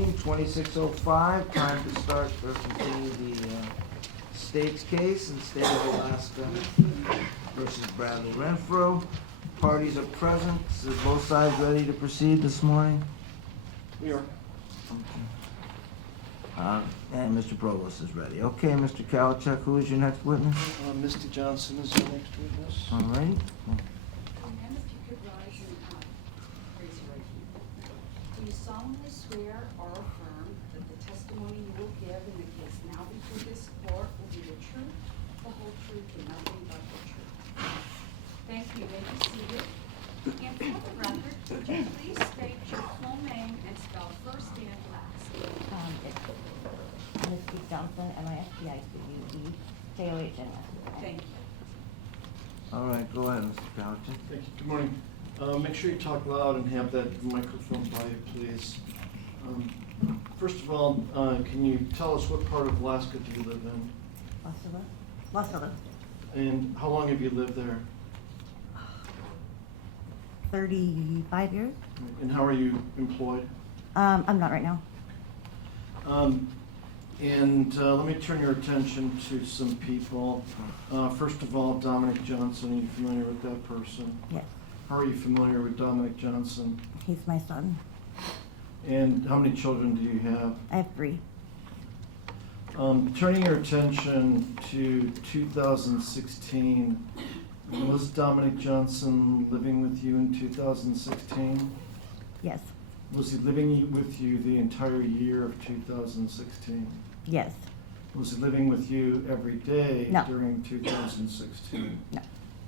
26:05, time to start or continue the Stakes case in the state of Alaska versus Bradley Renfro. Parties are present. Is both sides ready to proceed this morning? We are. And Mr. Provost is ready. Okay, Mr. Kalachuk, who is your next witness? Misty Johnson is the next witness. All right. And if you could rise and raise your right hand. Do you solemnly swear or affirm that the testimony you will give in the case now before this court will be the truth, the whole truth, and nothing but the truth? Thank you. May be seated. And for the record, would you please state your full name and spell first and last? It's Misty Johnson, MISTICUEJOHN. Thank you. All right, go ahead, Mr. Kalachuk. Thank you. Good morning. Make sure you talk loud and have that microphone by you, please. First of all, can you tell us what part of Alaska do you live in? Wasilla. And how long have you lived there? 35 years. And how are you employed? I'm not right now. Let me turn your attention to some people. First of all, Dominic Johnson, are you familiar with that person? Yes. How are you familiar with Dominic Johnson? He's my son. And how many children do you have? I have 3. Turning your attention to 2016, was Dominic Johnson living with you in 2016? Yes. Was he living with you the entire year of 2016? Yes. Was he living with you every day No. during 2016? No.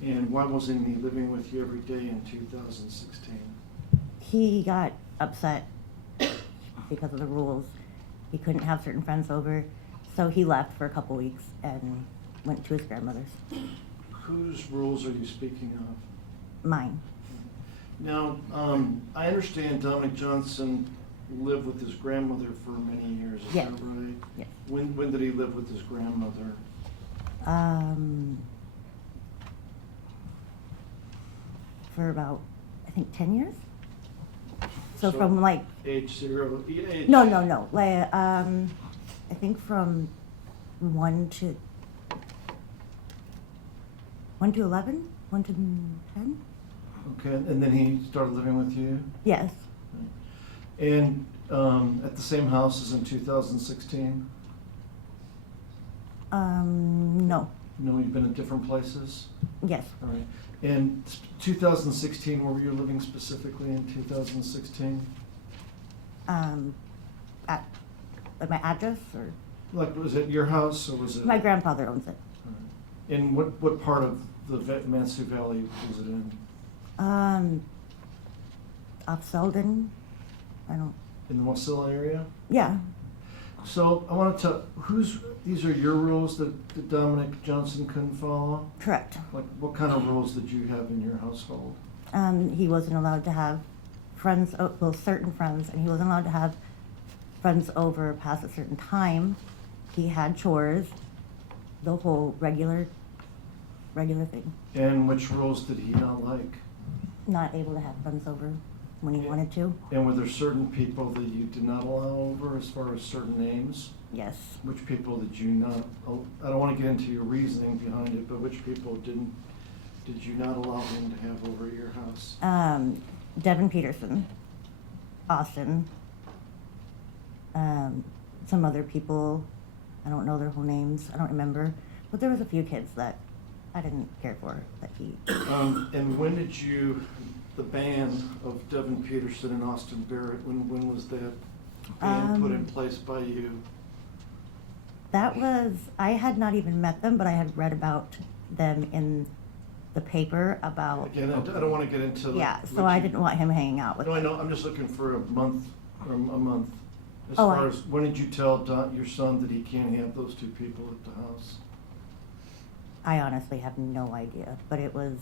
And why wasn't he living with you every day in 2016? He got upset because of the rules. He couldn't have certain friends over, so he left for a couple weeks and went to his grandmother's. Whose rules are you speaking of? Mine. Now, I understand Dominic Johnson lived with his grandmother for many years, is Yes. that right? Yes. When did he live with his grandmother? For about, I think, 10 years. So So- from like, Age 0, age? no. Like, I think from 1 to 11, 1 to 10. Okay, and then he started living with you? Yes. And at the same house as in 2016? No. No, you've been at different places? Yes. All right. And 2016, where were you living specifically in 2016? At my address, or Like, was it your house or was it? my grandfather owns it. All right. And what part of the Mansu Valley was it in? Off Selden. I don't. In the Wasilla area? Yeah. So I want to these are your rules that Dominic Johnson couldn't follow? Correct. Like, what kind of rules did you have in your household? He wasn't allowed to have friends. Well, certain friends, and he wasn't allowed to have friends over past a certain time. He had chores. The whole regular thing. And which rules did he not like? Not able to have friends over when he wanted to. And were there certain people that you did not allow over as far as certain names? Yes. Which people did you not, I don't want to get into your reasoning behind it, but which people did you not allow him to have over at your house? Devin Peterson, Austin, some other people. I don't know their whole names. I don't remember. But there was a few kids that I didn't care for that he. And when did the ban of Devin Peterson and Austin Barrett, when was that ban put in place by you? That was, I had not even met them, but I had read about them in the paper about. Again, I don't want to get into. Yeah, so I didn't want him hanging out with. No, I know, I'm just looking for a month. As Oh, far as, when did you tell your son that he can't have those two people at the house? I honestly have no idea, but it was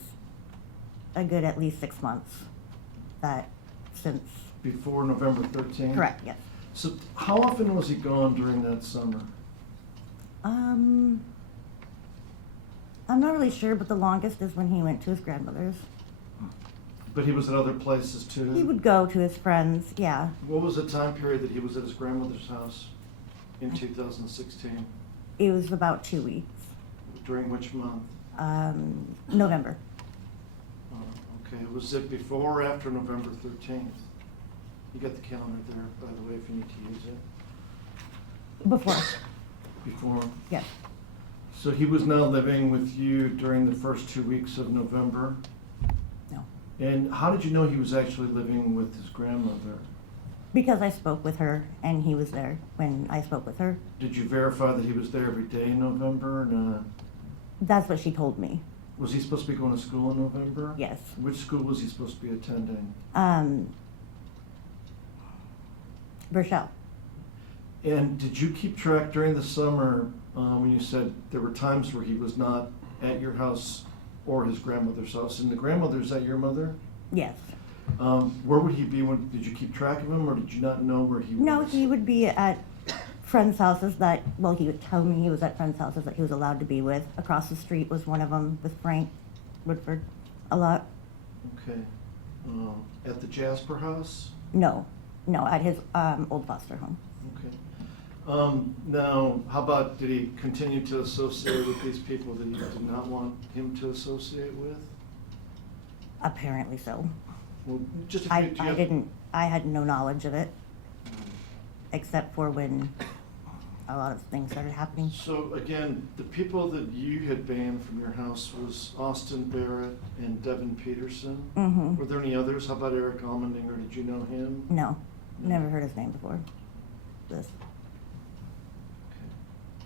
a good at least 6 months that since. Before November 13th? Correct, yes. So how often was he gone during that summer? I'm not really sure, but the longest is when he went to his grandmother's. But he was at other places too? He would go to his friends, yeah. What was the time period that he was at his grandmother's house in 2016? It was about 2 weeks. During which month? November. Okay, was it before or after November 13th? You got the calendar there, by the way, if you need to use it. Before, Before? yes. So he was now living with you during the first 2 weeks of November? No. And how did you know he was actually living with his grandmother? Because I spoke with her and he was there when I spoke with her. Did you verify that he was there every day in November? And, That's what she told me. was he supposed to be going to school in November? Yes. Which school was he supposed to be attending? Burchell. And did you keep track during the summer, when you said there were times where he was not at your house or his grandmother's house? And the grandmother's at your mother? Yes. Where would he be when, did you keep track of him or did you not know where he was? No, he would be at friends' houses that, well, he would tell me he was at friends' houses that he was allowed to be with. Across the street was one of them with Frank Woodford a lot. Okay. At the Jasper house? No, at his old foster home. Okay. Now, how about, did he continue to associate with these people that you did not want him to associate with? Apparently so. Well, just if I you, do you have- didn't, I had no knowledge of it, except for when a lot of things started happening. So again, the people that you had banned from your house was Austin Barrett and Devin Peterson? Mm-hmm. Were there any others? How about Eric Allmendinger? Did you know him? No, never heard his name before. This.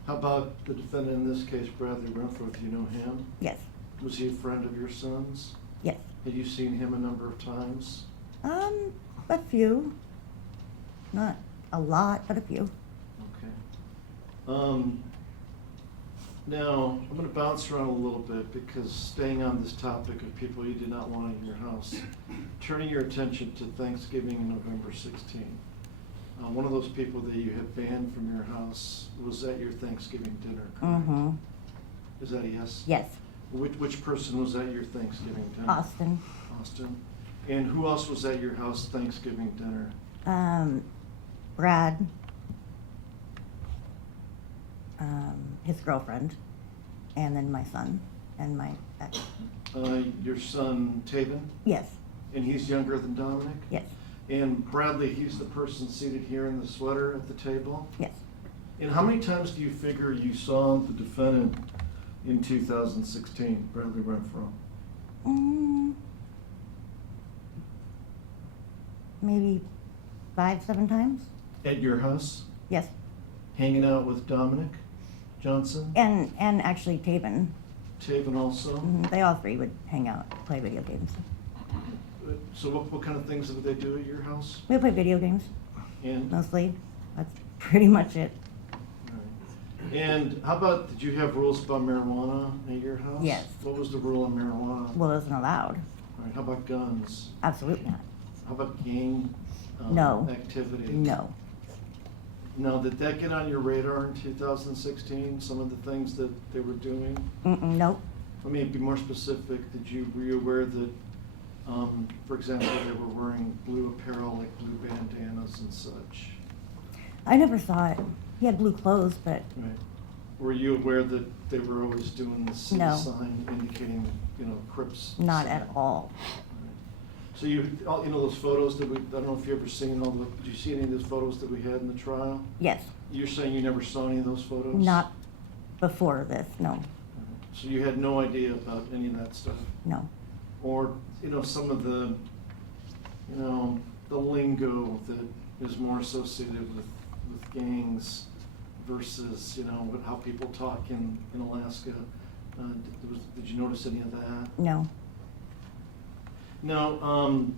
How about the defendant in this case, Bradley Renfro? Do you know him? Yes, Was he a friend of your son's? yes. Had you seen him a number of times? A few. Not a lot, but a few. Okay. Now, I'm gonna bounce around a little bit because staying on this topic of people you did not want in your house, turning your attention to Thanksgiving in November 16. One of those people that you have banned from your house was at your Thanksgiving dinner, correct? Mm-hmm. Is that a yes? Yes, Which person was at your Thanksgiving dinner? Austin. Austin. And who else was at your house Thanksgiving dinner? Brad. His girlfriend, and then my son, and my ex. Your son, Pavin? Yes, And he's younger than Dominic? yes, And Bradley, he's the person seated here in the sweater at the table? yes. And how many times do you figure you saw the defendant in 2016, Bradley Renfro? Maybe 5, 7 times? At your house, Yes, hanging out with Dominic Johnson? and actually Pavin. Taven also? They all three would hang out, play video games. So what kind of things did they do at your house? We play video games, And, mostly. That's pretty much it. and how about, did you have rules about marijuana at your house? Yes. What was the rule on marijuana? Well, it wasn't allowed. All right, how about guns? Absolutely not. How about gang No. activity? No. Now, did that get on your radar in 2016, some of the things that they were doing? Nope. Let me be more specific. Were you aware that, for example, they were wearing blue apparel, like blue bandanas and such? I never saw it. He had blue clothes, but Right. Were you aware that they were always doing the C No. sign indicating, Crips? not sign? at all. So those photos that I don't know if you ever seen did you see any of those photos that we had in the trial? Yes. You're saying you never saw any of those photos? Not before this, no. So you had no idea about any of that stuff? No. Or, some of the, the lingo that is more associated with gangs versus, with how people talk in Alaska. Did you notice any of that? No. Now, I'm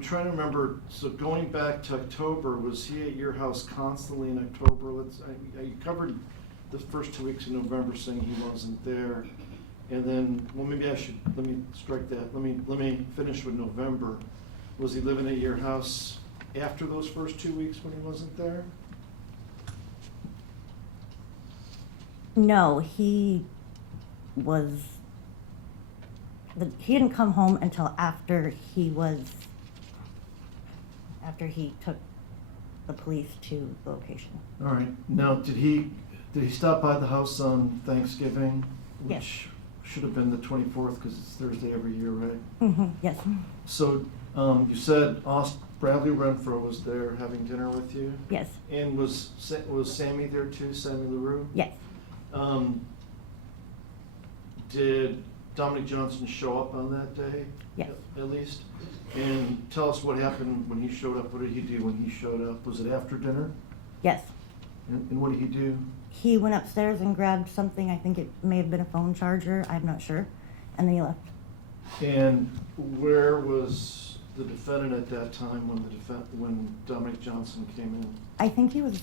trying to remember, so going back to October, was he at your house constantly in October? You covered the first 2 weeks of November saying he wasn't there. And then, well, maybe let me strike that. Let me finish with November. Was he living at your house after those first 2 weeks when he wasn't there? No, he was he didn't come home until after he took the police to the location. All right. Now, did he stop by the house on Thanksgiving? Yes. Which should have been the 24th because it's Thursday every year, right? Yes, So you said Bradley Renfro was there having dinner with you? yes, And was Sammy there too, Sammy Larue? yes. Did Dominic Johnson show up on that day? Yes. At least? And tell us what happened when he showed up. What did he do when he showed up? Was it after dinner? Yes. And what did he do? He went upstairs and grabbed something, I think it may have been a phone charger, I'm not sure, and then he left. And where was the defendant at that time when Dominic Johnson came in? I think he was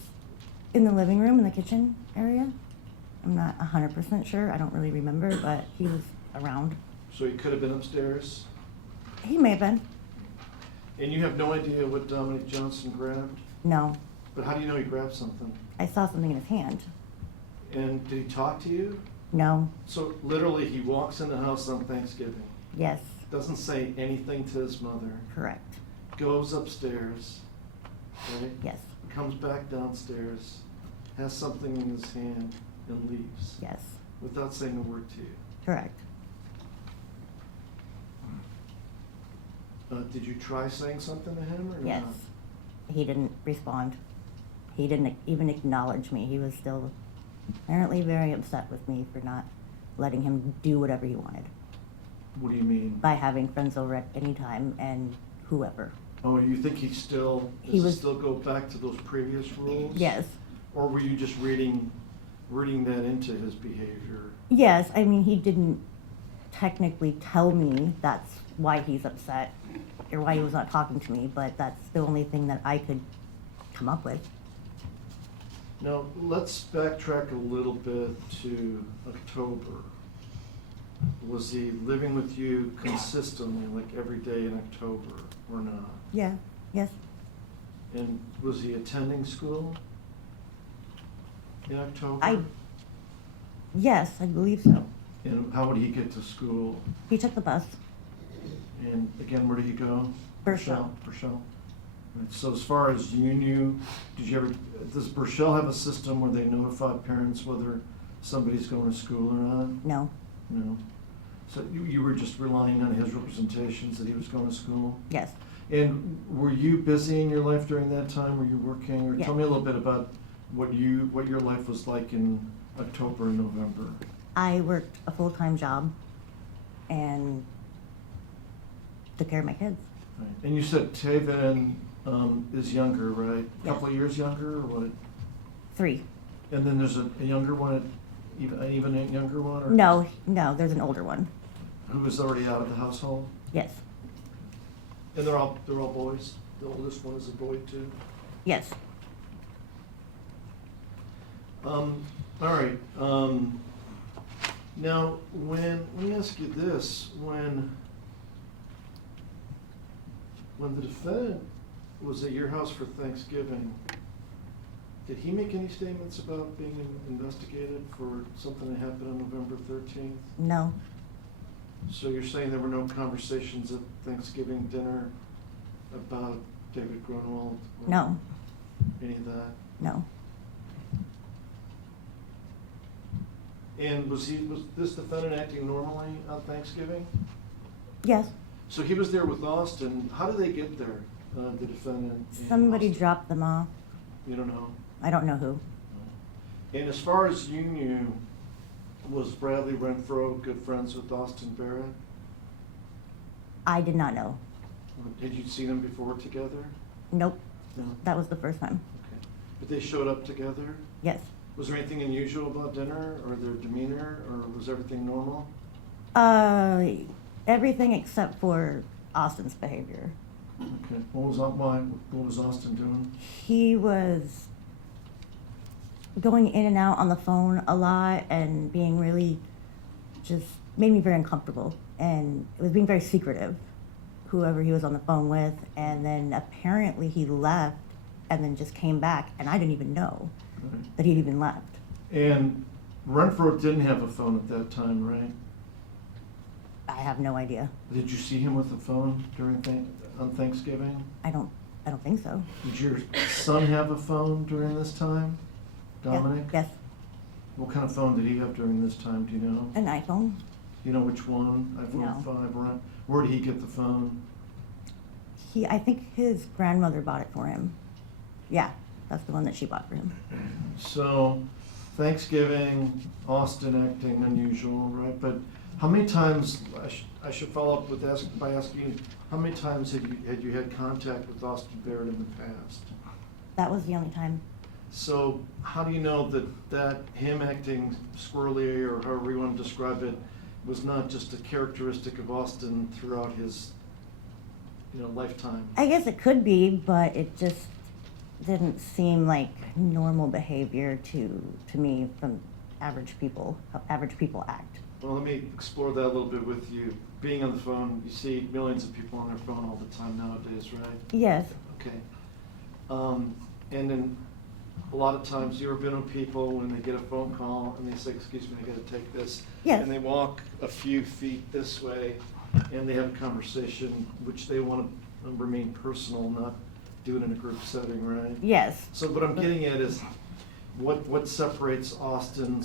in the living room, in the kitchen area. I'm not 100% sure, I don't really remember, but he was around. So he could have been upstairs? He may have been. And you have no idea what Dominic Johnson grabbed? No, But how do you know he grabbed something? I saw something in his hand. And did he talk to you? No, So literally, he walks in the house on Thanksgiving, yes, doesn't say anything to his mother, correct, goes upstairs, right? yes, Comes back downstairs, has something in his hand, and leaves. yes, Without saying a word to you. correct. Did you try saying something to him or not? Yes, he didn't respond. He didn't even acknowledge me. He was still apparently very upset with me for not letting him do whatever he wanted What do you mean? by having friends over at any time and whoever. Oh, you think he still, He does it was- still go back to those previous rules? Yes, Or were you just reading that into his behavior? yes, I mean, he didn't technically tell me that's why he's upset or why he was not talking to me, but that's the only thing that I could come up with. Now, let's backtrack a little bit to October. Was he living with you consistently, like every day in October, or not? Yeah, yes, And was he attending school in October? yes, I believe so. And how would he get to school? He took the bus. And again, where did he go? Burchell. Burchell. Right, so as far as you knew, does Burchell have a system where they notify parents whether somebody's going to school or not? No, No. So you were just relying on his representations that he was going to school? yes. And were you busy in your life during that time? Were you working? Or Yeah. tell me a little bit about what your life was like in October and November. I worked a full-time job and took care of my kids. Right. And you said Pavin is younger, right? A Yes. couple of years younger, or what? 3. And then there's a younger one, even a younger one? Or No, there's an older one. Who was already out of the household? Yes, And they're all boys? The oldest one is a boy too? yes. All right, now, let me ask you this, when the defendant was at your house for Thanksgiving, did he make any statements about being investigated for something that happened on November 13th? No, So you're saying there were no conversations at Thanksgiving dinner about David Grunwald? or no, Any of that? no. And was this defendant acting normally on Thanksgiving? Yes, So he was there with Austin. How did they get there, the defendant? and somebody Austin? dropped them off. You don't know? I don't know who. And as far as you knew, was Bradley Renfro good friends with Austin Barrett? I did not know. Had you seen them before together? Nope, No? that was the first time. Okay. But they showed up together? Yes. Was there anything unusual about dinner or their demeanor, or was everything normal? Everything except for Austin's behavior. Okay. What was Austin doing? He was going in and out on the phone a lot and being really just made me very uncomfortable, and it was being very secretive, whoever he was on the phone with. And then apparently he left and then just came back, and I didn't even know Right. that he'd even left. And Renfro didn't have a phone at that time, right? I have no idea. Did you see him with the phone on Thanksgiving? I don't think so. Did your son have a phone during this time, Yeah, Dominic? Yes, What kind of phone did he have during this time, do you know? an iPhone. You know which one? No. iPhone 5, or where did he get the phone? I think his grandmother bought it for him. Yeah, that's the one that she bought for him. So, Thanksgiving, Austin acting unusual, right? But how many times, I should follow up with by asking, how many times had you had contact with Austin Barrett in the past? That was the only time. So how do you know that him acting squirrely, or however you want to describe it, was not just a characteristic of Austin throughout his, lifetime? I guess it could be, but it just didn't seem like normal behavior to me from average people, how average people act. Well, let me explore that a little bit with you. Being on the phone, you see millions of people on their phone all the time nowadays, right? Yes, Okay. And then a lot of times you ever been with people when they get a phone call and they say, excuse me, I gotta take this. Yes. And they walk a few feet this way and they have a conversation which they wanna remain personal, not do it in a group setting, right? yes. So what I'm getting at is what separates Austin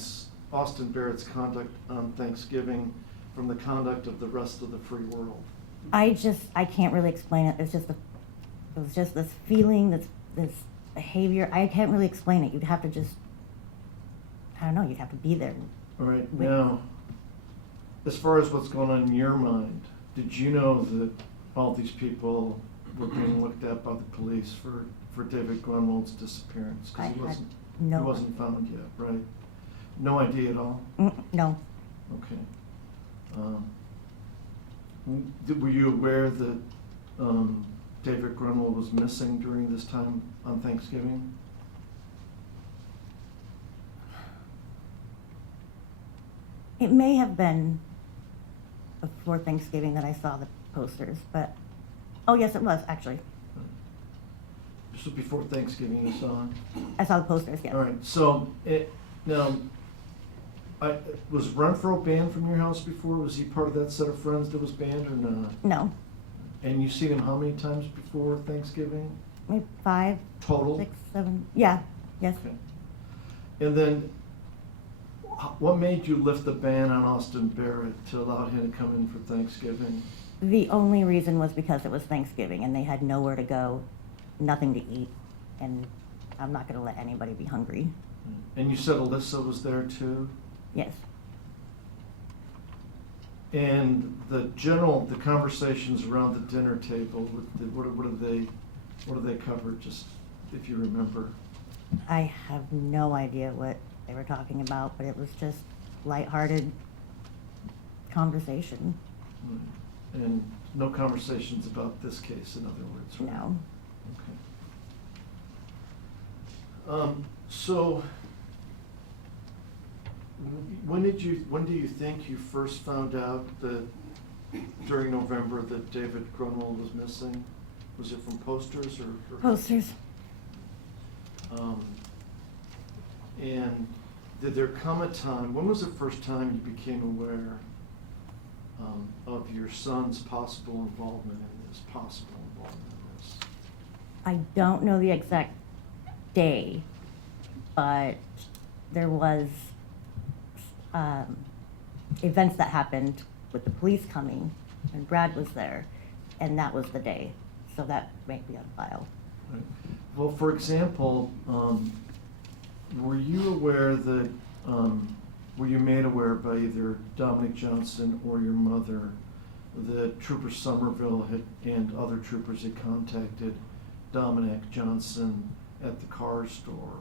Barrett's conduct on Thanksgiving from the conduct of the rest of the free world? I can't really explain it. It was just this feeling, this behavior. I can't really explain it. You'd have to just, I don't know, you'd have to be there. All right, Wait. now, as far as what's going on in your mind, did you know that all these people were being looked at by the police for David Grunwald's disappearance? I Because had he no. wasn't found yet, right? No idea at all? No. Okay. Were you aware that David Grunwald was missing during this time on Thanksgiving? It may have been before Thanksgiving that I saw the posters, but, oh yes, it was, actually. This was before Thanksgiving, you saw it? I saw the posters, yes. All right, so, now, was Renfro banned from your house before? Was he part of that set of friends that was banned or not? No, And you've seen him how many times before Thanksgiving? maybe 5, Total? 6, 7, yeah, yes. Okay. And then, what made you lift the ban on Austin Barrett to allow him to come in for Thanksgiving? The only reason was because it was Thanksgiving and they had nowhere to go, nothing to eat, and I'm not gonna let anybody be hungry. And you said Alyssa was there too? Yes. And the conversations around the dinner table, what do they cover, just if you remember? I have no idea what they were talking about, but it was just lighthearted conversation. And no conversations about this case, in other words, right? No. Okay. So, when do you think you first found out that during November that David Grunwald was missing? Was it from posters or? Posters. And did there come a time, when was the first time you became aware of your son's possible involvement in this, I don't know the exact day, but there was events that happened with the police coming, and Brad was there, and that was the day. So that might be on file. Right. Well, for example, were you aware that, were you made aware by either Dominic Johnson or your mother that Trooper Summerville and other troopers had contacted Dominic Johnson at the car store?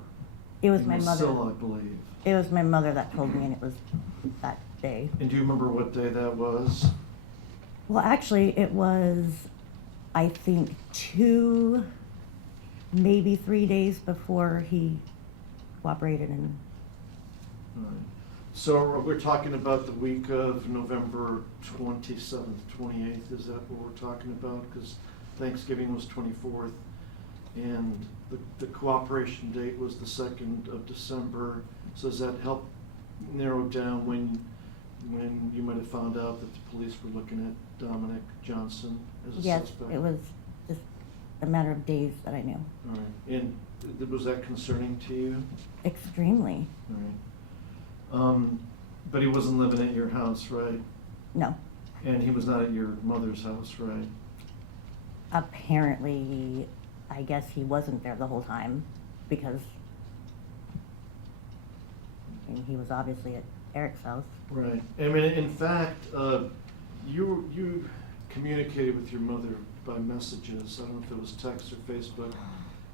It was in my mother. Lucille, I believe. It was my mother that told me, and it was that day. And do you remember what day that was? Well, actually, it was, I think, 2, maybe 3 days before he cooperated and Right. So we're talking about the week of November 27th, 28th, is that what we're talking about? Because Thanksgiving was 24th, and the cooperation date was the 2nd of December. So does that help narrow down when when you might have found out that the police were looking at Dominic Johnson as a Yes, suspect? it was just a matter of days that I knew. All right, and was that concerning to you? Extremely. All right. But he wasn't living at your house, right? No. And he was not at your mother's house, right? Apparently, I guess he wasn't there the whole time because I mean, he was obviously at Eric's house. Right. I mean, in fact, you communicated with your mother by messages, I don't know if it was text or Facebook,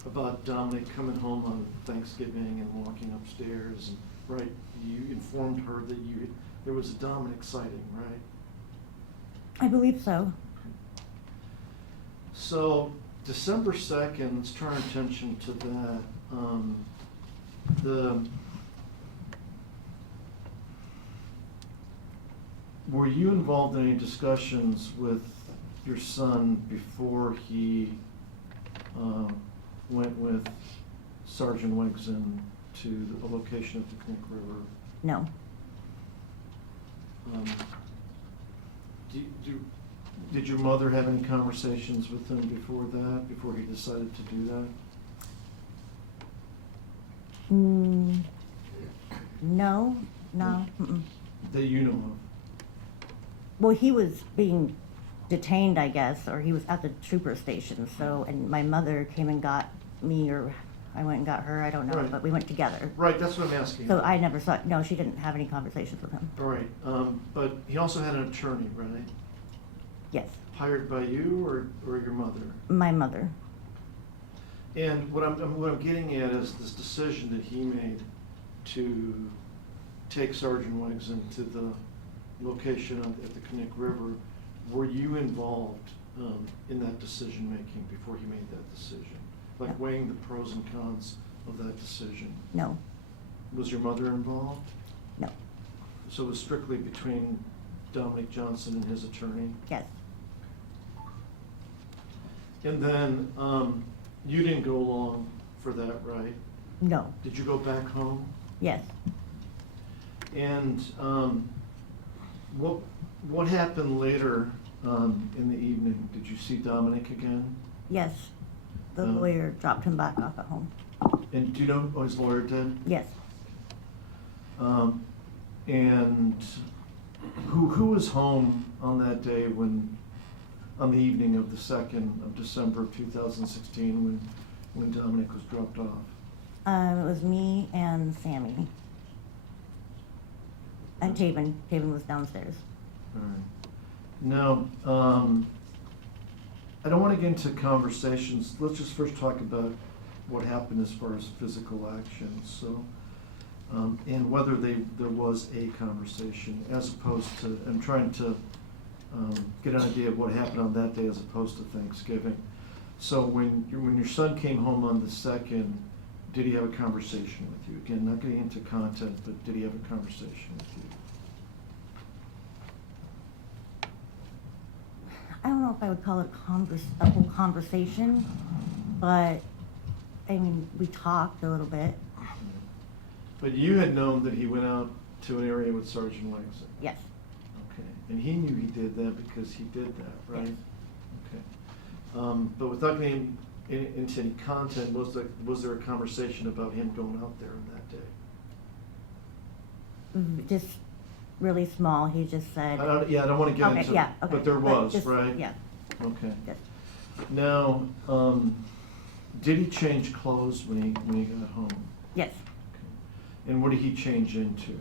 about Dominic coming home on Thanksgiving and walking upstairs, and, right, you informed her that there was a Dominic sighting, right? I believe so. So, December 2nd, let's turn our attention to that. Were you involved in any discussions with your son before he went with Sergeant Wigs to the location at the Knick River? No. Did your mother have any conversations with him before that, before he decided to do that? No. Mm-mm. That you know of? Well, he was being detained, I guess, or he was at the trooper station. So, and my mother came and got me, or I went and got her. I don't know, Right. but we went together. Right, that's what I'm asking. So I never saw. No, she didn't have any conversations with him. All right, but he also had an attorney, right? Yes, Hired by you or your mother? my mother. And what I'm getting at is this decision that he made to take Sergeant Wigs into the location at the Knick River. Were you involved in that decision-making before he made that decision? Like No. weighing the pros and cons of that decision? No, Was your mother involved? no. So it was strictly between Dominic Johnson and his attorney? Yes, And then, you didn't go along for that, right? no. Did you go back home? Yes. And, what happened later, in the evening? Did you see Dominic again? Yes. The lawyer dropped him back off at home. And do you know, his lawyer did? Yes. And who was home on that day on the evening of the 2nd of December of 2016 when Dominic was dropped off? It was me and Sammy. And Pavin. Pavin was downstairs. All right. Now, I don't want to get into conversations. Let's just first talk about what happened as far as physical actions. So, and whether there was a conversation as opposed to, I'm trying to get an idea of what happened on that day as opposed to Thanksgiving. So when your son came home on the 2nd, did he have a conversation with you? Again, not getting into content, but did he have a conversation with you? I don't know if I would call it a whole conversation, but I mean, we talked a little bit. But you had known that he went out to an area with Sergeant Wigs? Yes. Okay, and he knew he did that because he did that, right? Yes. Okay. But without getting into any content, was there a conversation about him going out there on that day? Just really small. He just said. I don't want to get Okay, into, yeah, okay. but there was, just- right? Yeah. Okay. Yes. Now, did he change clothes when he got home? Yes. Okay. And what did he change into?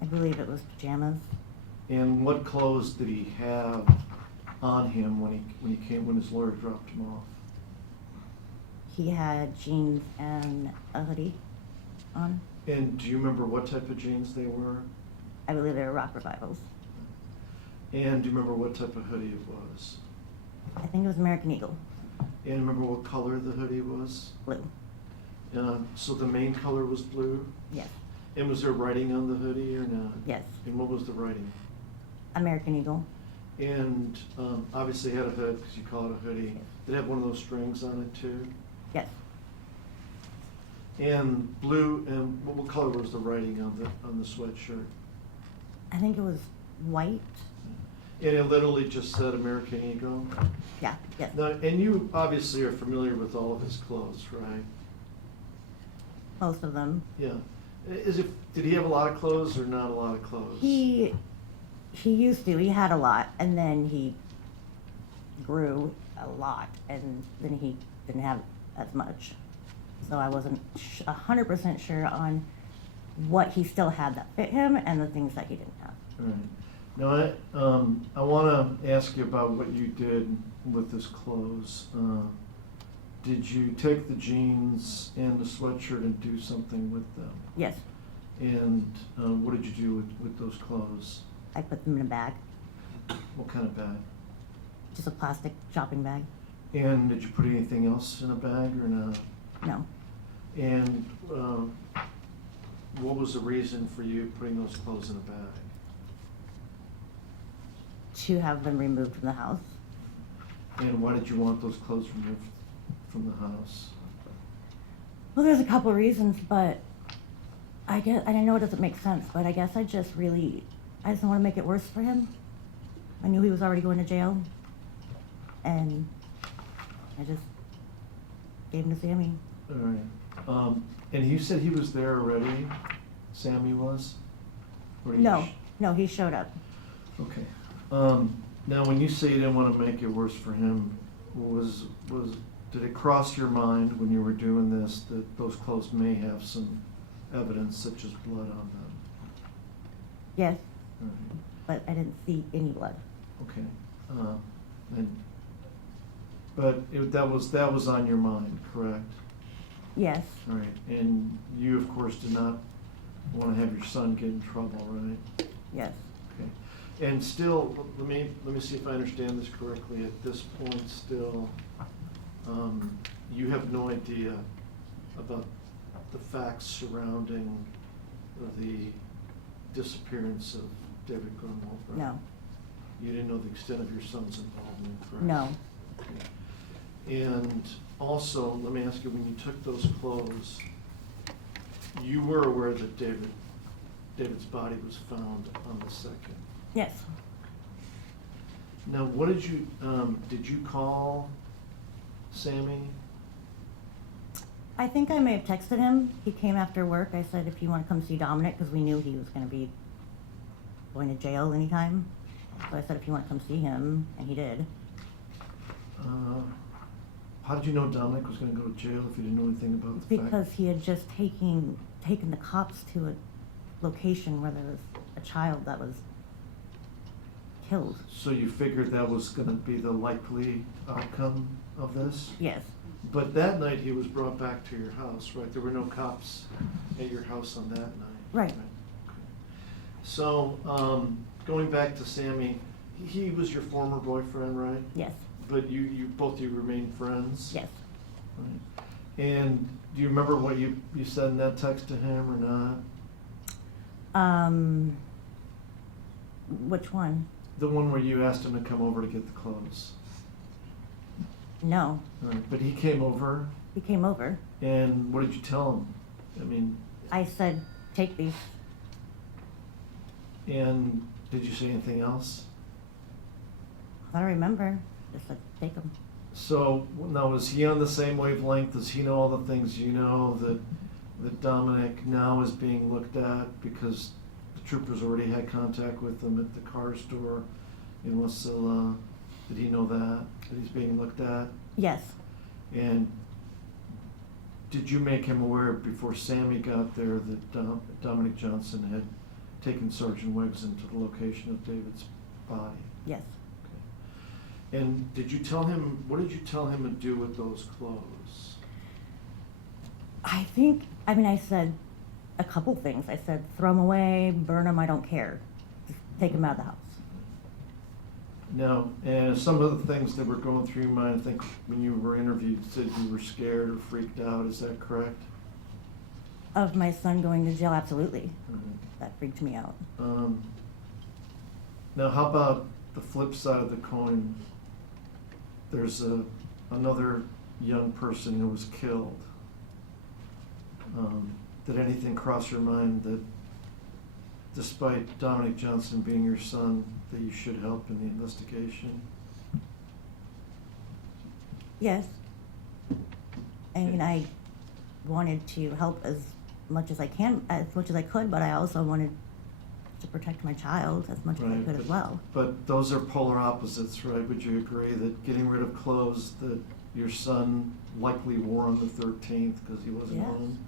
I believe it was pajamas. And what clothes did he have on him when his lawyer dropped him off? He had jeans and a hoodie on. And do you remember what type of jeans they were? I believe they were rock revivals. And do you remember what type of hoodie it was? I think it was American Eagle, And remember what color the hoodie was? blue. So the main color was blue? Yes. And was there writing on the hoodie or not? Yes. And what was the writing? American Eagle. And obviously it had a hood because you call it a hoodie. Did it have one of those strings on it too? Yes. And blue, and what color was the writing on the sweatshirt? I think it was white. And it literally just said American Eagle? Yeah, yes. Now, and you obviously are familiar with all of his clothes, right? Most of them. Yeah. Did he have a lot of clothes or not a lot of clothes? He used to. He had a lot, and then he grew a lot, and then he didn't have as much. So I wasn't 100% sure on what he still had that fit him and the things that he didn't have. All right. Now, I want to ask you about what you did with his clothes. Did you take the jeans and the sweatshirt and do something with them? Yes, And what did you do with those clothes? I put them in a bag, What kind of bag? just a plastic shopping bag. And did you put anything else in a bag or not? No, And what was the reason for you putting those clothes in a bag? to have them removed from the house. And why did you want those clothes removed from the house? Well, there's a couple reasons, but I know it doesn't make sense, but I guess I just didn't want to make it worse for him. I knew he was already going to jail, and I just gave him to Sammy. All right. And you said he was there already? Sammy was? Or you No, he showed up. Okay. Now, when you say you didn't want to make it worse for him, did it cross your mind when you were doing this that those clothes may have some evidence such as blood on them? Yes, All right. but I didn't see any blood. Okay. That was on your mind, correct? Yes, All right. And you, of course, did not want to have your son get in trouble, right? yes, Okay. And still, let me see if I understand this correctly. At this point, still, you have no idea about the facts surrounding the disappearance of David Grunwald, right? no, You didn't know the extent of your son's involvement, correct? no, Okay. And also, let me ask you, when you took those clothes, you were aware that David's body was found on the 2nd? yes. Now, did you call Sammy? I think I may have texted him. He came after work. I said, if you want to come see Dominic, because we knew he was going to be going to jail anytime. So I said, if you want to come see him, and he did. How did you know Dominic was gonna go to jail if you didn't know anything about the fact? Because he had just taken the cops to a location where there was a child that was killed. So you figured that was gonna be the likely outcome of this? Yes, But that night, he was brought back to your house, right? There were no cops at your house on that night? Right. Okay. So, going back to Sammy, he was your former boyfriend, right? yes, But both of you remain friends? yes. Right. And do you remember what you said in that text to him or not? Which one? The one where you asked him to come over to get the clothes? No, Right, but he came over, he came over. and what did you tell him? I mean, I said, take these. and did you say anything else? I don't remember. Just said, take them. So, now, is he on the same wavelength? Does he know all the things you know, that Dominic now is being looked at because the troopers already had contact with him at the car store in Wasilla? Did he know that he's being looked at? Yes, And did you make him aware before Sammy got there that Dominic Johnson had taken Sergeant Wigs into the location of David's body? yes. Okay. And what did you tell him to do with those clothes? I said a couple things. I said, throw them away, burn them, I don't care. Just take them out of the house. Now, and some of the things that were going through your mind, I think when you were interviewed, you said you were scared or freaked out, is that correct? Of my son going to jail, absolutely. Mhm. That freaked me out. Now, how about the flip side of the coin? There's another young person who was killed. Did anything cross your mind that despite Dominic Johnson being your son, that you should help in the investigation? Yes. I mean, I wanted to help as much as I could, but I also wanted to protect my child as much as I Right, could as well. But those are polar opposites, right? Would you agree that getting rid of clothes that your son likely wore on the 13th because he wasn't Yes. home?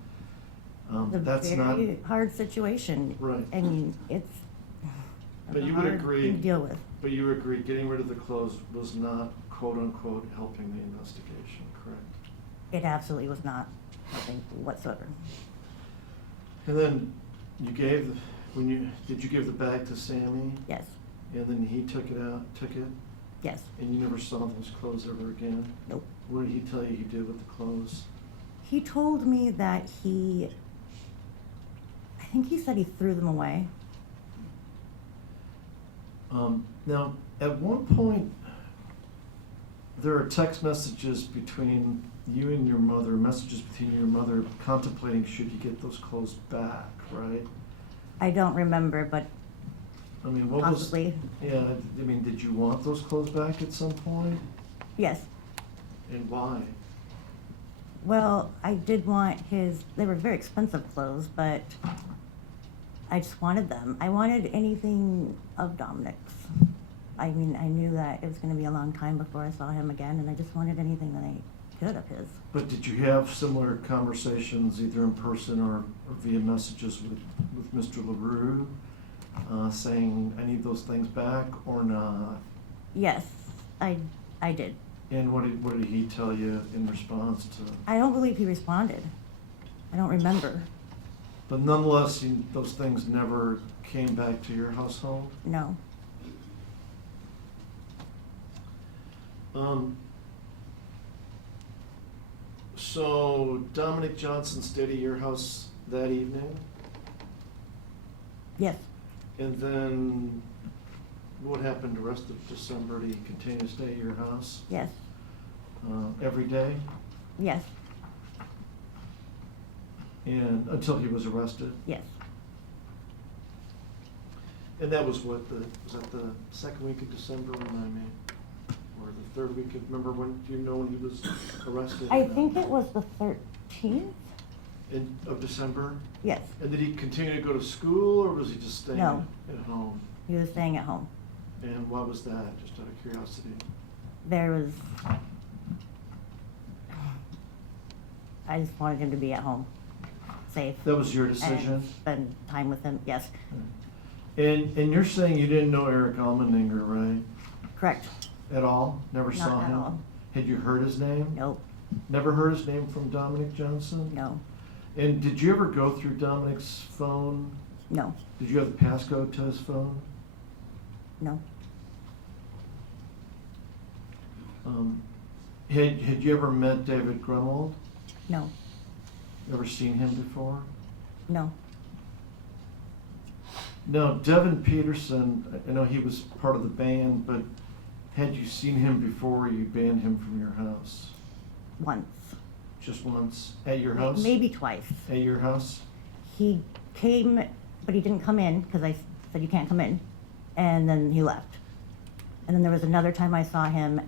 It's a That's not, very hard situation. Right. I mean, it's but a you would hard agree, thing to deal with. but you agree getting rid of the clothes was not quote-unquote helping the investigation, correct? It absolutely was not nothing whatsoever. And then you gave, did you give the bag to Sammy? Yes, And then he took it, yes, and you never saw those clothes ever again? nope. What did he tell you he did with the clothes? He told me that I think he said he threw them away. Now, at one point, there are text messages between you and your mother, messages between you and your mother contemplating should you get those clothes back, right? I don't remember, but I mean, what was? possibly, Yeah, I mean, did you want those clothes back at some point? yes. And why? Well, I did want they were very expensive clothes, but I just wanted them. I wanted anything of Dominic's. I mean, I knew that it was gonna be a long time before I saw him again, and I just wanted anything that I could of his. But did you have similar conversations either in person or via messages with Mr. Larue, saying, I need those things back or not? Yes, I did. And what did he tell you in response to? I don't believe he responded. I don't remember. But nonetheless, those things never came back to your household? No. So Dominic Johnson stayed at your house that evening? Yes. And then what happened the rest of December? Did he continue to stay at your house? Yes. Every day? Yes. And until he was arrested? Yes. And that was what, was that the second week of December, remind me? Or the third week, remember when, do you know when he was arrested? I think it was the 13th? Of December? Yes. And did he continue to go to school, or was he just staying No. at home? He was staying at home. And why was that, just out of curiosity? There was, I just wanted him to be at home, safe. That was your decision? And spend time with him, yes. And you're saying you didn't know Eric Allmendinger, right? Correct. At all? Never Not saw at him? all. Had you heard his name? Nope, Never heard his name from Dominic Johnson? no, And did you ever go through Dominic's phone? no, Did you have the passcode to his phone? no, Had you ever met David Grunwald? no, Ever seen him before? no. No, Devin Peterson, I know he was part of the band, but had you seen him before you banned him from your house? Once. Just once? At your house? Maybe twice. At your house? He came, but he didn't come in because I said you can't come in, and then he left. And then there was another time I saw him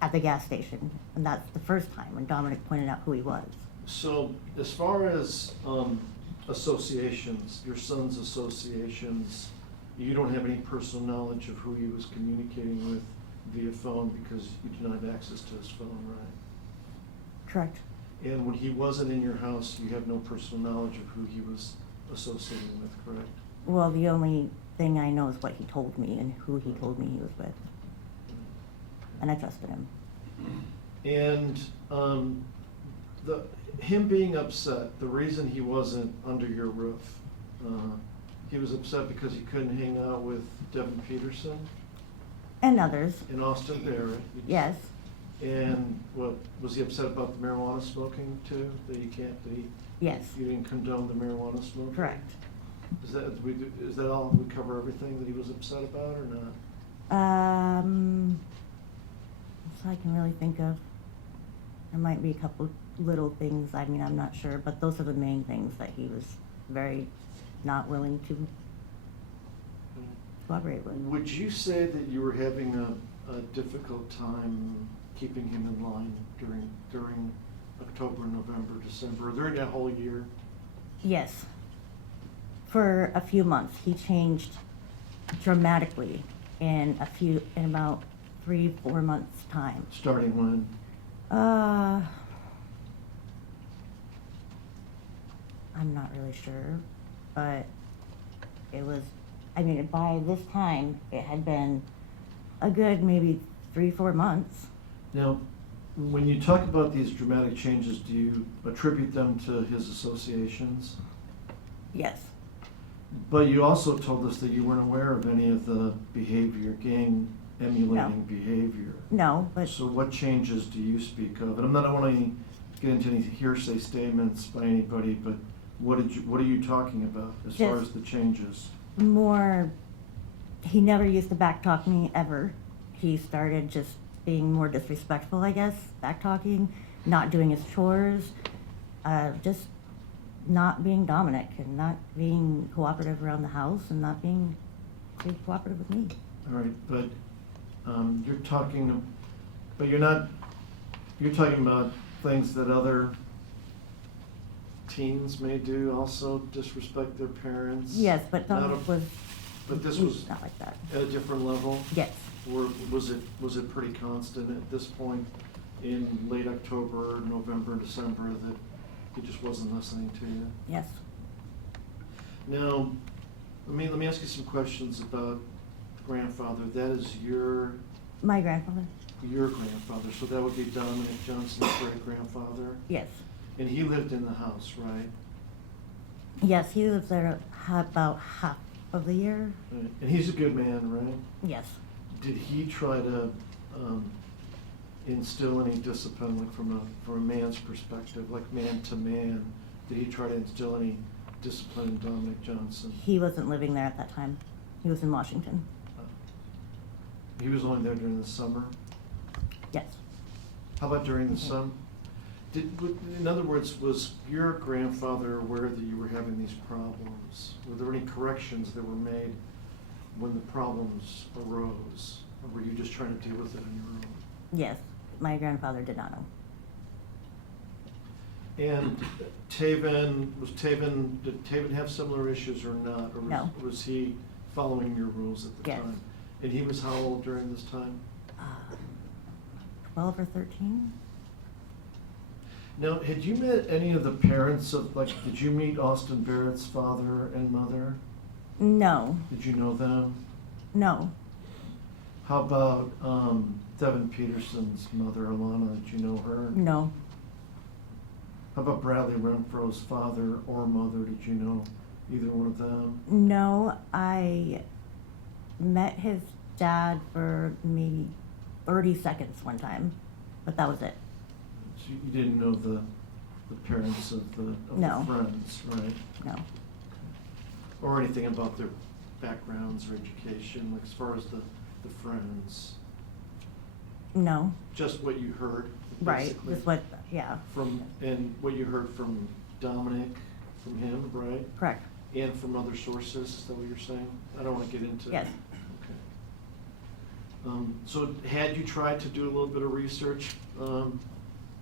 at the gas station, and that's the first time when Dominic pointed out who he was. So, as far as associations, your son's associations, you don't have any personal knowledge of who he was communicating with via phone because you do not have access to his phone, right? Correct. And when he wasn't in your house, you have no personal knowledge of who he was associating with, correct? Well, the only thing I know is what he told me and who he told me he was with. And I trusted him. And him being upset, the reason he wasn't under your roof, he was upset because he couldn't hang out with Devin Peterson And others, and Austin Barrett. yes. And what, was he upset about the marijuana smoking too? That Yes, you didn't condone the marijuana smoking? correct. Is that all, we cover everything that he was upset about or not? So I can really think of. There might be a couple little things, I mean, I'm not sure, but those are the main things that he was very not willing to cooperate with. Would you say that you were having a difficult time keeping him in line during October, November, December, during that whole year? Yes. For a few months, he changed dramatically in about 3-4 months' time. Starting when? I'm not really sure, but it was, I mean, by this time, it had been a good maybe 3-4 months. Now, when you talk about these dramatic changes, do you attribute them to his associations? Yes. But you also told us that you weren't aware of any of the behavior, gang emulating behavior. No, but So what changes do you speak of? And I don't want to get into any hearsay statements by anybody, but what are you talking about as far Just- as the changes? more, he never used to backtalk me ever. He started just being more disrespectful, I guess, backtalking, not doing his chores, just not being Dominic and not being cooperative around the house and not being cooperative with me. All right, but you're talking about things that other teens may do, also disrespect their parents? Yes, but Not Dominic a- was But this was not like that. at a different level? Yes, Or was it pretty constant at this point in late October, November, December, that he just wasn't listening to you? yes, Now, let me ask you some questions about grandfather. That is your my grandfather, grandfather, so that would be Dominic Johnson's great-grandfather? yes. And he lived in the house, right? Yes, he was there about half of the year. Right. And he's a good man, right? Yes, Did he try to instill any discipline, like from a man's perspective, like man to man? Did he try to instill any discipline in Dominic Johnson? he wasn't living there at that time. He was in Washington. He was only there during the summer? Yes, How about during the summer? In other words, was your grandfather aware that you were having these problems? Were there any corrections that were made when the problems arose? Or were you just trying to deal with it on your own? yes. My grandfather did not know. And did Taven have similar issues or not? Or No. was he following your rules at the Yes. time? And he was how old during this time? 12 or 13? Now, had you met any of the parents of, like, did you meet Austin Barrett's father and mother? No, Did you know them? no, How about Devin Peterson's mother, Alana? Did you know her? no, How about Bradley Renfro's father or mother? Did you know either one of them? no. I met his dad for maybe 30 seconds one time, but that was it. So you didn't know the parents of the No. friends, right? No, Or anything about their backgrounds or education, like as far as the friends? no, Just what you heard, right, basically? just what, yeah, And what you heard from Dominic, from him, right? correct, And from other sources, is that what you're saying? I don't want to get into. yes, Okay. So had you tried to do a little bit of research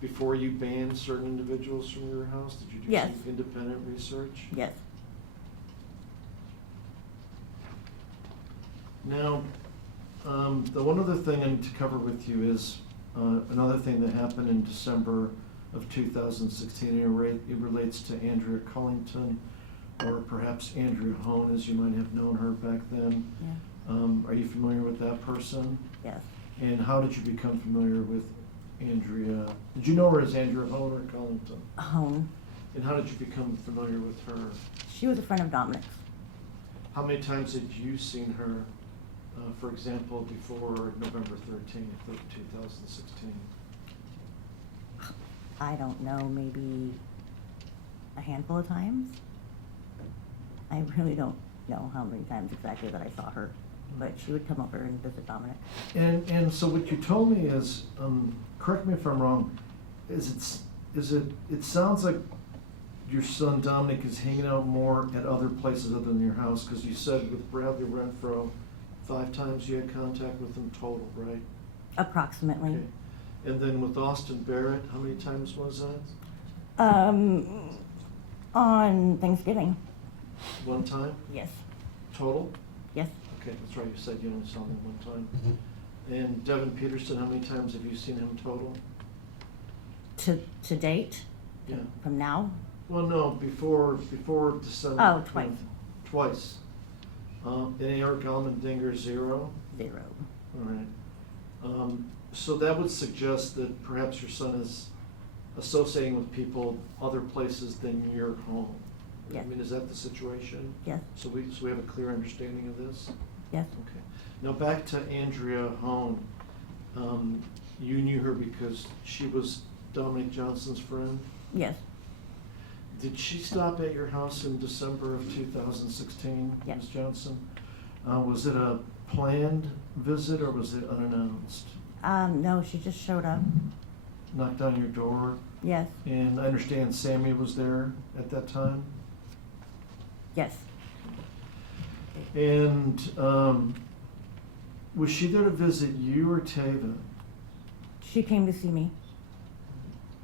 before you banned certain individuals from your house? Did you do Yes. some independent research? yes, Now, the one other thing I need to cover with you is another thing that happened in December of 2016. It relates to Andrea Cullington, or perhaps Andrea Hone, as you might have known her back then. yeah, Are you familiar with that person? yes. And how did you become familiar with Andrea? Did you know her as Andrea Hone or Cullington? Home. And how did you become familiar with her? She was a friend of Dominic's. How many times had you seen her, for example, before November 13th of 2016? I don't know, maybe a handful of times. I really don't know how many times exactly that I saw her, but she would come over and visit Dominic. And so what you told me is, correct me if I'm wrong, it sounds like your son Dominic is hanging out more at other places other than your house, because you said with Bradley Renfro 5 times you had contact with him total, right? approximately. Okay. And then with Austin Barrett, how many times was that? On Thanksgiving, 1 time yes, total? yes. Okay, that's right, you said you only saw him 1 time. And Devin Peterson, how many times have you seen him total? To date, Yeah. from now, Well, no, before December. Oh, twice. Twice. And Eric Allmendinger, 0? 0. All right. So that would suggest that perhaps your son is associating with people other places than your home. Yes. I mean, is that the situation? Yes, So we have a clear understanding of this? yes, Okay. Now back to Andrea Hone. You knew her because she was Dominic Johnson's friend? yes, Did she stop at your house in December of 2016, Yes. Ms. Johnson? Was it a planned visit or was it unannounced? no, she just showed up, Knocked on your door, yes, and I understand Sammy was there at that time? yes, And was she there to visit you or Pavin? she came to see me,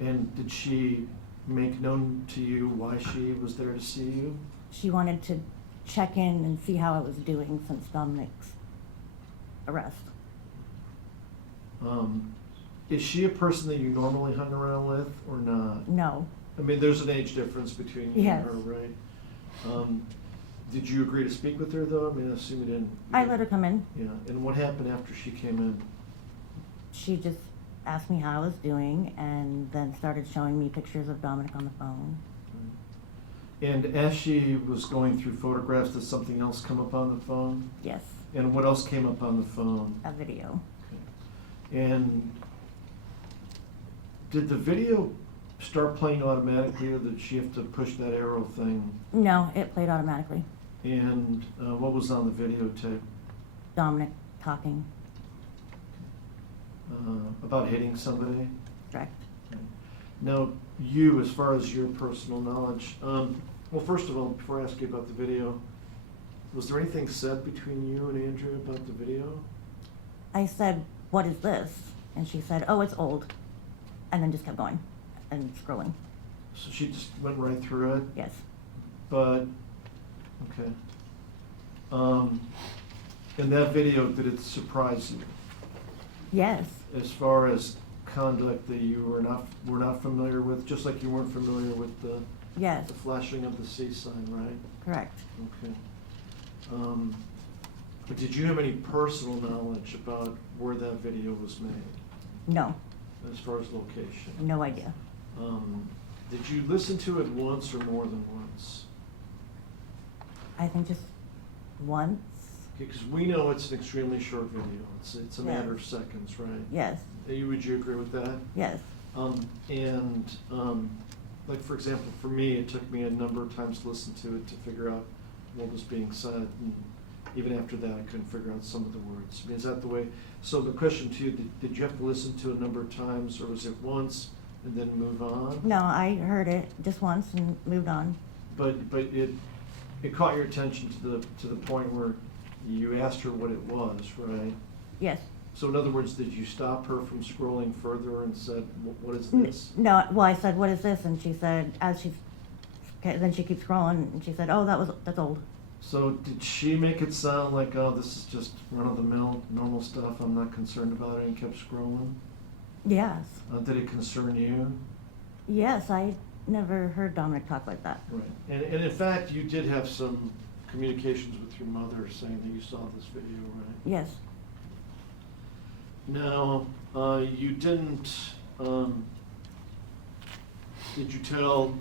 And did she make known to you why she was there to see you? she wanted to check in and see how I was doing since Dominick's arrest. Is she a person that you normally hung around with or not? No, I mean, there's an age difference between you Yes. and her, right? Did you agree to speak with her, though? I mean, I assume you didn't. I let her come in, Yeah, and what happened after she came in? she just asked me how I was doing and then started showing me pictures of Dominic on the phone. And as she was going through photographs, did something else come up on the phone? Yes, And what else came up on the phone? a video. And did the video start playing automatically, or did she have to push that arrow thing? No, it played automatically. And what was on the videotape? Dominic talking, About hitting somebody? correct. Now, you, as far as your personal knowledge, well, first of all, before I ask you about the video, was there anything said between you and Andrea about the video? I said, "What is this?" And she said, "Oh, it's old," and then just kept going and scrolling. So she just went right through it, Yes, but, okay. In that video, did it surprise you? yes, As far as conduct that you were not familiar with, just like you weren't familiar with the yes, flashing of the C sign, right? correct. Okay. But did you have any personal knowledge about where that video was made, No, as far as location? no idea. Did you listen to it once or more than once? I think just once. Because we know it's an extremely short video. It's a matter of Yes. seconds, right? Yes, Would you agree with that? yes, Like, for example, for me, it took me a number of times to listen to it to figure out what was being said, and even after that, I couldn't figure out some of the words. I mean, is that the way? So the question to you, did you have to listen to a number of times, or was it once and then move on? no, I heard it just once and moved on. But it caught your attention to the point where you asked her what it was, right? Yes. So in other words, did you stop her from scrolling further and said, what is this? No, well, I said, "What is this?" And she said, then she keeps scrolling, and she said, "Oh, that's old." So did she make it sound like, oh, this is just run-of-the-mill, normal stuff, I'm not concerned about it, and kept scrolling? Yes, Did it concern you? yes, I never heard Dominic talk like that. Right. And in fact, you did have some communications with your mother saying that you saw this video, right? Yes, Now, you didn't, did you tell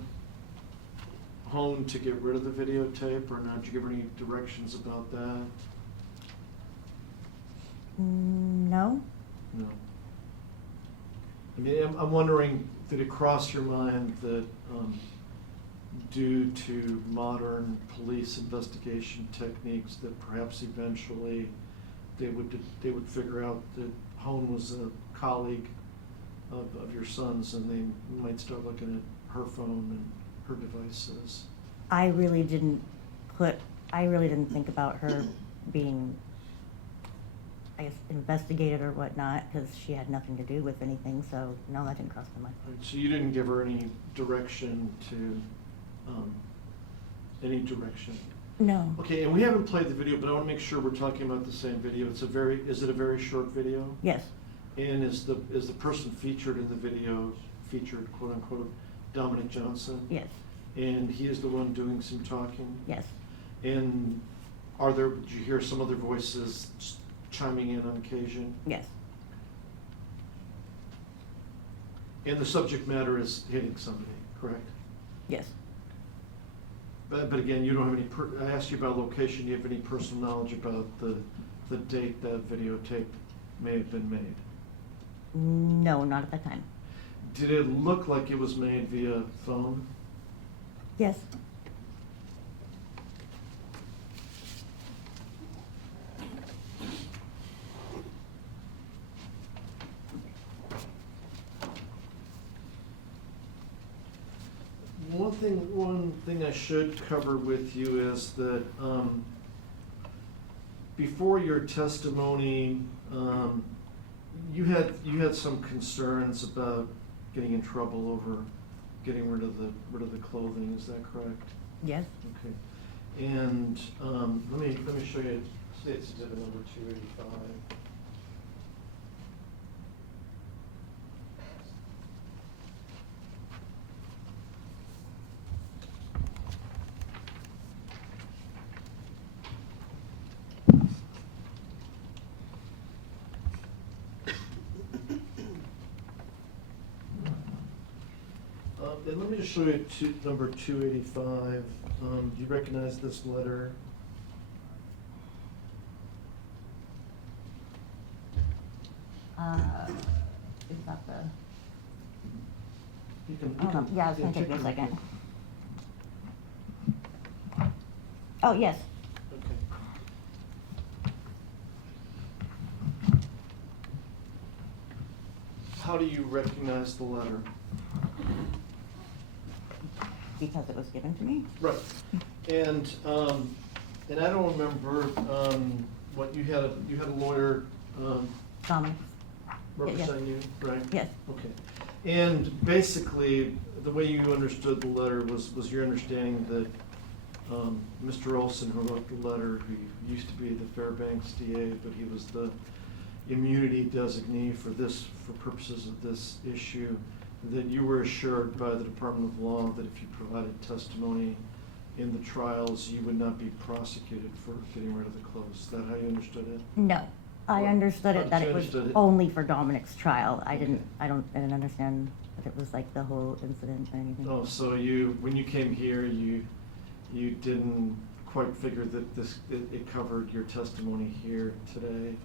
Hone to get rid of the videotape, or not? Did you give her any directions about that? no, No. I mean, I'm wondering, did it cross your mind that, due to modern police investigation techniques, that perhaps eventually they would figure out that Hone was a colleague of your son's, and they might start looking at her phone and her devices? I really didn't think about her being I guess, investigated or whatnot, because she had nothing to do with anything, so no, that didn't cross my mind. So you didn't give her any direction to, any direction? No. Okay, and we haven't played the video, but I want to make sure we're talking about the same video. It's a very, is it a very short video? Yes, And is the person featured in the video, featured quote unquote, Dominic Johnson? yes, And he is the one doing some talking? yes. And did you hear some other voices chiming in on occasion? Yes, And the subject matter is hitting somebody, correct? yes. But again, you don't have any, I asked you about location, do you have any personal knowledge about the date that videotape may have been made? No, not at that time. Did it look like it was made via phone? Yes, One thing I should cover with you is that, before your testimony, you had some concerns about getting in trouble over getting rid of the clothing, is that correct? yes. Okay. And, let me show you, State's Exhibit number 285. And let me just show you number 285. Do you recognize this letter? Is that the, You can. hold on, yeah, it's gonna take me a your- second. Oh, yes, Okay. How do you recognize the letter? because it was given to me. Right. And I don't remember, what, you had a lawyer, Dominic. representing you, right? Yes, Okay. And basically, the way you understood the letter was your understanding that Mr. Olsen, who wrote the letter, who used to be the Fairbanks DA, but he was the immunity designee for purposes of this issue, that you were assured by the Department of Law that if you provided testimony in the trials, you would not be prosecuted for getting rid of the clothes. Is that how you understood it? no, I Well, understood how it that did it you was understood it? only for Dominic's trial. I Okay. didn't understand that it was like the whole incident or anything. Oh, so when you came here, you didn't quite figure that it covered your testimony here today?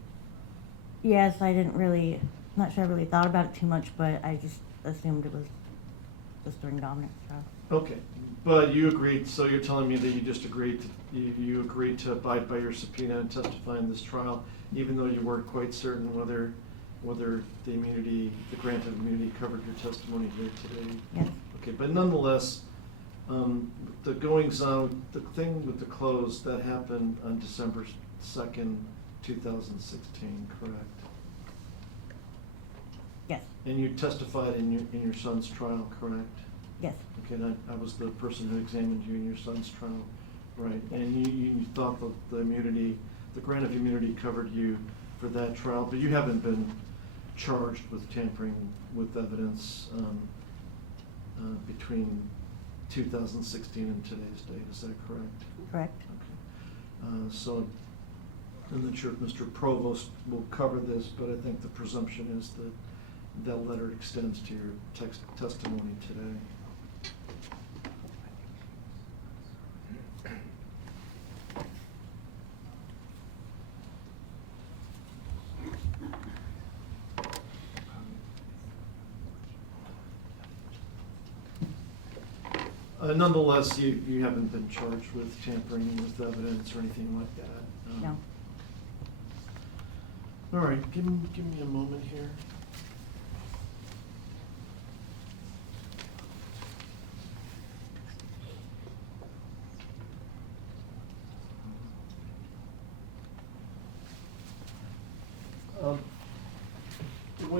Yes, I didn't really, not sure I really thought about it too much, but I just assumed it was just during Dominic's trial. Okay, but you agreed, so you're telling me that you just agreed you agreed to abide by your subpoena and testify in this trial, even though you weren't quite certain whether the immunity, the grant of immunity covered your testimony here today? Yes, Okay, but nonetheless, the goings-on, the thing with the clothes, that happened on December 2nd, 2016, correct? yes, And you testified in your son's trial, correct? yes, Okay, and I was the person who examined you in your son's trial, right? And you thought that the immunity, the grant of immunity covered you for that trial, but you haven't been charged with tampering with evidence between 2016 and today's date, is that correct? correct. Okay. So I'm not sure if Mr. Provost will cover this, but I think the presumption is that that letter extends to your testimony today. Nonetheless, you haven't been charged with tampering with evidence or anything like that? No. All right, give me a moment here.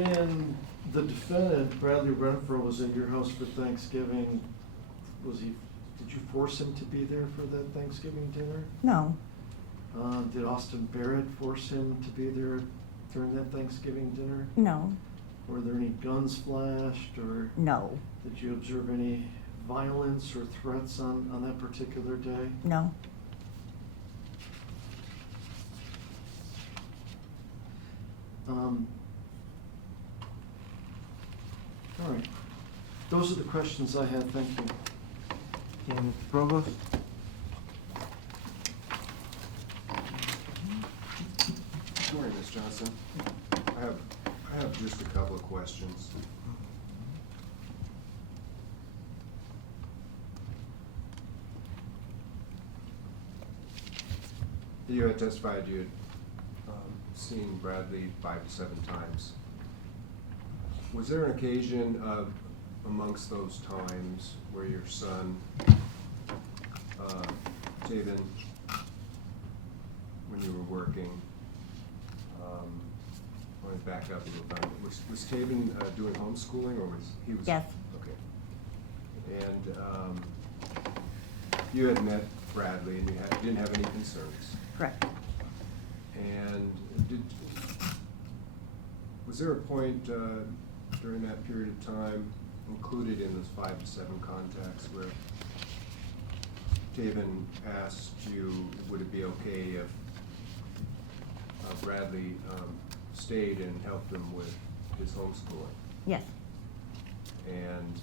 when the defendant, Bradley Renfro, was at your house for Thanksgiving, did you force him to be there for that Thanksgiving dinner? No, Did Austin Barrett force him to be there during that Thanksgiving dinner? no, Were there any guns flashed, or no, did you observe any violence or threats on that particular day? no. All right. Those are the questions I had. Thank you. Okay, Mr. Provost? Good morning, Ms. Johnson. I have just a couple of questions. You had testified you had seen Bradley 5 to 7 times. Was there an occasion amongst those times where your son, Pavin, when you were working, let me back up a little bit. Was Pavin doing homeschooling, or was he? Yes. Okay. And you had met Bradley, and you didn't have any concerns. Correct. And was there a point during that period of time included in those 5 to 7 contacts where Pavin asked you, would it be okay if Bradley stayed and helped him with his homeschooling? Yes. And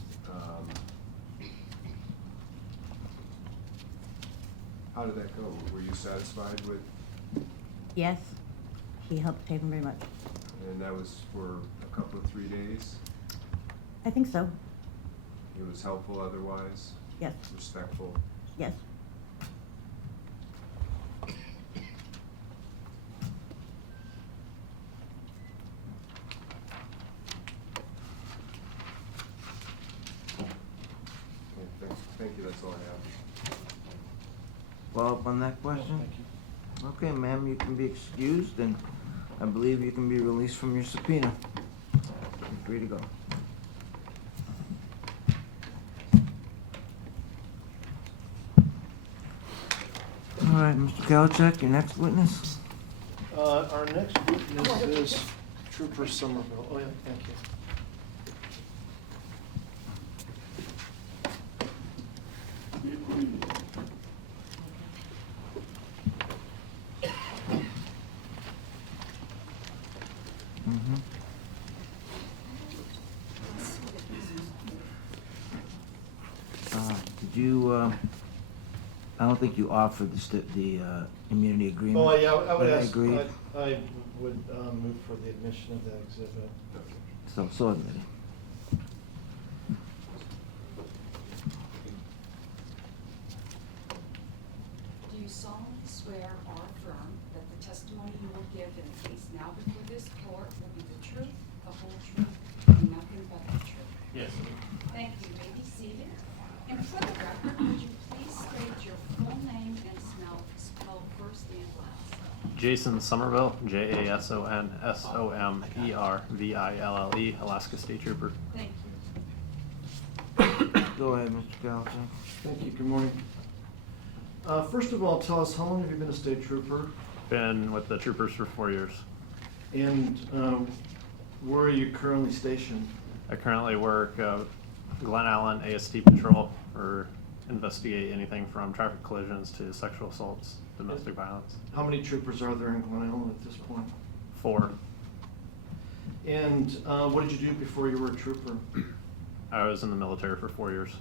how did that go? Were you satisfied with? Yes. He helped Pavin very much. And that was for a couple of 3 days? I think so. He was helpful otherwise? Yes. Respectful? Yes. Okay, thank you, that's all I have. Follow up on that question? Thank you. Okay, ma'am, you can be excused, and I believe you can be released from your subpoena. You're free to go. All right, Mr. Kalachek, your next witness. Our next witness is Trooper Summerville. Oh, yeah, thank you. Mhm. Did you, I don't think you offered the immunity agreement. Oh, yeah, I would but ask, agreed. I would move for the admission of that exhibit. So admitted. Do you solemnly swear or affirm that the testimony you will give in the case now before this court will be the truth, the whole truth, and nothing but the truth? Yes. Thank you. You may be seated. And for the record, would you please state your full name and spell first and last? Jason Summerville, JASON SOMERVILLE, Alaska State Trooper. Thank you. Go ahead, Mr. Kalachek. Thank you, good morning. First of all, tell us, how long have you been a state trooper? Been with the troopers for 4 years. And where are you currently stationed? I currently work Glen Allen AST Patrol, or investigate anything from traffic collisions to sexual assaults, domestic violence. How many troopers are there in Glen Allen at this point? 4. And what did you do before you were a trooper? I was in the military for 4 years.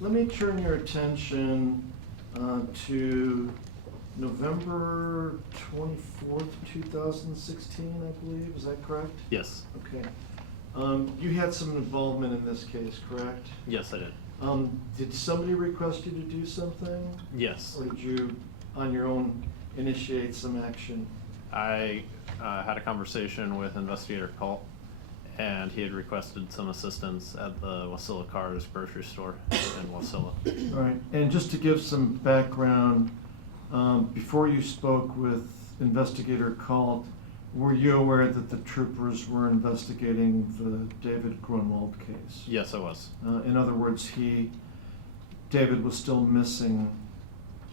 Let me turn your attention to November 24th, 2016, I believe. Is that correct? Yes. Okay. You had some involvement in this case, correct? Yes, I did. Did somebody request you to do something? Yes. Or did you, on your own, initiate some action? I had a conversation with Investigator Colt, and he had requested some assistance at the Wasilla Cars grocery store in Wasilla. All right, and just to give some background, before you spoke with Investigator Colt, Were you aware that the troopers were investigating the David Grunwald case? Yes, I was. In other words, David was still missing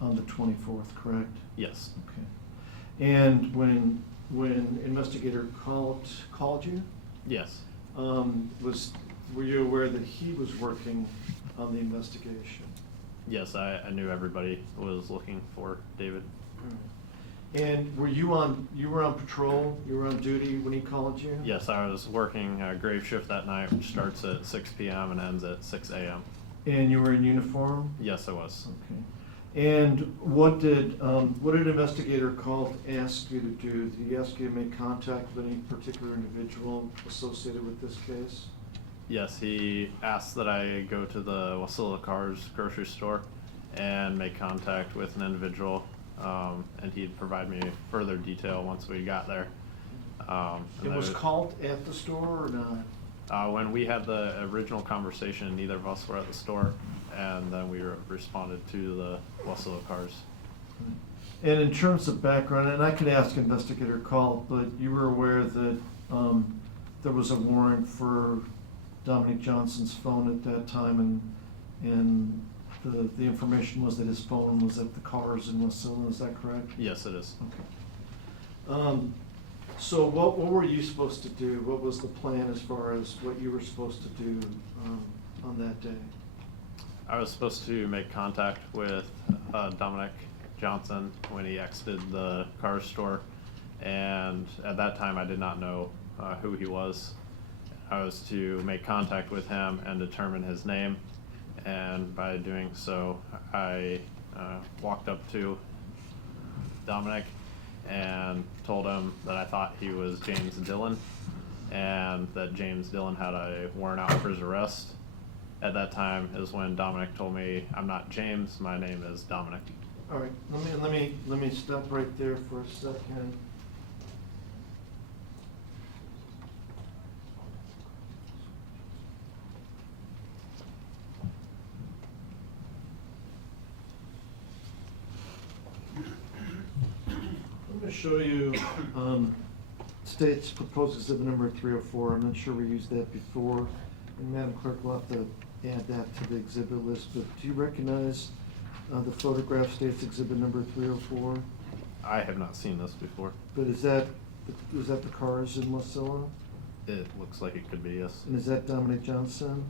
on the 24th, correct? Yes. Okay. And when investigator called you, Yes. were you aware that he was working on the investigation? Yes, I knew everybody was looking for David. And were you on patrol? You were on duty when he called you? Yes, I was working a grave shift that night, which starts at 6 p.m. and ends at 6 a.m. And you were in uniform? Yes, I was. Okay. And what did investigator Calt ask you to do? Did he ask you to make contact with any particular individual associated with this case? Yes, he asked that I go to the Wasilla Cars grocery store and make contact with an individual, and he'd provide me further detail once we got there. And was Calt at the store or not? When we had the original conversation, neither of us were at the store, and then we responded to the Wasilla Cars. And in terms of background, and I could ask investigator Calt, but you were aware that there was a warrant for Dominic Johnson's phone at that time, and the information was that his phone was at the cars in Wasilla, is that correct? Yes, it is. Okay. So what were you supposed to do? What was the plan as far as what you were supposed to do on that day? I was supposed to make contact with Dominic Johnson when he exited the car store, and at that time I did not know who he was. I was to make contact with him and determine his name, and by doing so I walked up to Dominic and told him that I thought he was James Dillon, and that James Dillon had a warrant out for his arrest. At that time is when Dominic told me, "I'm not James, my name is Dominic." All right, let me stop right there for a second. I'm going to show you state's proposed exhibit number 304. I'm not sure we used that before, and Madam Clerk will have to add that to the exhibit list. But do you recognize the photograph states exhibit number 304? I have not seen this before. But is that the cars in Wasilla? It looks like it could be, yes. And is that Dominic Johnson?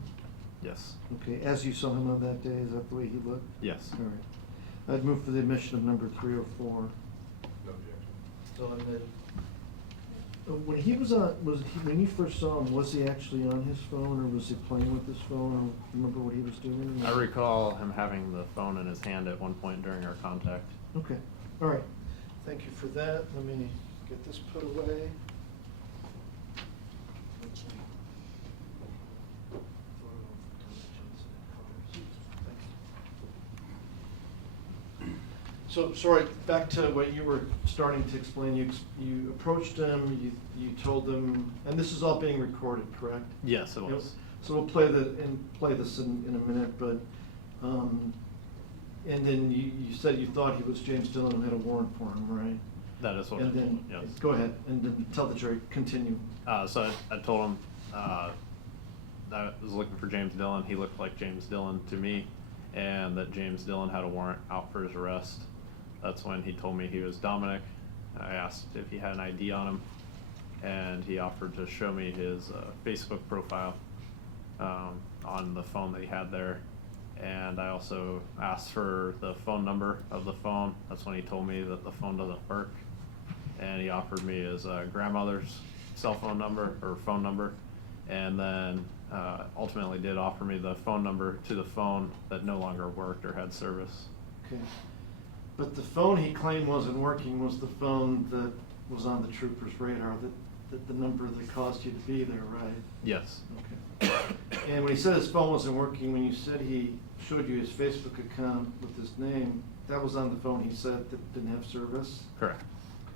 Yes. Okay, as you saw him on that day, is that the way he looked? Yes. All right. I'd move for the admission of number 304. No objection. So admitted. When he was when you first saw him, was he actually on his phone, or was he playing with his phone, or remember what he was doing? I recall him having the phone in his hand at one point during our contact. Okay, all right. Thank you for that. Let me get this put away. So, sorry, back to what you were starting to explain. You approached him, you told him, and this is all being recorded, correct? Yes, it was. So we'll play this in a minute, but, and then you said you thought he was James Dillon and had a warrant for him, right? That is what And I told then, him, yes. go ahead, and then tell the jury, continue. So I told him that I was looking for James Dillon. He looked like James Dillon to me, and that James Dillon had a warrant out for his arrest. That's when he told me he was Dominic. I asked if he had an ID on him, and he offered to show me his Facebook profile on the phone that he had there. And I also asked for the phone number of the phone. That's when he told me that the phone doesn't work. And he offered me his grandmother's cell phone number or phone number, and then ultimately did offer me the phone number to the phone that no longer worked or had service. Okay. But the phone he claimed wasn't working was the phone that was on the trooper's radar, that the number that caused you to be there, right? Yes. Okay. And when he said his phone wasn't working, when you said he showed you his Facebook account with his name, that was on the phone he said that didn't have service? Correct.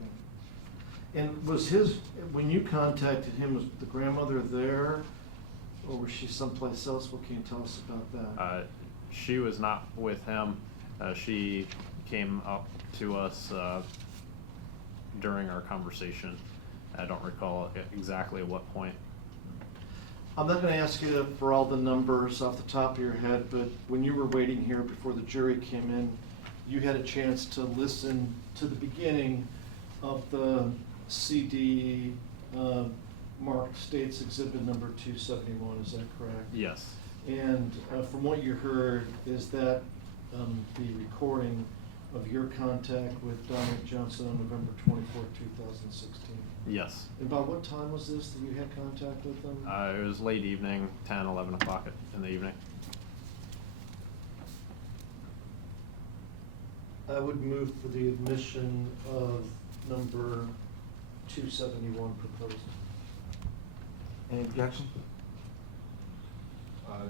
Okay. And was when you contacted him, was the grandmother there, or was she someplace else? What can you tell us about that? She was not with him. She came up to us during our conversation I don't recall exactly at what point. I'm not gonna ask you for all the numbers off the top of your head, but when you were waiting here before the jury came in, you had a chance to listen to the beginning of the CD marked States Exhibit number 271, is that correct? Yes. And from what you heard, is that the recording of your contact with Dominic Johnson on November 24, 2016? Yes. About what time was this that you had contact with them? It was late evening, 10, 11 o'clock in the evening. I would move for the admission of number 271 proposed. Any objection?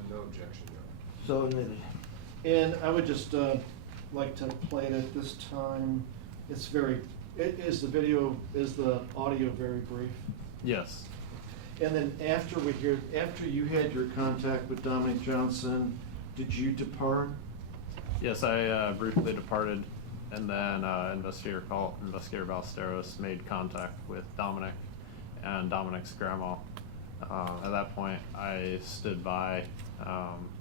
No objection, Your Honor. So admitted. And I would just like to play it at this time. Is the audio very brief? Yes. And then after you had your contact with Dominic Johnson, did you depart? Yes, I briefly departed, and then Investigator Ballesteros made contact with Dominic and Dominic's grandma. At that point, I stood by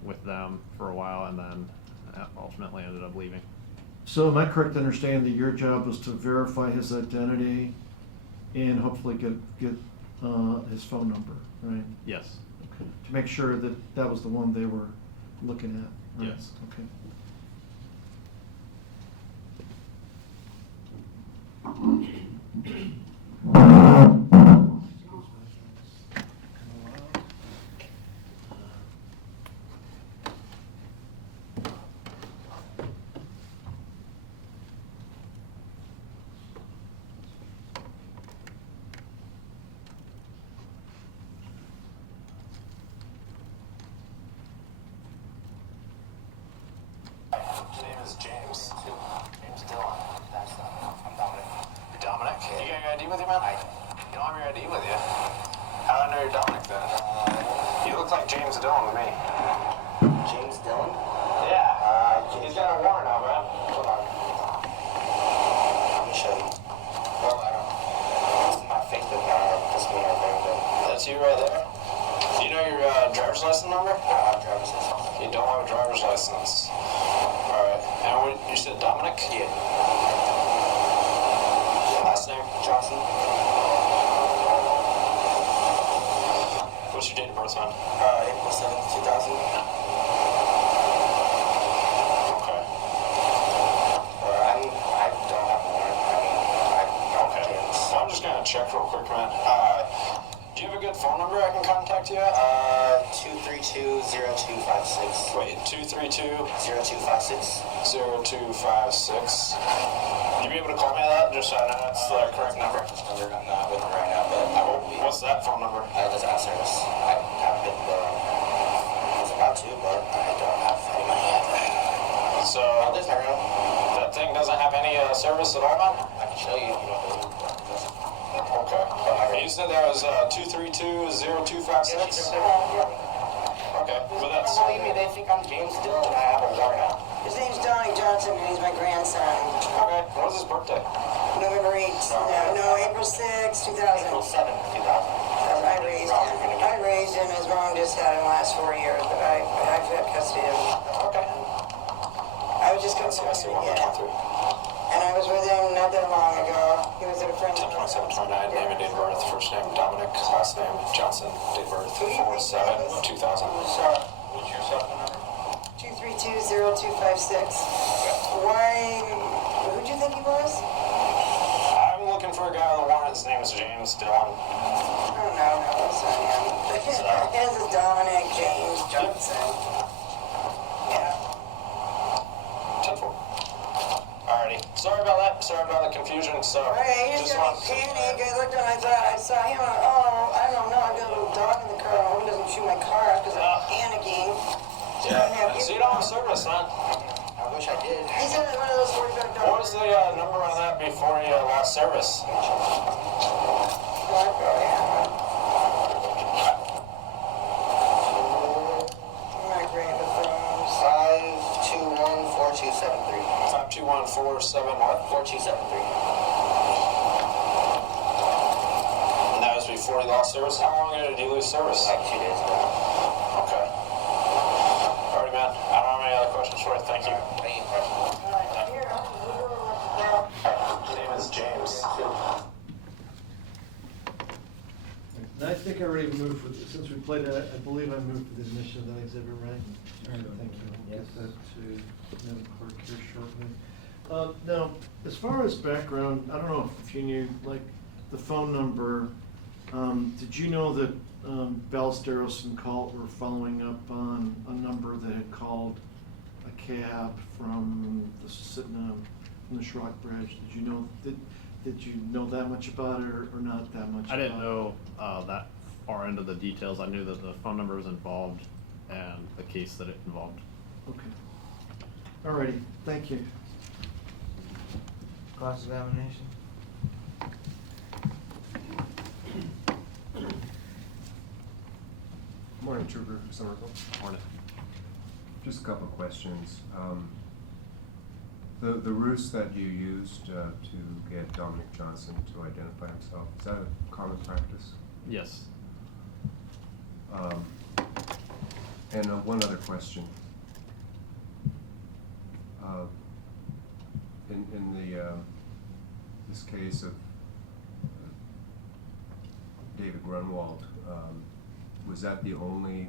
with them for a while, and then ultimately ended up leaving. So am I correct to understand that your job was to verify his identity and hopefully get his phone number, right? Yes. Okay. To make sure that that was the one they were looking at, right? Yes. Okay. His name is James. James Dillon. I'm Dominic. You're Dominic? You got your ID with you, man? You don't have your ID with you. How do I know you're Dominic then? You look like James Dillon to me. James Dillon? Yeah. He's got a warrant out, man. Hold on. Let me show you. Well, I don't. This is my Facebook misdemeanor thing, but That's you right there? Do you know your driver's license number? I don't have a driver's license. You don't have a driver's license. Alright. And what, you said Dominic? Yeah. Last name? Johnson? What's your date of birth, man? April 7th, 2000. Okay. I don't have a warrant. Okay. James. I'm just gonna check real quick, man. Do you have a good phone number I can contact you at? 232-0256. Wait, 232 0256. 0256. Would you be able to call me that just so I know that's the correct number? I'm not with it right now, but I will be. What's that phone number? It doesn't have service. I have been, I was about to, but I don't have any money yet. So, Oh, there's my room. that thing doesn't have any service at all, man? I can show you if you want to. Okay. You said that was 232-0256? Okay, but that's... Don't believe me, they think I'm James Dillon and I have a warrant out. His name's Dominic Johnson, and he's my grandson. Okay, when was his birthday? November 8th, April 6th, 2000. April 7th, 2000. I raised him. I raised him. His mom just had him the last 4 years, but I've had custody of him. Okay. I was just I see 123. And I was with him not that long ago. He was at a friend's 10/27/29, name and date of birth, first name Dominic, last name Johnson, date of birth 4/7/2000. Sorry, what's your cell phone number? 232-0256. Why? Who'd you think he was? I'm looking for a guy with a warrant. His name is James Dillon. Oh, no, it's not him. His is Dominic James Johnson. Yeah. 10-4. Alrighty. Sorry about that. Sorry about the confusion. So, Hey, he just got me panic. I looked and I thought I saw him. I don't know. I got a little dog in the car. I hope he doesn't shoot my car because I'm panicking. Yeah. So you don't have service, huh? I wish I did. He's in one of those 45 dollars. What was the number on that before you lost service? My grave is wrong. 521-4273. 521-47 what? 4273. before he lost service? How long ago did he lose service? Like 2 days ago. Okay. Alrighty, man. I don't have any other questions for you. Thank you. Thank you. Here, His name is James. And I think I already moved for, since we played it, I believe I moved for the admission of that exhibit, right? Thank you. I'll Yes. get that to Madam Clerk here shortly. Now, as far as background, I don't know if you knew, like, the phone number, did you know that Ballesteros and Colt were following up on a number that had called a cab from the Schrock Bridge? Did you know that much about it or not that much? I didn't about know that far into the details. I knew that the phone number was involved and the case that it involved. it? Okay. Alrighty, thank you. Cross-examination? Morning, Trooper Summerville. Morning. Just a couple of questions. The ruse that you used to get Dominic Johnson to identify himself, is that a common practice? Yes. And one other question. In this case of David Grunwald, was that the only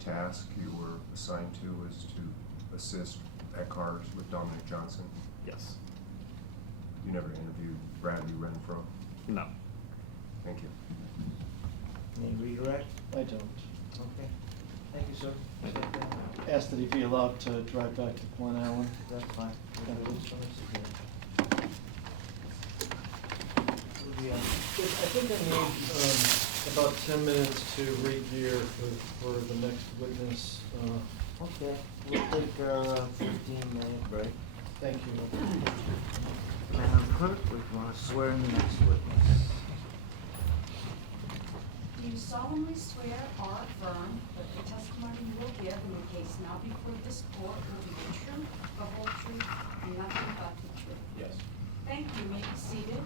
task you were assigned to, was to assist at cars with Dominic Johnson? Yes. You never interviewed Bradley Renfro? No. Thank you. Any redirect? I don't. Okay. Thank you, sir. Step down. Asked that he be allowed to drive back to Glen Allen. That's fine. I think I need about 10 minutes to read here for the next witness. Okay, we'll take a 15-minute break. Thank you. Madam Clerk, we want to swear in the next witness. Do you solemnly swear or affirm that the testimony you will give in the case now before this court will be the truth, the whole truth, and nothing but the truth? Yes. Thank you. You may be seated.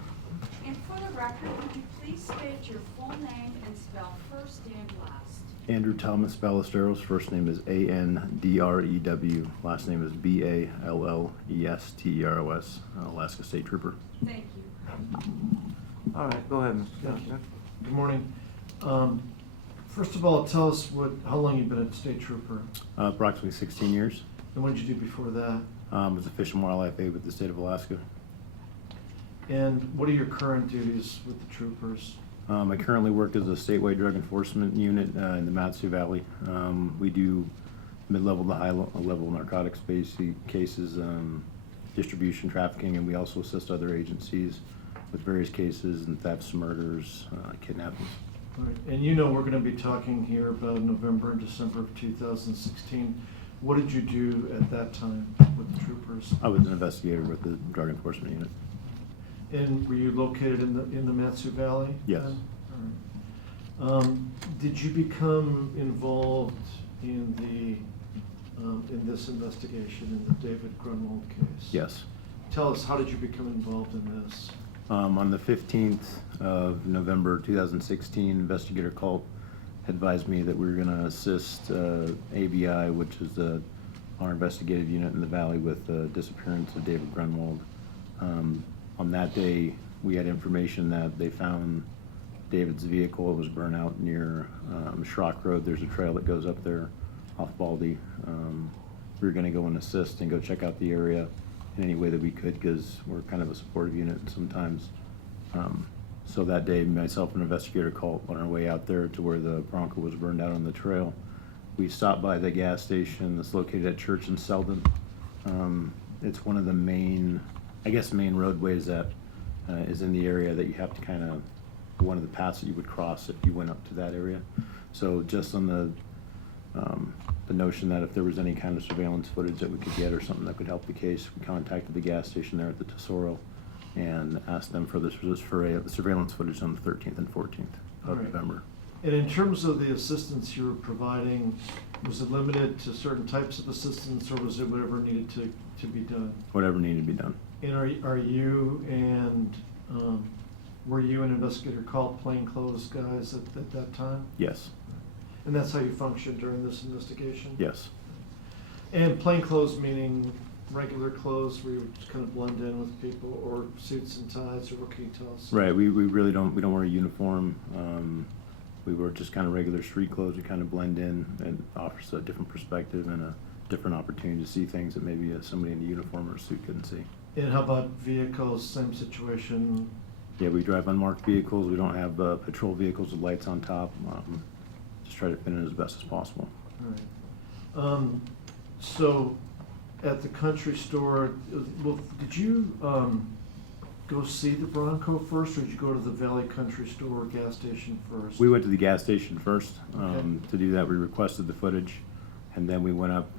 And for the record, would you please state your full name and spell first and last? Andrew Thomas Ballesteros, first name is Andrew, last name is Ballesteros, Alaska State Trooper. Thank you. All right, go ahead, Mr. Thank you. Johnson. Good morning. First of all, tell us how long you've been a state trooper, Approximately 16 years. and what did you do before that? Was a Fish and Wildlife aide with the state of Alaska. And what are your current duties with the troopers? I currently work as a statewide drug enforcement unit in the Mat-Su Valley. We do mid-level to high-level narcotics cases, distribution, trafficking, and we also assist other agencies with various cases and thefts, murders, kidnappings. All right. And you know we're going to be talking here about November and December of 2016. What did you do at that time with the troopers? I was an investigator with the drug enforcement unit. And were you located in the Mat-Su Valley? Yes. then? All right. Did you become involved in this investigation, in the David Grunwald case? Yes. Tell us, how did you become involved in this? On the 15th of November 2016, investigator Colt advised me that we were going to assist ABI, which is our investigative unit in the valley, with the disappearance of David Grunwald. On that day, we had information that they found David's vehicle. It was burnt out near Schrock Road. There's a trail that goes up there off Baldy. We were going to go and assist and go check out the area in any way that we could, because we're kind of a supportive unit sometimes. So that day, myself and investigator Colt on our way out there to where the Bronco was burned out on the trail. We stopped by the gas station that's located at Church and Selden. It's one of the main roadways that is in the area that you have to kind of, one of the paths that you would cross if you went up to that area. So just on the notion that if there was any kind of surveillance footage that we could get or something that could help the case, we contacted the gas station there at the Tesoro and asked them for surveillance footage on the 13th and 14th of Right. November. And in terms of the assistance you were providing, was it limited to certain types of assistance, or was it whatever needed to be done? Whatever needed to be done. And are you and Were you an investigator called plainclothes guys at that time? Yes, And that's how you functioned during this investigation? yes. And plainclothes meaning regular clothes where you would just kind of blend in with people, or suits and ties, or what can you tell us? Right, we really don't wear a uniform. We wear just kind of regular street clothes. We kind of blend in and offers a different perspective and a different opportunity to see things that maybe somebody in a uniform or a suit couldn't see. And how about vehicles, same situation? Yeah, we drive unmarked vehicles. We don't have patrol vehicles with lights on top. Just try to fit in as best as possible. All right. So at the country store, well, did you go see the Bronco first, or did you go to the Valley Country Store gas station first? We went to the gas station first. Okay. To do that, we requested the footage, and then we went up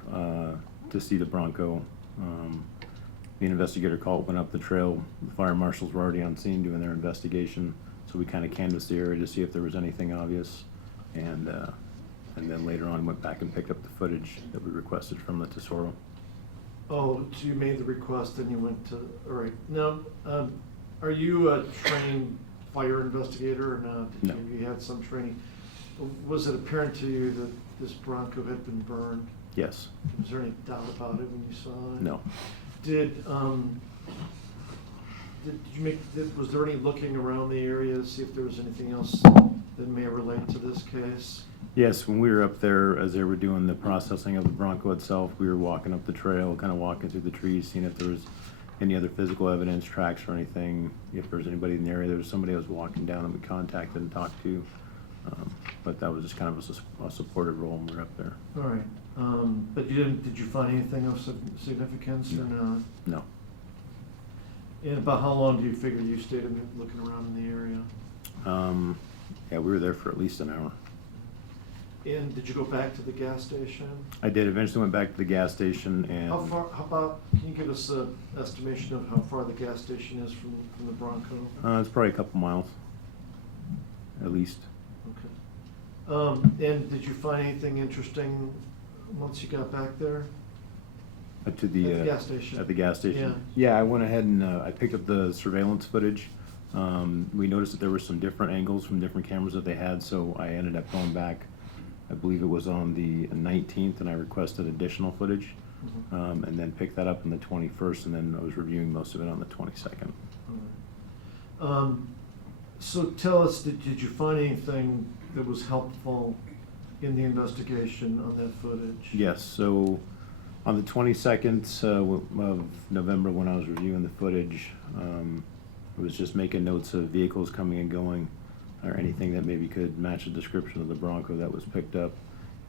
to see the Bronco. The investigator called, went up the trail. The fire marshals were already on scene doing their investigation, so we kind of canvassed the area to see if there was anything obvious, and then later on went back and picked up the footage that we requested from the Tesoro. Oh, so you made the request, then you went to, all right. Now, are you a trained fire investigator or not? No. You had some training. Was it apparent to you that this Bronco had been burned? Yes. Was there any doubt about it when you saw it? No. Was there any looking around the area to see if there was anything else that may relate to this case? Yes, when we were up there, as they were doing the processing of the Bronco itself, we were walking up the trail, kind of walking through the trees, seeing if there was any other physical evidence, tracks or anything. If there was anybody in the area, there was somebody that was walking down that we contacted and talked to. But that was just kind of a supportive role when we were up there. All right, but did you find anything of significance or not? No. And about how long do you figure you stayed looking around in the area? Yeah, we were there for at least an hour. And did you go back to the gas station? I did. Eventually went back to the gas station and. How about, can you give us an estimation of how far the gas station is from the Bronco? It's probably a couple miles, at least. Okay. And did you find anything interesting once you got back there? To the, At the gas station. At the gas station. Yeah, I went ahead and I picked up the surveillance footage. We noticed that there were some different angles from different cameras that they had, so I ended up going back. I believe it was on the 19th, and I requested additional footage, and then picked that up on the 21st, and then I was reviewing most of it on the 22nd. All right. So tell us, did you find anything that was helpful in the investigation on that footage? Yes, so on the 22nd of November, when I was reviewing the footage, I was just making notes of vehicles coming and going, or anything that maybe could match the description of the Bronco that was picked up.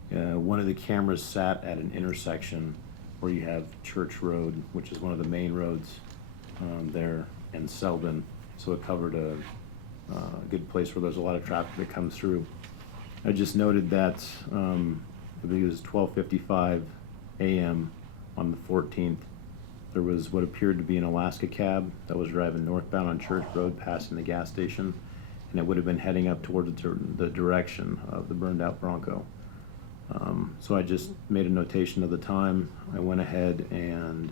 One of the cameras sat at an intersection where you have Church Road, which is one of the main roads there, and Selden. So it covered a good place where there's a lot of traffic that comes through. I just noted that I believe it was 12:55 a.m. on the 14th. There was what appeared to be an Alaska cab that was driving northbound on Church Road, passing the gas station, and it would have been heading up towards the direction of the burned out Bronco. So I just made a notation of the time. I went ahead and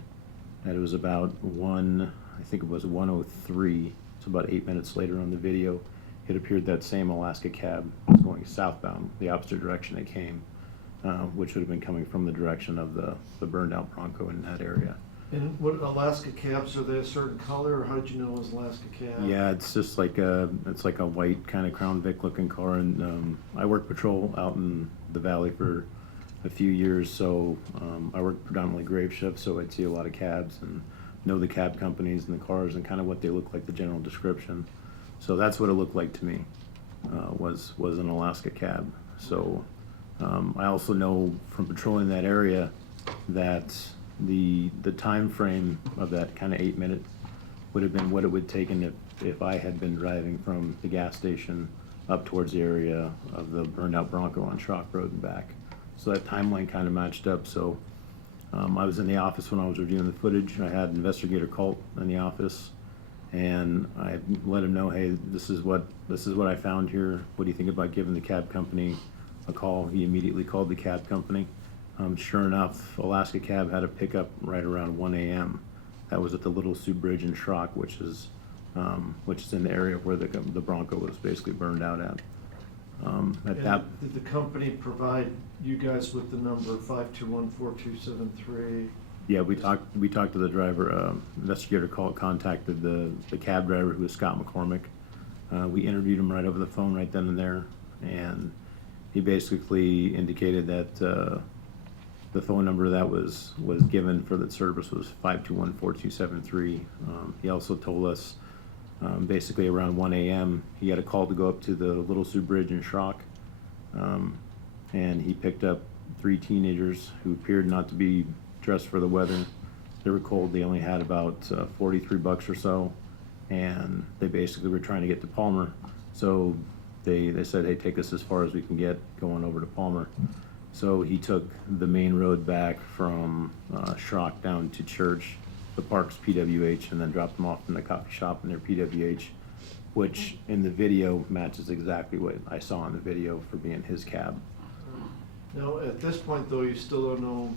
it was about I think it was 1:03, so about 8 minutes later on the video, it appeared that same Alaska cab was going southbound, the opposite direction it came, which would have been coming from the direction of the burned out Bronco in that area. And what Alaska cabs, are they a certain color, or how did you know it was Alaska cab? Yeah, it's just like a white kind of Crown Vic looking car, and I worked patrol out in the valley for a few years, so I worked predominantly grave shift, so I'd see a lot of cabs and know the cab companies and the cars and kind of what they look like, the general description. So that's what it looked like to me, was an Alaska cab. So I also know from patrolling that area that the time frame of that kind of 8 minute would have been what it would take if I had been driving from the gas station up towards the area of the burned out Bronco on Chalk Road and back. So that timeline kind of matched up. So I was in the office when I was reviewing the footage. I had investigator Colt in the office, and I let him know, hey, this is what I found here. What do you think about giving the cab company a call? He immediately called the cab company. Sure enough, Alaska Cab had a pickup right around 1 a.m. That was at the Little Sioux Bridge in Schrock, which is which is in the area where the Bronco was basically burned out at. At that, And did the company provide you guys with the number 521-4273? yeah, we talked to the driver. Investigator contacted the cab driver, who was Scott McCormick. We interviewed him right over the phone right then and there, and he basically indicated that the phone number that was given for the service was 521-4273. He also told us basically around 1 a.m. he had a call to go up to the Little Sioux Bridge in Schrock, and he picked up 3 teenagers who appeared not to be dressed for the weather. They were cold. They only had about $43 or so, and they basically were trying to get to Palmer. So they said, hey, take us as far as we can get going over to Palmer. So he took the main road back from Schrock down to Church, the Parks PWH, and then dropped them off in the coffee shop in their PWH, which in the video matches exactly what I saw in the video for being his cab. Now, at this point, though, you still don't know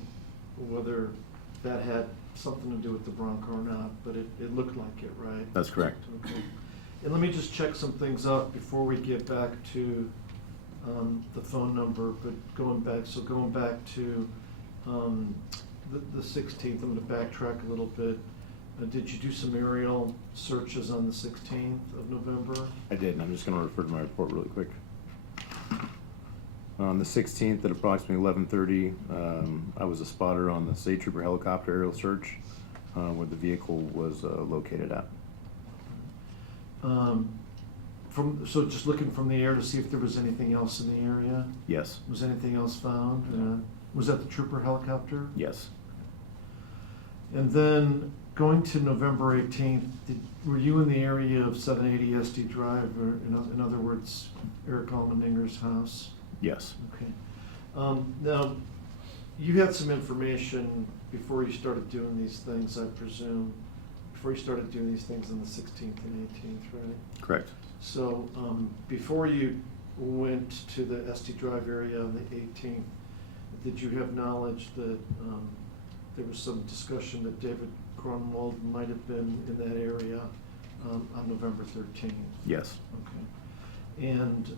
whether that had something to do with the Bronco or not, but it looked like it, right? That's correct. Okay. And let me just check some things up before we get back to the phone number, but going back to the 16th, I'm going to backtrack a little bit. Did you do some aerial searches on the 16th of November? I did, and I'm just going to refer to my report really quick. On the 16th at approximately 11:30, I was a spotter on the State Trooper helicopter aerial search where the vehicle was located at. So just looking from the air to see if there was anything else in the area? Yes. Was anything else found? Was that the trooper helicopter? Yes. And then going to November 18th, were you in the area of 780 SD Drive, or in other words, Eric Allmendinger's house? Yes. Okay. Now, you had some information before you started doing these things, I presume, before you started doing these things on the 16th and 18th, right? Correct. So, before you went to the SD Drive area on the 18th, did you have knowledge that there was some discussion that David Grunwald might have been in that area on November 13th? Yes. Okay. And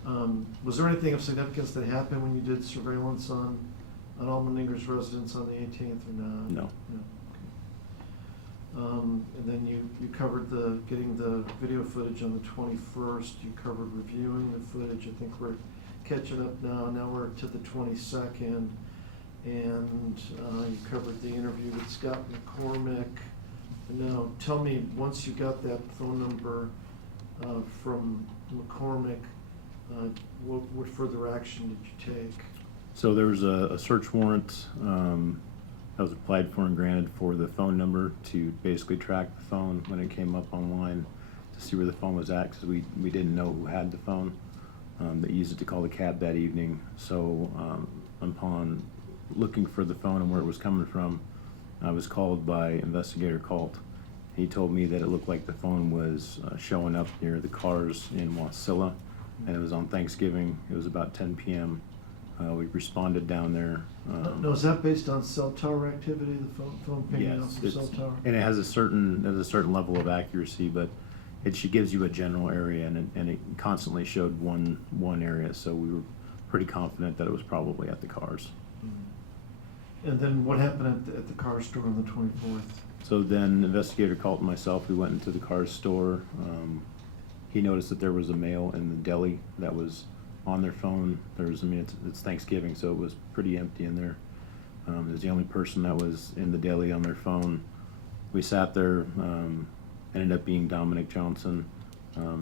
was there anything of significance that happened when you did surveillance on Allmendinger's residence on the 18th or not? No. Okay. And then you covered getting the video footage on the 21st. You covered reviewing the footage. I think we're catching up now. Now we're to the 22nd. And you covered the interview with Scott McCormick. And now tell me, once you got that phone number from McCormick, what further action did you take? So there was a search warrant that was applied for and granted for the phone number to basically track the phone when it came up online to see where the phone was at, because we didn't know who had the phone. They used it to call the cab that evening. So upon looking for the phone and where it was coming from, I was called by Investigator Colt. He told me that it looked like the phone was showing up near the cars in Wasilla, and it was on Thanksgiving. It was about 10 p.m. We responded down there. No, is that based on cell tower activity, the phone pinging off the cell tower? And it has a certain level of accuracy, but she gives you a general area, and it constantly showed one area, so we were pretty confident that it was probably at the cars. And then what happened at the car store on the 24th? So then Investigator Colt and myself, we went into the car store. He noticed that there was a male in the deli that was on their phone. It's Thanksgiving, so it was pretty empty in there. It was the only person that was in the deli on their phone. We sat there, ended up being Dominic Johnson.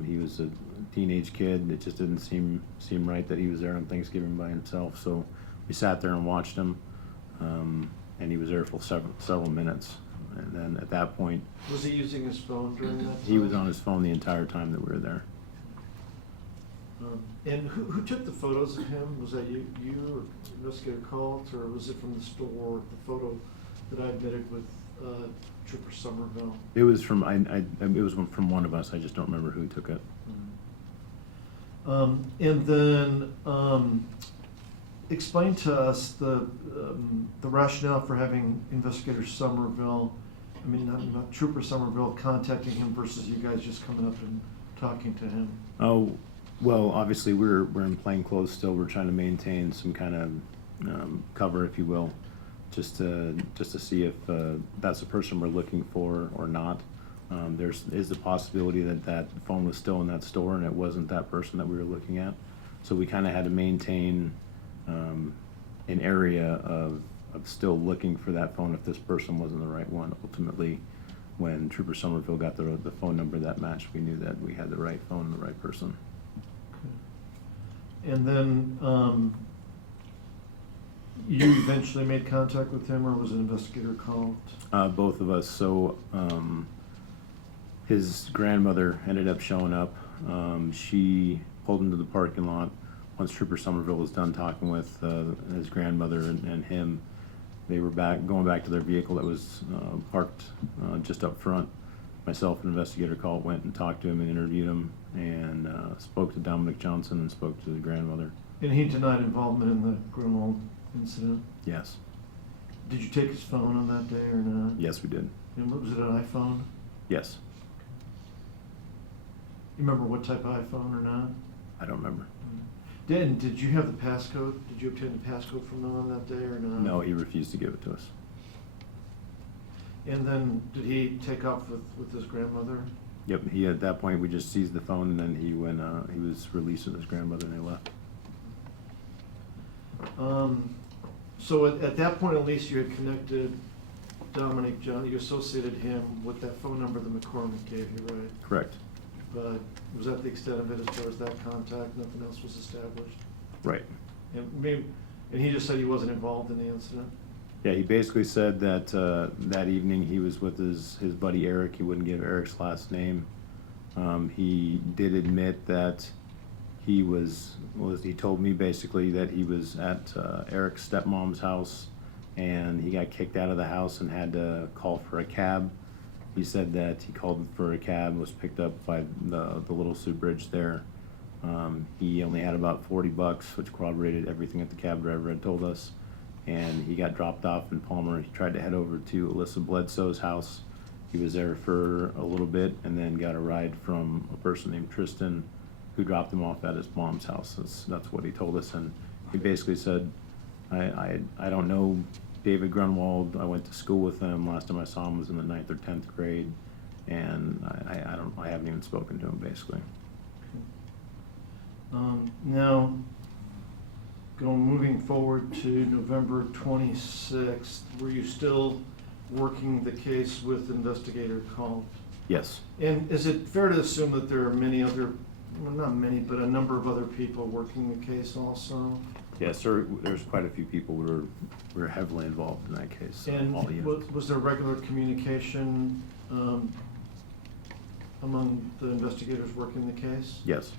He was a teenage kid. It just didn't seem right that he was there on Thanksgiving by himself. So we sat there and watched him, and he was there for several minutes. And then at that point, Was he using his phone during that time? he was on his phone the entire time that we were there. And who took the photos of him? Was that you or Investigator Colt, or was it from the store, the photo that I admitted with Trooper Summerville? It was from from one of us. I just don't remember who took it. And then explain to us the rationale for having Investigator Summerville I mean, not Trooper Summerville contacting him versus you guys just coming up and talking to him? Oh, well, obviously, we're in plain clothes still. We're trying to maintain some kind of cover, if you will, just to see if that's the person we're looking for or not. Is the possibility that phone was still in that store and it wasn't that person that we were looking at. So we kind of had to maintain an area of still looking for that phone if this person wasn't the right one. Ultimately, when Trooper Summerville got the phone number that matched, we knew that we had the right phone and the right person. Okay. And then you eventually made contact with him, or was an investigator called? Both of us. So his grandmother ended up showing up. She pulled into the parking lot. Once Trooper Summerville was done talking with his grandmother and him, they were going back to their vehicle that was parked just up front. Myself and investigator Colt went and talked to him and interviewed him, and spoke to Dominic Johnson and spoke to the grandmother. And he denied involvement in the Grunwald incident? Yes. Did you take his phone on that day or not? Yes, we did. And was it an iPhone? Yes. You remember what type of iPhone or not? I don't remember. Did you have the passcode? Did you obtain the passcode from them on that day or not? No, he refused to give it to us. And then did he take off with his grandmother? Yep, at that point, we just seized the phone, and then he was released with his grandmother, and they left. So at that point, at least you had connected Dominic John, you associated him with that phone number that McCormick gave you, right? Correct. But was that the extent of it as far as that contact? Nothing else was established? Right. And he just said he wasn't involved in the incident? Yeah, he basically said that that evening he was with his buddy Eric. He wouldn't give Eric's last name. He did admit that he told me basically that he was at Eric's stepmom's house, and he got kicked out of the house and had to call for a cab. He said that he called for a cab, was picked up by the Little Sioux Bridge there. He only had about $40, which corroborated everything that the cab driver had told us. And he got dropped off in Palmer. He tried to head over to Alyssa Bledsoe's house. He was there for a little bit and then got a ride from a person named Tristan, who dropped him off at his mom's house. That's what he told us. And he basically said, I don't know David Grunwald. I went to school with him. Last time I saw him was in the 9th or 10th grade. And I haven't even spoken to him, basically. Now, moving forward to November 26th, were you still working the case with investigator Colt? Yes. And is it fair to assume that there are many other, well, not many, but a number of other people working the case also? Yes, sir. There's quite a few people who were heavily involved in that case. And was there regular communication among the investigators working the case? Yes.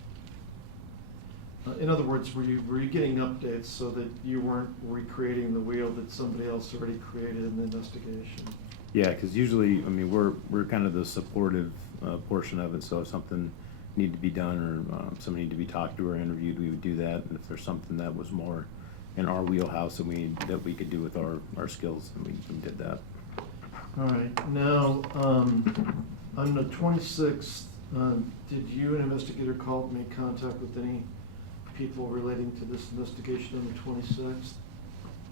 In other words, were you getting updates so that you weren't recreating the wheel that somebody else already created in the investigation? Yeah, because usually, I mean, we're kind of the supportive portion of it. So if something needed to be done or somebody needed to be talked to or interviewed, we would do that. And if there's something that was more in our wheelhouse that we could do with our skills, then we did that. All right. Now, on the 26th, did you and investigator Colt make contact with any people relating to this investigation on the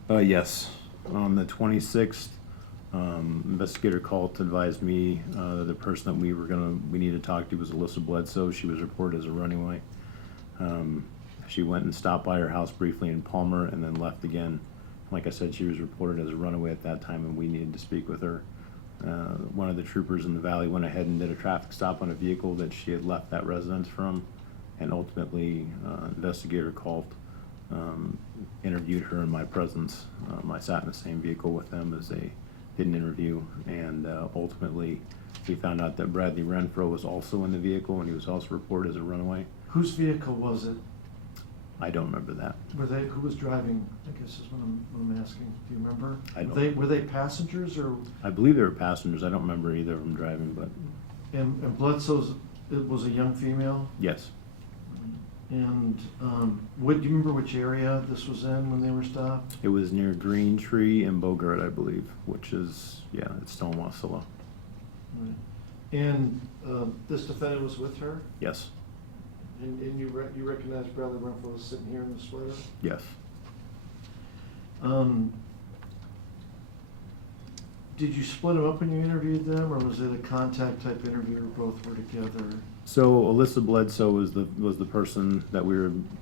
26th? Yes. On the 26th, investigator Colt advised me that the person that we needed to talk to was Alyssa Bledsoe. She was reported as a runaway. She went and stopped by her house briefly in Palmer and then left again. Like I said, she was reported as a runaway at that time, and we needed to speak with her. One of the troopers in the valley went ahead and did a traffic stop on a vehicle that she had left that residence from, and ultimately investigator Colt interviewed her in my presence. I sat in the same vehicle with them as they did an interview, and ultimately we found out that Bradley Renfro was also in the vehicle, and he was also reported as a runaway. Whose vehicle was it? I don't remember that. Who was driving, I guess is what I'm asking. Do you remember? I don't. Were they passengers or? I believe they were passengers. I don't remember either of them driving, but. And Bledsoe's, it was a young female? Yes. And do you remember which area this was in when they were stopped? It was near Green Tree and Bogart, I believe, which is, yeah, it's still in Wasilla. Right. And this defendant was with her? Yes, And you recognize Bradley Renfro was sitting here in the sweater? yes. Did you split them up when you interviewed them, or was it a contact type interview where both were together? So Alyssa Bledsoe was the person that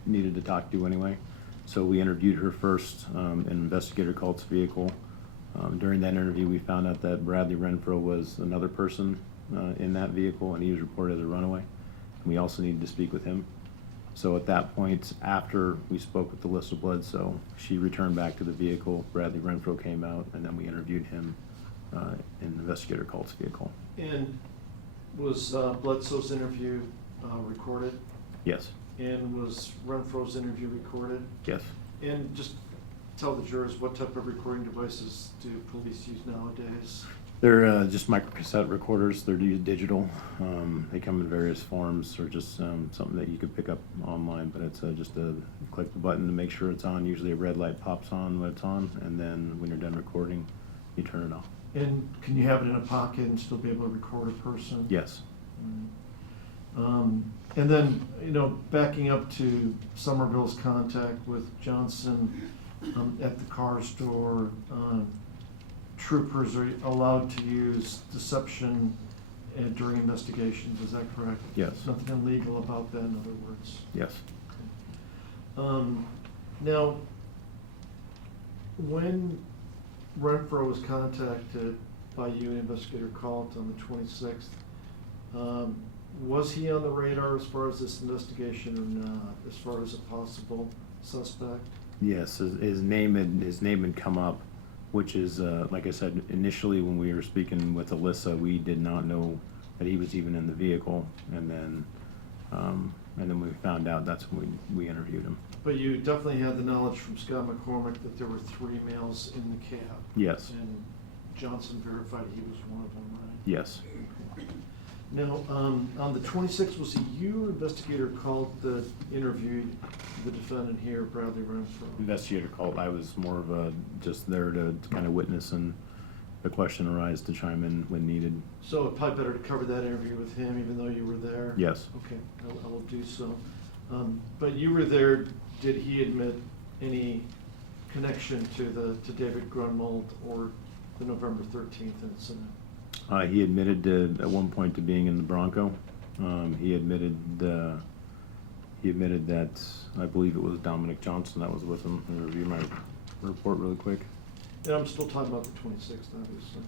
needed to talk to anyway. So we interviewed her first in Investigator Cult's vehicle. During that interview, we found out that Bradley Renfro was another person in that vehicle, and he was reported as a runaway. And we also needed to speak with him. So at that point, after we spoke with Alyssa Bledsoe, she returned back to the vehicle. Bradley Renfro came out, and then we interviewed him in Investigator Cult's vehicle. And was Bledsoe's interview recorded? Yes, And was Renfro's interview recorded? yes. And just tell the jurors, what type of recording devices do police use nowadays? They're just microcassette recorders. They're digital. They come in various forms, or just something that you could pick up online. But it's just click the button to make sure it's on. Usually a red light pops on when it's on, and then when you're done recording, you turn it off. And can you have it in a pocket and still be able to record a person? Yes. And then, backing up to Summerville's contact with Johnson at the car store, troopers are allowed to use deception during investigations, is that correct? Yes. Nothing illegal about that, in other words? Yes. Now, when Renfro was contacted by you and Investigator Calt on the 26th, was he on the radar as far as this investigation or not, as far as a possible suspect? Yes. His name had come up, which is like I said initially when we were speaking with Alyssa, we did not know that he was even in the vehicle, and then when we found out, that's when we interviewed him. But you definitely had the knowledge from Scott McCormick that there were 3 males in the cab. Yes. And Johnson verified he was one of them, right? Yes. Now, on the 26th, was it you or Investigator Calt that interviewed the defendant here, Bradley Renfro? Investigator Cult. I was more of just there to kind of witness, and the question arise to chime in when needed. So it's probably better to cover that interview with him, even though you were there? Yes. Okay, I will do so. But you were there, did he admit any connection to David Grunwald or the November 13th incident? He admitted at one point to being in the Bronco. He admitted that I believe it was Dominic Johnson that was with him. Let me review my report really quick. And I'm still talking about the 26th, obviously.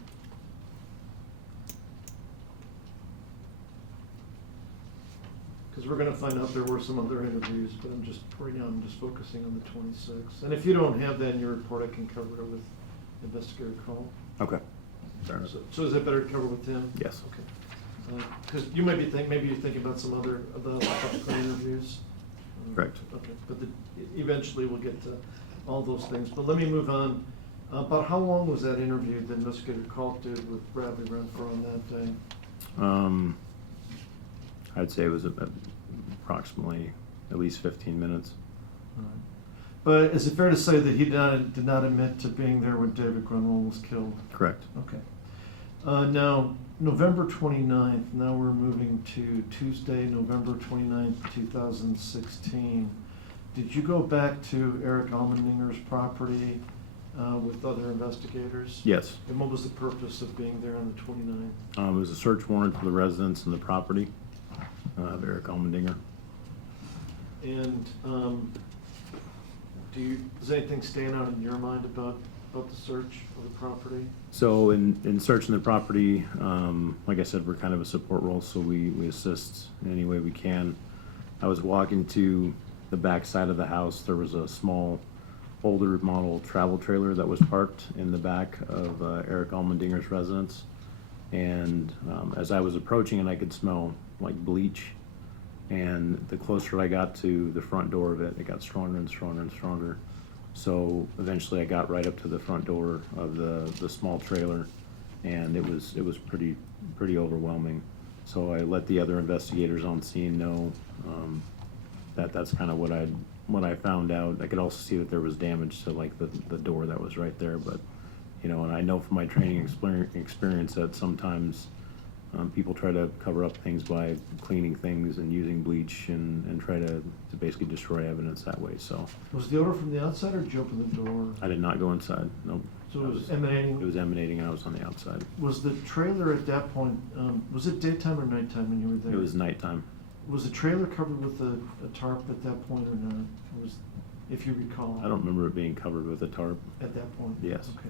Because we're gonna find out there were some other interviews, but right now I'm just focusing on the 26th. And if you don't have that in your report, I can cover it with Investigator Cole. Okay. Fair enough. So is that better to cover with him? Yes. Okay. Because you might be maybe you're thinking about some other of the subsequent interviews. Correct. Okay, but eventually we'll get to all those things. But let me move on. About how long was that interview that Investigator Calt did with Bradley Renfro on that day? I'd say it was approximately at least 15 minutes. All right. But is it fair to say that he did not admit to being there when David Grunwald was killed? Correct. Okay. Now, November 29th, now we're moving to Tuesday, November 29th, 2016. Did you go back to Eric Allmendinger's property with other investigators? Yes. And what was the purpose of being there on the 29th? It was a search warrant for the residence and the property of Eric Allmendinger. And does anything stand out in your mind about the search of the property? So in searching the property, like I said, we're kind of a support role, so we assist in any way we can. I was walking to the back side of the house. There was a small, older model travel trailer that was parked in the back of Eric Allmendinger's residence. And as I was approaching it, I could smell like bleach. And the closer I got to the front door of it, it got stronger and stronger and stronger. So eventually I got right up to the front door of the small trailer, and it was pretty overwhelming. So I let the other investigators on scene know that that's kind of what I found out. I could also see that there was damage to like the door that was right there, but and I know from my training experience that sometimes People try to cover up things by cleaning things and using bleach and try to basically destroy evidence that way, so. Was the odor from the outside or did you open the door? I did not go inside, no. So it was emanating? It was emanating and I was on the outside. Was the trailer at that point, was it daytime or nighttime when you were there? It was nighttime. Was the trailer covered with a tarp at that point or not? Or was, if you recall? I don't remember it being covered with a tarp. At that point? Yes. Okay.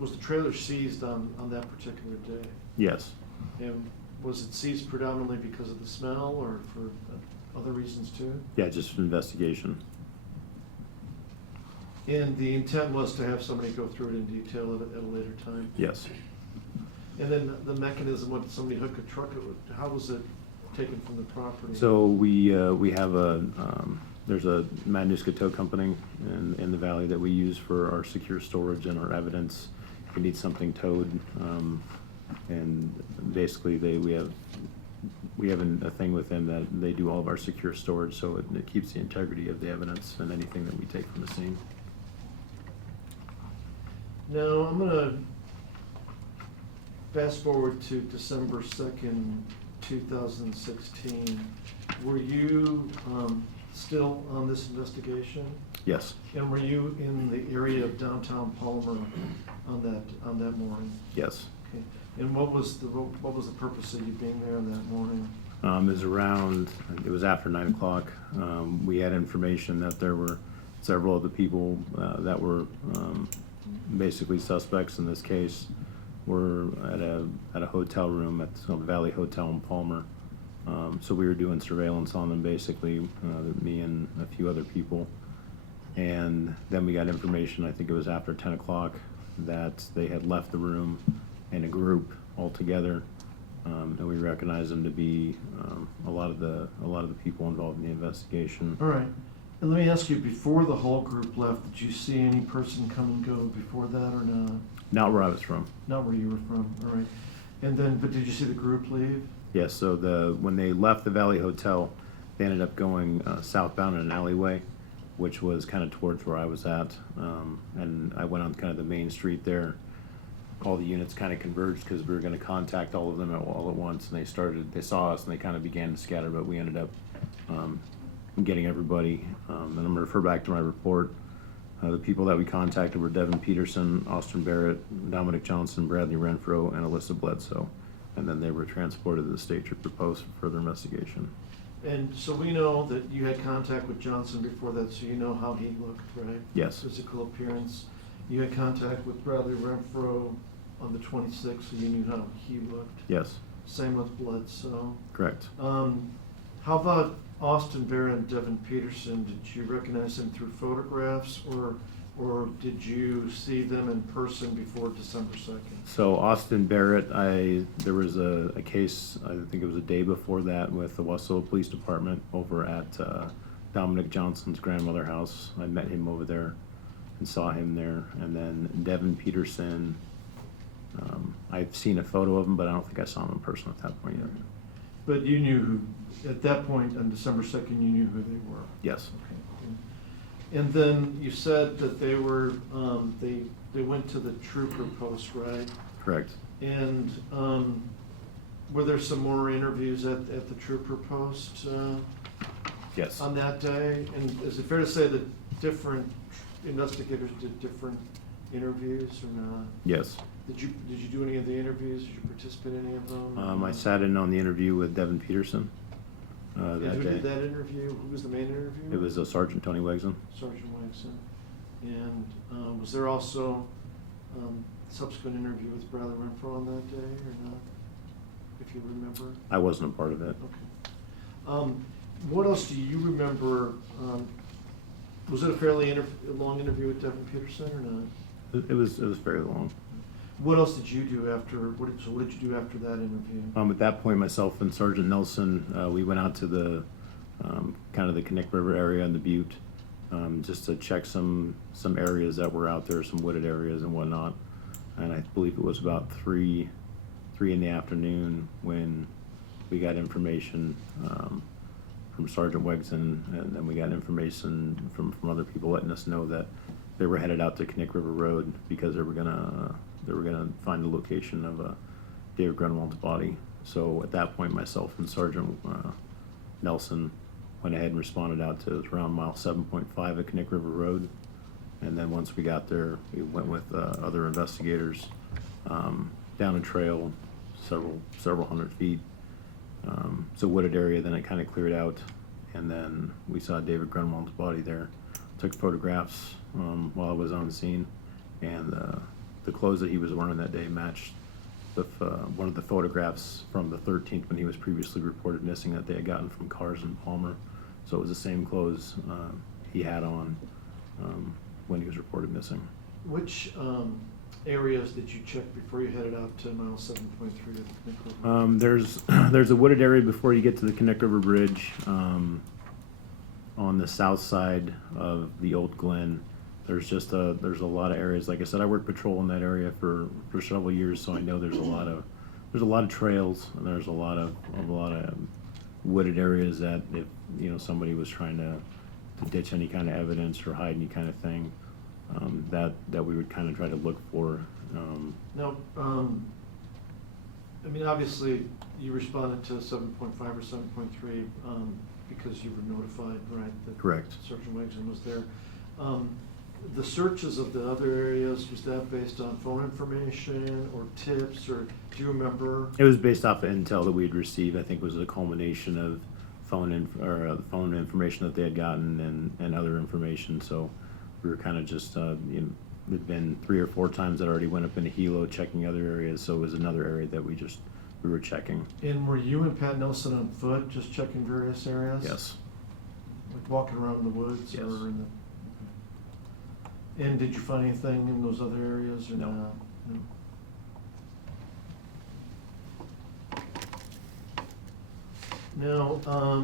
Was the trailer seized on that particular day? Yes. And was it seized predominantly because of the smell or for other reasons too? Yeah, just investigation. And the intent was to have somebody go through it in detail at a later time? Yes. And then the mechanism, when somebody hooked a truck, how was it taken from the property? So we have there's a Matanuska tow company in the valley that we use for our secure storage and our evidence. If we need something towed, and basically we have a thing with them that they do all of our secure storage, so it keeps the integrity of the evidence and anything that we take from the scene. Now, I'm gonna fast forward to December 2nd, 2016. Were you still on this investigation? Yes. And were you in the area of downtown Palmer on that morning? Yes. Okay. And what was the purpose of you being there on that morning? It was after 9 o'clock. We had information that there were several of the people that were basically suspects in this case were at a hotel room at the Valley Hotel in Palmer. So we were doing surveillance on them, basically, me and a few other people. And then we got information, I think it was after 10 o'clock, that they had left the room in a group altogether. And we recognized them to be a lot of the people involved in the investigation. All right. And let me ask you, before the whole group left, did you see any person come and go before that or not? Not where I was from. Not where you were from, all right. And then, but did you see the group leave? Yes, so when they left the Valley Hotel, they ended up going southbound in an alleyway, which was kind of towards where I was at. And I went on kind of the main street there. All the units kind of converged because we were going to contact all of them all at once, and they saw us and they kind of began to scatter, but we ended up getting everybody. And I'm going to refer back to my report. The people that we contacted were Devin Peterson, Austin Barrett, Dominic Johnson, Bradley Renfro, and Alyssa Bledsoe. And then they were transported to the State Trooper Post for further investigation. And so we know that you had contact with Johnson before that, so you know how he looked, right? Yes. Physical appearance. You had contact with Bradley Renfro on the 26th, so you knew how he looked. Yes. Same with Bledsoe. Correct. How about Austin Barrett and Devin Peterson? Did you recognize them through photographs, or did you see them in person before December 2nd? So Austin Barrett, there was a case, I think it was a day before that, with the Wasilla Police Department over at Dominic Johnson's grandmother house. I met him over there and saw him there. And then Devin Peterson, I've seen a photo of him, but I don't think I saw him in person at that point either. But you knew who, at that point on December 2nd, you knew who they were? Yes. Okay. And then you said that they were, they went to the trooper post, right? Correct. And were there some more interviews at the trooper post Yes. on that day? And is it fair to say that different investigators did different interviews or not? Yes. Did you do any of the interviews? Did you participate in any of them? I sat in on the interview with Devin Peterson And that who day. did that interview? Who was the main interviewer? It was Sergeant Tony Wegson. Sergeant Wigston. And was there also subsequent interview with Bradley Renfro on that day or not? If you remember? I wasn't a part of it. Okay. What else do you remember? Was it a fairly long interview with Devin Peterson or not? It was fairly long. What else did you do after? What did you do after that interview? At that point, myself and Sergeant Nelson, we went out to the kind of the Connect River area in the Butte, just to check some areas that were out there, some wooded areas and whatnot. And I believe it was about 3 in the afternoon when we got information from Sergeant Wegson, and then we got information from other people letting us know that they were headed out to Connect River Road because they were gonna find the location of David Grunwald's body. So at that point, myself and Sergeant Nelson went ahead and responded out to around mile 7.5 at Connect River Road. And then once we got there, we went with other investigators down a trail several hundred feet. It's a wooded area, then it kind of cleared out, and then we saw David Grunwald's body there. Took photographs while I was on scene, and the clothes that he was wearing that day matched with one of the photographs from the 13th when he was previously reported missing that they had gotten from cars in Palmer. So it was the same clothes he had on when he was reported missing. Which areas did you check before you headed out to mile 7.3 to the Connect River? There's a wooded area before you get to the Connect River Bridge on the south side of the Old Glen. There's a lot of areas. Like I said, I worked patrol in that area for several years, so I know there's a lot of trails, and there's a lot of wooded areas that if somebody was trying to ditch any kind of evidence or hide any kind of thing, that we would kind of try to look for. Now, I mean, obviously, you responded to 7.5 or 7.3 because you were notified, right? That Correct. Sergeant Wigs was there. The searches of the other areas, was that based on phone information or tips, or do you remember? It was based off of intel that we had received. I think it was a culmination of phone information that they had gotten and other information. So we were kind of just, there'd been 3 or 4 times that I already went up into Hilo checking other areas. So it was another area that we were checking. And were you and Pat Nelson on foot just checking various areas? Yes. Like walking around in the woods? Yes. Or in the, and did you find anything in those other areas or No. not? No. Now,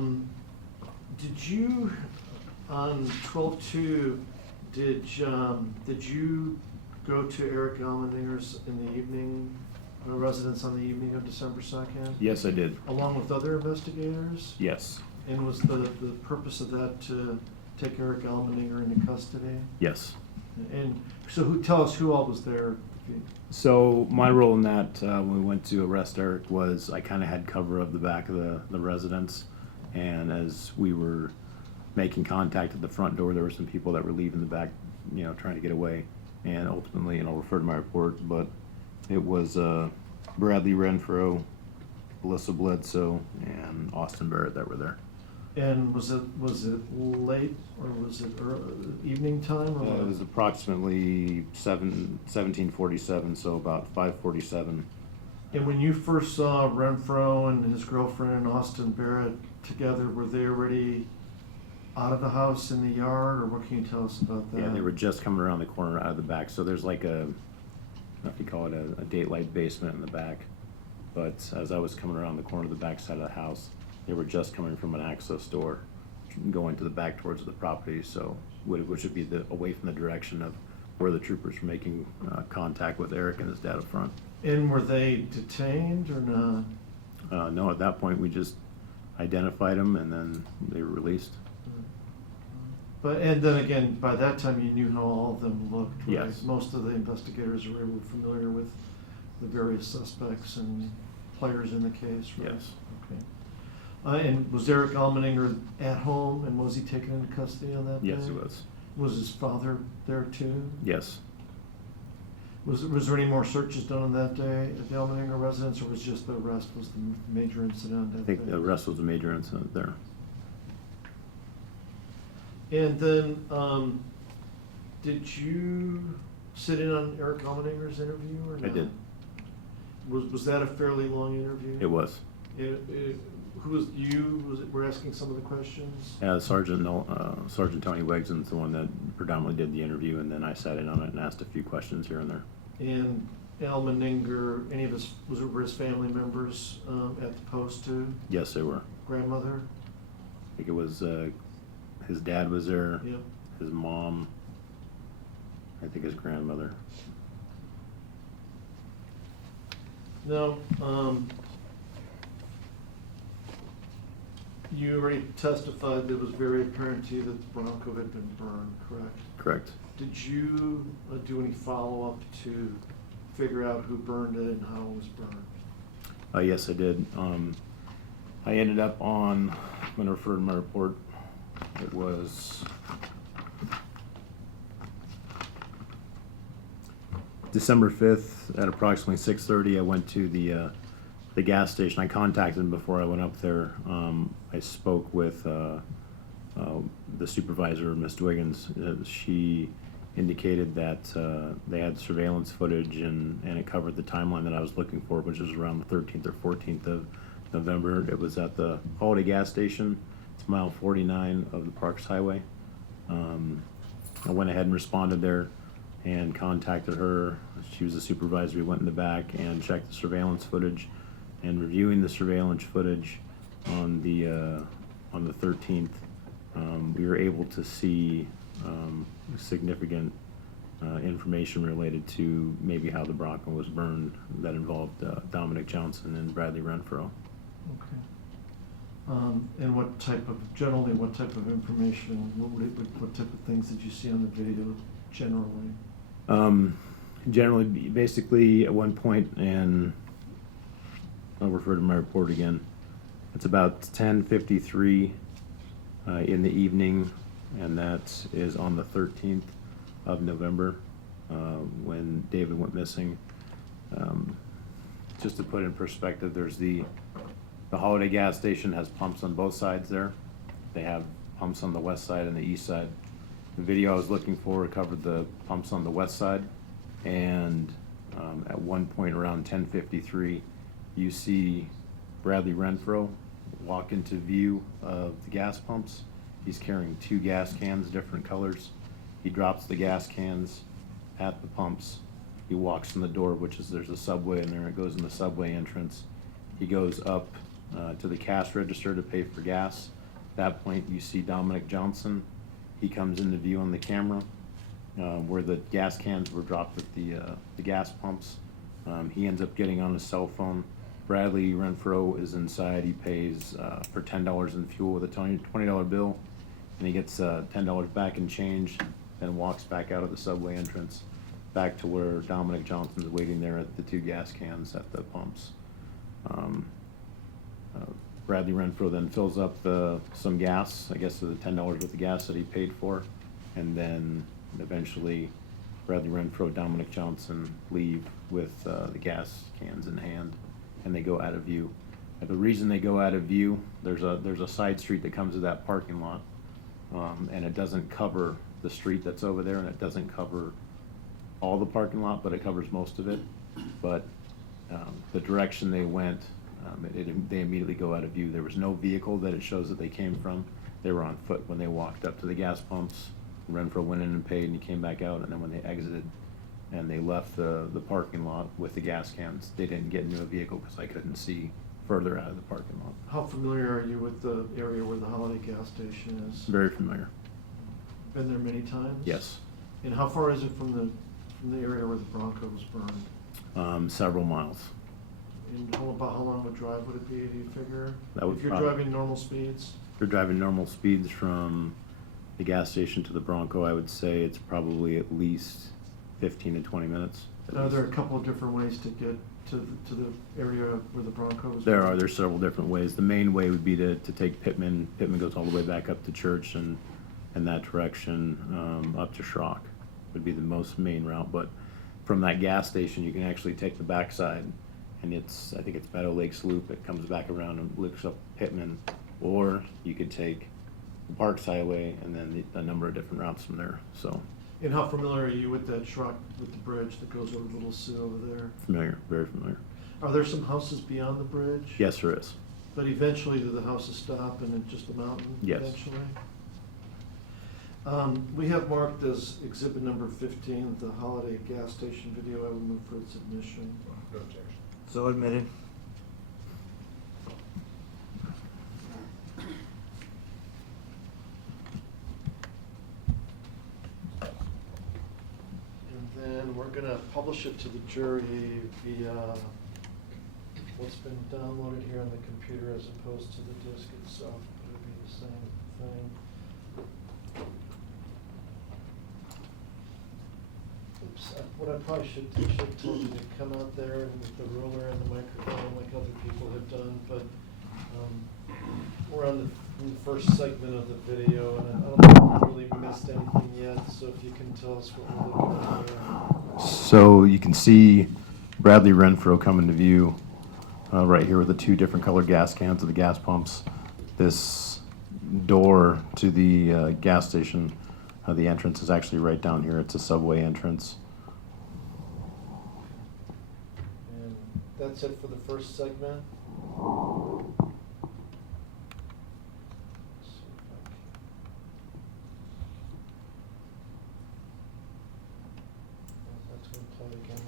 did you, on 12/2, did you go to Eric Allmendinger's in the evening, residence on the evening of December 2nd? Yes, I did. Along with other investigators? Yes. And was the purpose of that to take Eric Allmendinger into custody? Yes. And so tell us who all was there? So my role in that, when we went to arrest Eric, was I kind of had cover of the back of the residence. And as we were making contact at the front door, there were some people that were leaving the back, trying to get away. And ultimately, and I'll refer to my report, but it was Bradley Renfro, Alyssa Bledsoe, and Austin Barrett that were there. And was it late or was it evening time? Or It was approximately 17:47, so about 5:47. And when you first saw Renfro and his girlfriend and Austin Barrett together, were they already out of the house in the yard, or what can you tell us about that? Yeah, they were just coming around the corner out of the back. So there's like I don't know if you call it a daylight basement in the back. But as I was coming around the corner of the back side of the house, they were just coming from an access door, going to the back towards the property. So which would be away from the direction of where the troopers were making contact with Eric and his dad up front. And were they detained or not? No, at that point we just identified them and then they were released. And then again, by that time you knew how all of them looked, right? Yes. Most of the investigators were familiar with the various suspects and players in the case, right? Yes. Okay. And was Eric Allmendinger at home, and was he taken into custody on that day? Yes, he was. Was his father there too? Yes. Was there any more searches done on that day at the Allmendinger residence, or was just the arrest was the major incident that I think day? the arrest was a major incident there. And then, did you sit in on Eric Allmendinger's interview or not? I did. Was that a fairly long interview? It was. Who was you? Were asking some of the questions? Sergeant Tony Wigson's the one that predominantly did the interview, and then I sat in on it and asked a few questions here and there. And Allmendinger, were his family members at the post too? Yes, they were. Grandmother? I think it was his dad was there. Yep. His mom. I think his grandmother. No. You already testified that it was very apparent to you that the Bronco had been burned, correct? Correct. Did you do any follow-up to figure out who burned it and how it was burned? Yes, I did. I ended up on, I'm going to refer to my report. It was December 5th at approximately 6:30. I went to the gas station. I contacted them before I went up there. I spoke with the supervisor, Ms. Dwiggins. She indicated that they had surveillance footage and it covered the timeline that I was looking for, which was around the 13th or 14th of November. It was at the Holiday gas station. It's mile 49 of the Parks Highway. I went ahead and responded there and contacted her. She was the supervisor. We went in the back and checked the surveillance footage. And reviewing the surveillance footage on the 13th, we were able to see significant information related to maybe how the Bronco was burned that involved Dominic Johnson and Bradley Renfro. Okay. And what type of information, what type of things did you see on the video generally? Generally, basically, at one point, and I'll refer to my report again, it's about 10:53 in the evening, and that is on the 13th of November when David went missing. Just to put in perspective, there's the Holiday gas station has pumps on both sides there. They have pumps on the west side and the east side. The video I was looking for covered the pumps on the west side, and at one point around 10:53, you see Bradley Renfro walk into view of the gas pumps. He's carrying 2 gas cans, different colors. He drops the gas cans at the pumps. He walks from the door, which is, there's a subway in there, it goes in the subway entrance. He goes up to the cash register to pay for gas. At that point, you see Dominic Johnson. He comes into view on the camera where the gas cans were dropped at the gas pumps. He ends up getting on his cell phone. Bradley Renfro is inside. He pays for $10 in fuel with a $20 bill, and he gets $10 back in change, then walks back out of the subway entrance back to where Dominic Johnson's waiting there at the 2 gas cans at the pumps. Bradley Renfro then fills up some gas, I guess the $10 worth of gas that he paid for, and then eventually Bradley Renfro, Dominic Johnson leave with the gas cans in hand, and they go out of view. And the reason they go out of view, there's a side street that comes to that parking lot, and it doesn't cover the street that's over there, and it doesn't cover all the parking lot, but it covers most of it. But the direction they went, they immediately go out of view. There was no vehicle that it shows that they came from. They were on foot when they walked up to the gas pumps. Renfro went in and paid, and he came back out, and then when they exited and they left the parking lot with the gas cans, they didn't get into a vehicle because I couldn't see further out of the parking lot. How familiar are you with the area where the Holiday gas station is? Very familiar. Been there many times? Yes. And how far is it from the area where the Bronco was burned? Several miles. And about how long of a drive would it be, do you figure? That would if you're probably- driving normal speeds? If you're driving normal speeds from the gas station to the Bronco, I would say it's probably at least 15 to 20 minutes. Are there a couple of different ways to get to the area where the Bronco was? There's several different ways. The main way would be to take Pittman. Pittman goes all the way back up to Church and in that direction up to Schrock would be the most main route. But from that gas station, you can actually take the backside, and I think it's Meadow Lakes Loop. It comes back around and looks up Pittman, or you could take the Parks Highway and then a number of different routes from there. So. And how familiar are you with that Schrock, with the bridge that goes over Little Sioux over there? Familiar, very familiar. Are there some houses beyond the bridge? Yes, there is. But eventually, do the houses stop and it's just a mountain? Yes. Eventually? We have marked as exhibit number 15, the Holiday gas station video. I will move for its admission. No objection. So admitted. And then we're gonna publish it to the jury via what's been downloaded here on the computer as opposed to the disk itself. It'll be the same thing. What I probably should have told you to come out there and with the ruler and the microphone like other people have done, but we're on the first segment of the video, and I don't think we really missed anything yet, so if you can tell us what we're looking at here. So you can see Bradley Renfro come into view right here with the two different colored gas cans of the gas pumps. This door to the gas station, the entrance is actually right down here. It's a subway entrance. And that's it for the first segment. That's going to play again.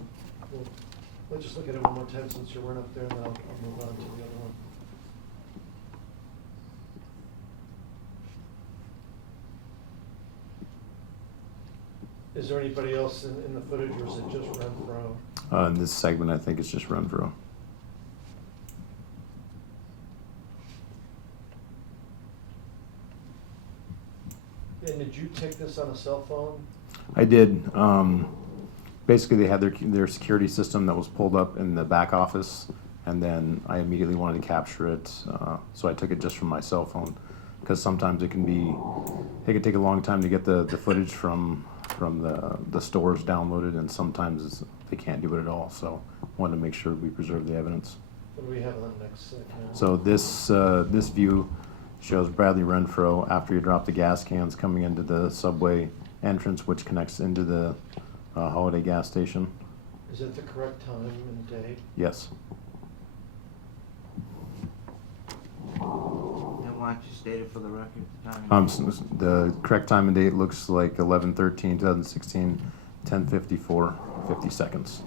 Let's just look at it one more time since you weren't up there, and then I'll move on to the other one. Is there anybody else in the footage, or is it just Renfro? In this segment, I think it's just Renfro. And did you take this on a cell phone? I did. Basically, they had their security system that was pulled up in the back office, and then I immediately wanted to capture it, so I took it just from my cell phone, because sometimes it can take a long time to get the footage from the stores downloaded, and sometimes they can't do it at all. So I wanted to make sure we preserve the evidence. What do we have on the next segment? So this view shows Bradley Renfro after he dropped the gas cans coming into the subway entrance, which connects into the Holiday gas station. Is that the correct time and date? Yes. And why don't you state it for the record, the time? The correct time and date looks like 11/13/2016, 10:54, 50 seconds.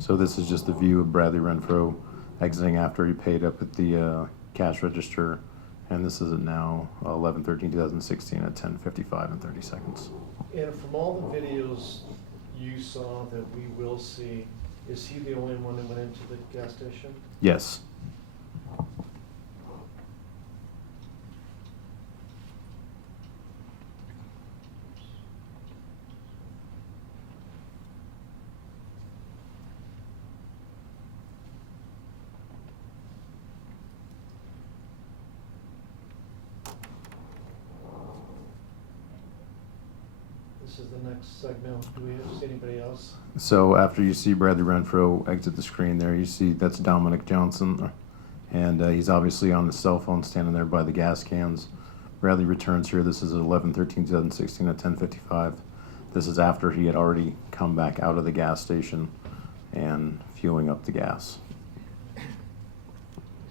So this is just the view of Bradley Renfro exiting after he paid up at the cash register, and this is it now, 11/13/2016 at 10:55 and 30 seconds. And from all the videos you saw that we will see, is he the only one that went into the gas station? Yes. This is the next segment. Do we see anybody else? So after you see Bradley Renfro exit the screen there, you see that's Dominic Johnson, and he's obviously on the cell phone standing there by the gas cans. Bradley returns here. This is 11/13/2016 at 10:55. This is after he had already come back out of the gas station and fueling up the gas.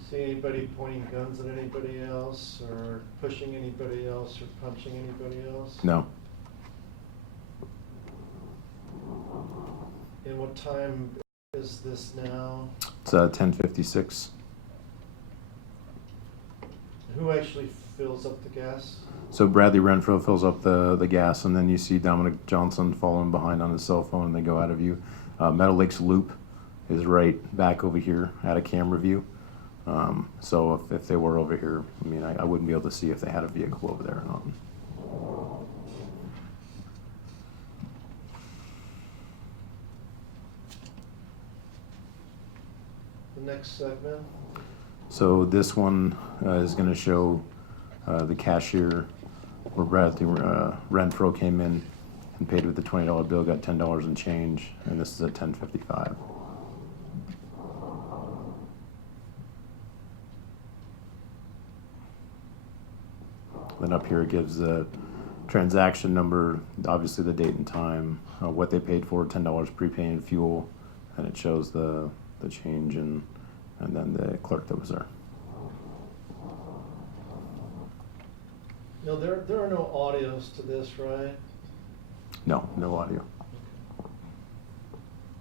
See anybody pointing guns at anybody else, or pushing anybody else, or punching anybody else? No. And what time is this now? It's 10:56. Who actually fills up the gas? So Bradley Renfro fills up the gas, and then you see Dominic Johnson following behind on his cell phone, and they go out of view. Meadow Lake's loop is right back over here at a camera view. So if they were over here, I mean, I wouldn't be able to see if they had a vehicle over there or not. The next segment? So this one is going to show the cashier where Bradley Renfro came in and paid with the $20 bill, got $10 in change, and this is at 10:55. Then up here it gives the transaction number, obviously the date and time, what they paid for, $10 prepaying fuel, and it shows the change and then the clerk that was there. No, there are no audios to this, right? No audio.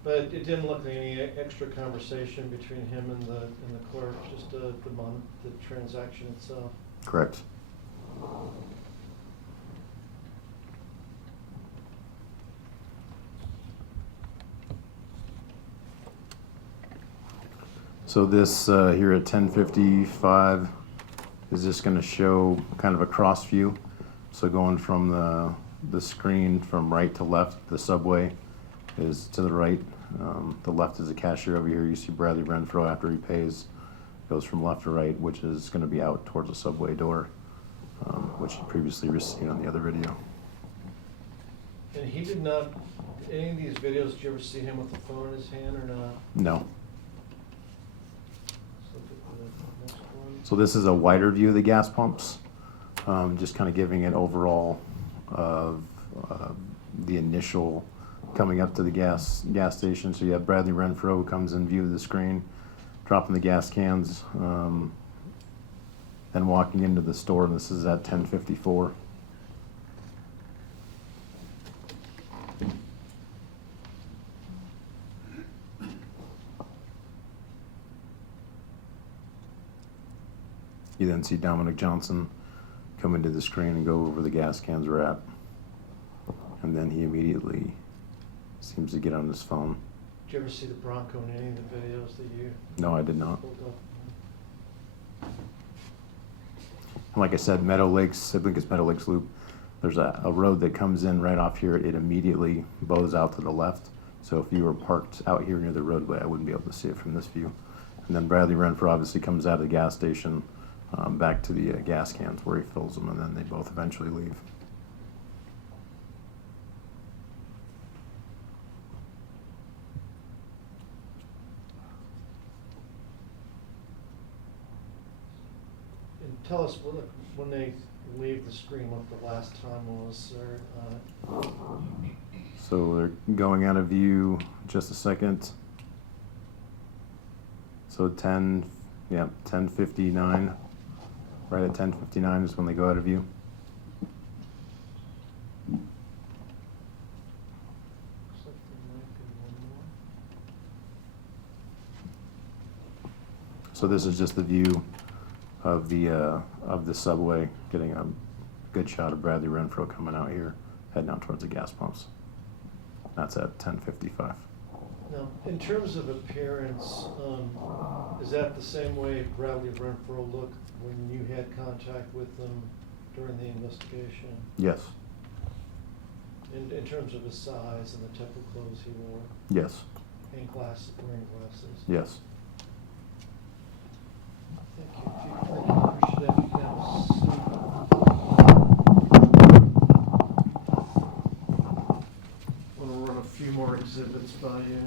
But it didn't look like any extra conversation between him and the clerk, just the transaction itself. Correct. So this here at 10:55 is just going to show kind of a cross view. So going from the screen from right to left, the subway is to the right. The left is the cashier over here. You see Bradley Renfro after he pays, goes from left to right, which is going to be out towards the subway door, which you previously received on the other video. And he did not, any of these videos, did you ever see him with the phone in his hand or not? No. Let's look at the next one. So this is a wider view of the gas pumps, just kind of giving an overall of the initial coming up to the gas station. So you have Bradley Renfro who comes in view of the screen, dropping the gas cans, then walking into the store, and this is at 10:54. You then see Dominic Johnson come into the screen and go over where the gas cans are at. And then he immediately seems to get on his phone. Did you ever see the Bronco in any of the videos that you No, I did not. pulled up? And like I said, Meadow Lakes, I think it's Meadow Lakes Loop, there's a road that comes in right off here. It immediately bows out to the left. So if you were parked out here near the roadway, I wouldn't be able to see it from this view. And then Bradley Renfro obviously comes out of the gas station back to the gas cans where he fills them, and then they both eventually leave. And tell us when they leave the screen, what the last time was, or, So they're going out of view just a second. So 10:59. Right at 10:59 is when they go out of view. looks like there might be one more. So this is just the view of the subway, getting a good shot of Bradley Renfro coming out here, heading out towards the gas pumps. That's at 10:55. Now, in terms of appearance, is that the same way Bradley Renfro looked when you had contact with them during the investigation? Yes. In terms of his size and the type of clothes he wore, Yes. and wearing glasses? Yes. Thank you. If you should have you have a seat. Want to run a few more exhibits by you.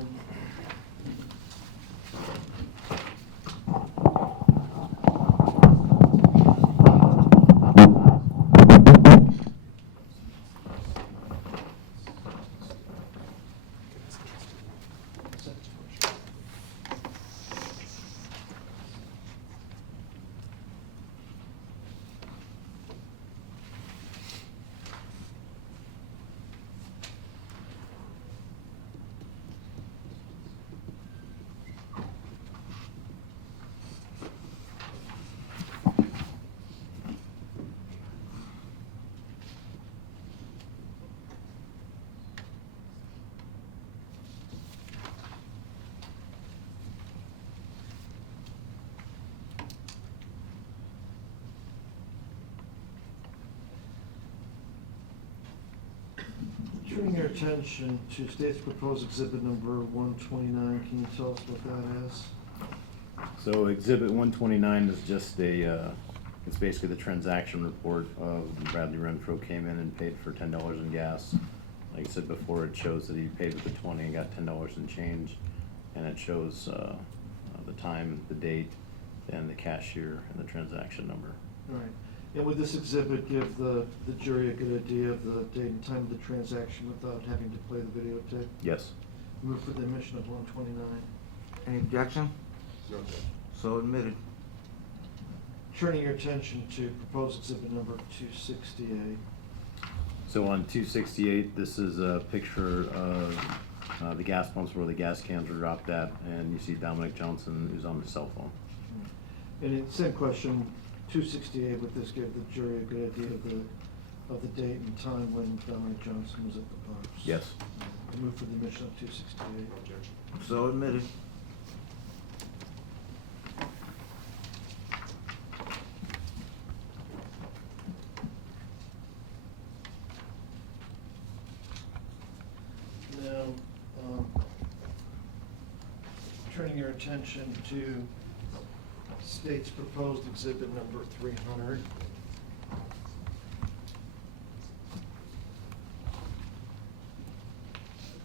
Turning your attention to state's proposed exhibit number 129, can you tell us what that is? So exhibit 129 is just it's basically the transaction report of Bradley Renfro came in and paid for $10 in gas. Like I said before, it shows that he paid with the 20 and got $10 in change. And it shows the time, the date, and the cashier and the transaction number. All right. And would this exhibit give the jury a good idea of the date and time of the transaction without having to play the videotape? Yes. Move for the admission of 129. Any objection? No, sir. So admitted. Turning your attention to proposed exhibit number 268. So on 268, this is a picture of the gas pumps where the gas cans were dropped at, and you see Dominic Johnson who's on his cell phone. And it's same question, 268, would this give the jury a good idea of the date and time when Dominic Johnson was at the pumps? Yes. Move for the admission of 268. Objection. So admitted. turning your attention to State's proposed exhibit number 300.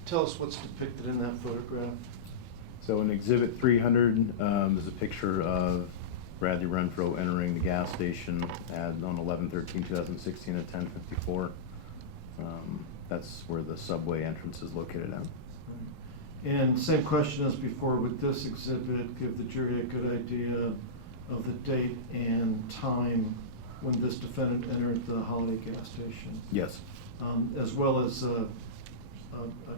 Tell us what's depicted in that photograph. So in Exhibit 300 is a picture of Bradley Renfro entering the gas station on 11/13/2016 at 10:54. That's where the subway entrance is located at. And same question as before, would this exhibit give the jury a good idea of the date and time when this defendant entered the Holiday gas station? Yes. As well as a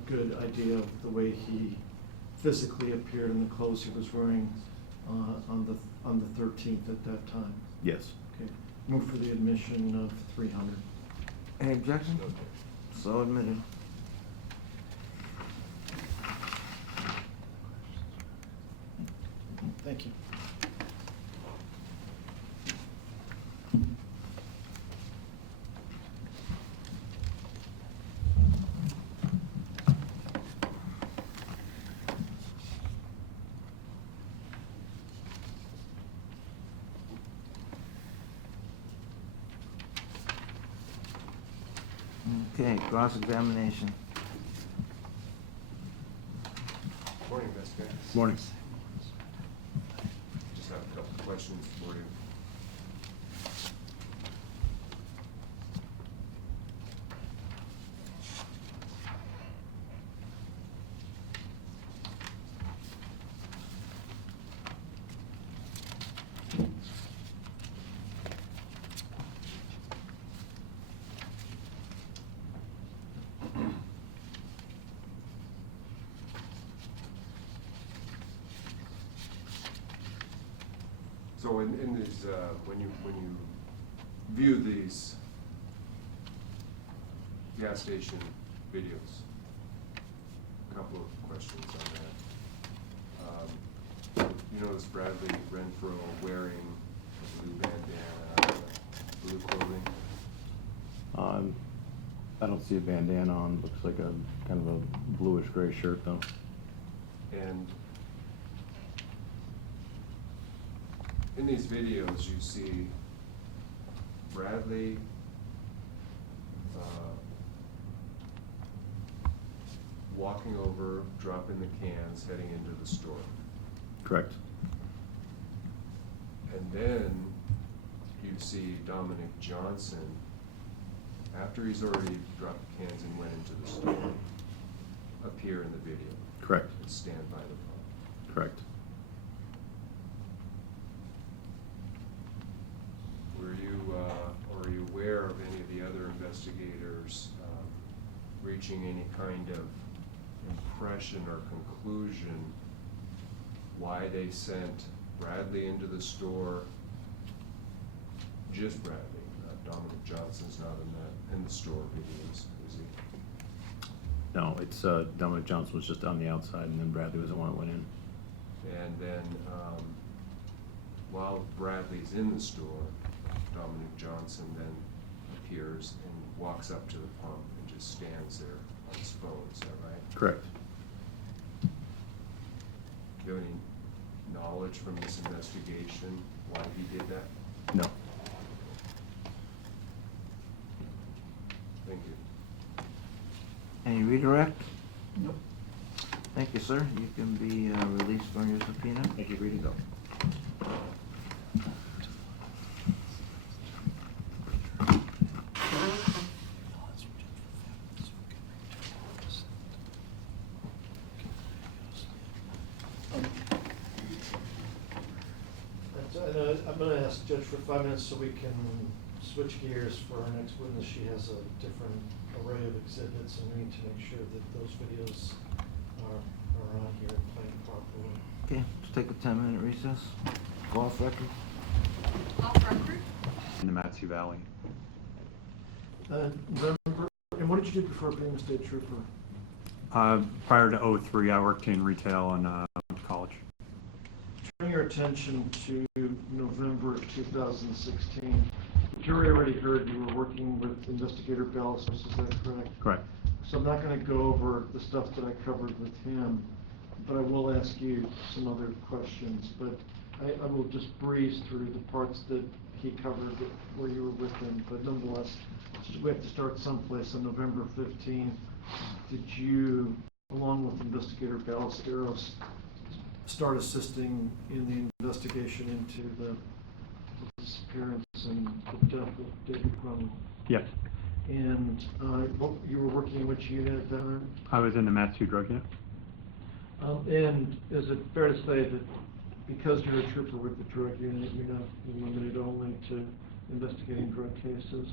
good idea of the way he physically appeared in the clothes he was wearing on the 13th at that time? Yes. Okay, move for the admission of 300. Any objection? So admitted. Thank you. Okay, cross-examination. Morning, Mr. Guy. Morning. Just have a couple of questions for you. So in these, when you view these gas station videos, a couple of questions on that. You notice Bradley Renfro wearing a blue bandana, blue clothing? I don't see a bandana on. Looks like a kind of a bluish gray shirt though. And in these videos, you see Bradley walking over, dropping the cans, heading into the store. Correct. And then you see Dominic Johnson, after he's already dropped the cans and went into the store, appear in the video. Correct. And stand by the pump. Correct. Are you aware of any of the other investigators reaching any kind of impression or conclusion why they sent Bradley into the store? Just Bradley, Dominic Johnson's not in the store videos, is he? No, it's Dominic Johnson was just on the outside, and then Bradley was the one that went in. And then while Bradley's in the store, Dominic Johnson then appears and walks up to the pump and just stands there on his phone, is that right? Correct. Do you have any knowledge from this investigation why he did that? No. Thank you. Any redirect? Nope. Thank you, sir. You can be released on your subpoena. Thank you. Free to go. I'm going to ask Judge for 5 minutes so we can switch gears for our next witness. She has a different array of exhibits, and we need to make sure that those videos are on here and playing properly. Okay, let's take a 10-minute recess. Call off record. Off record? In the Matsu Valley. November, and what did you do before being a state trooper? Prior to '03, I worked in retail and college. Turn your attention to November of 2016. The jury already heard you were working with Investigator Bellis, is that correct? Correct. So I'm not going to go over the stuff that I covered with him. but I will ask you some other questions, but I will just breeze through the parts that he covered where you were with him, but nonetheless, we have to start someplace. On November 15th, did you, along with Investigator Ballesteros, start assisting in the investigation into the disappearance and the death of David Grunwald? Yes, And you were working in which unit at that time? I was in the Mat 2 drug unit. And is it fair to say that because you're a trooper with the drug unit, you're not limited only to investigating drug cases?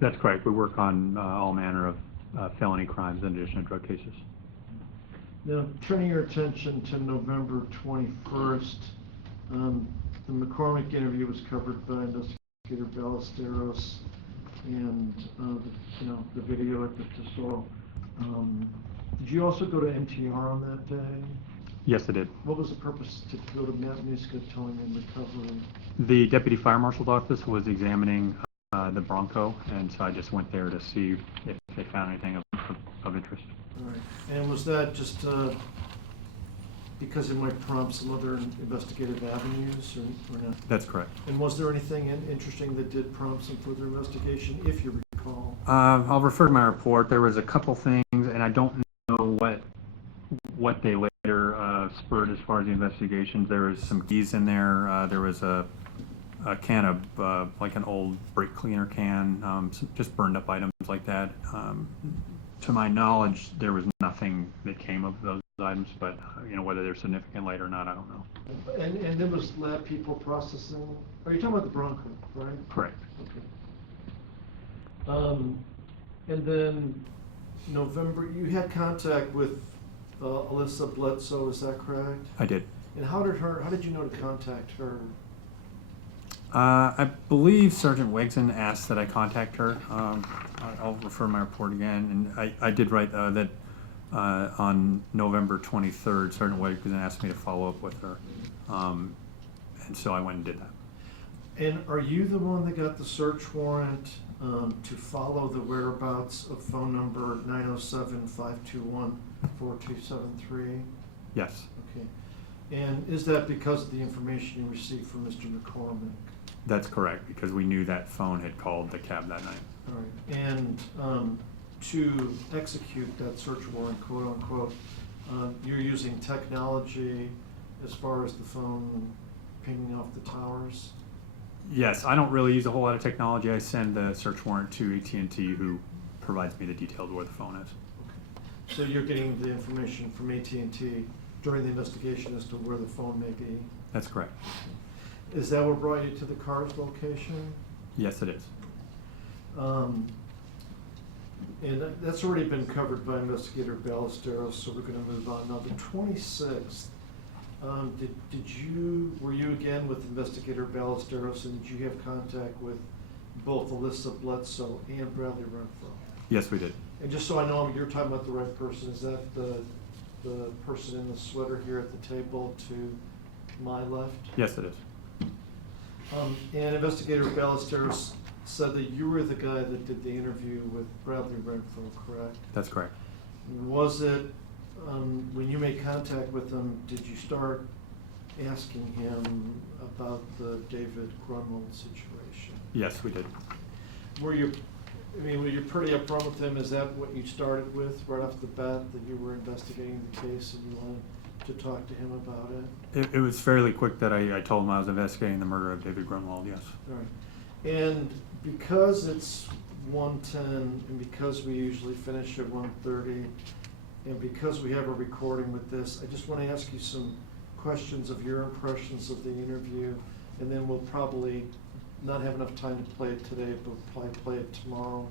That's correct. We work on all manner of felony crimes in addition to drug cases. Now, turning your attention to November 21st, the McCormick interview was covered by Investigator Ballesteros and the video at the TESOL. Did you also go to MTR on that day? Yes, I did. What was the purpose to go to Matanuska Towing and Recovery? The Deputy Fire Marshal's office was examining the Bronco, and so I just went there to see if they found anything of interest. All right. And was that just because it might prompt some other investigative avenues or not? That's correct. And was there anything interesting that did prompt some further investigation, if you recall? I'll refer to my report. There was a couple things, and I don't know what they later spurred as far as the investigations. There was some keys in there. There was a can of like an old brake cleaner can, some just burned up items like that. To my knowledge, there was nothing that came of those items, but whether they're significant later or not, I don't know. And there was lab people processing. Are you talking about the Bronco, right? Correct. Okay. And then November, you had contact with Alyssa Bledsoe, is that correct? I did. And how did you know to contact her? I believe Sergeant Wigson asked that I contact her. I'll refer my report again, and I did write that on November 23rd, Sergeant Wigson asked me to follow up with her, and so I went and did that. And are you the one that got the search warrant to follow the whereabouts of phone number 907-521-4273? Yes, Okay. And is that because of the information you received from Mr. McCormick? that's correct, because we knew that phone had called the cab that night. All right. And to execute that search warrant, quote unquote, you're using technology as far as the phone pinging off the towers? Yes, I don't really use a whole lot of technology. I send the search warrant to AT&T, who provides me the details of where the phone is. Okay. So you're getting the information from AT&T during the investigation as to where the phone may be? That's correct. Is that what brought you to the car's location? Yes, it is. And that's already been covered by Investigator Ballesteros, so we're going to move on. Now, the 26th, were you again with Investigator Ballesteros, and did you have contact with both Alyssa Bledsoe and Bradley Renfro? Yes, we did. And just so I know you're talking about the right person, is that the person in the sweater here at the table to my left? Yes, it is. And Investigator Ballesteros said that you were the guy that did the interview with Bradley Renfro, correct? That's correct. Was it, when you made contact with him, did you start asking him about the David Grunwald situation? Yes, we did. Were you pretty upfront with him? Is that what you started with right off the bat, that you were investigating the case and you wanted to talk to him about it? It was fairly quick that I told him I was investigating the murder of David Grunwald, yes. All right. And because it's 1:10, and because we usually finish at 1:30, and because we have a recording with this, I just want to ask you some questions of your impressions of the interview, and then we'll probably not have enough time to play it today, but we'll probably play it tomorrow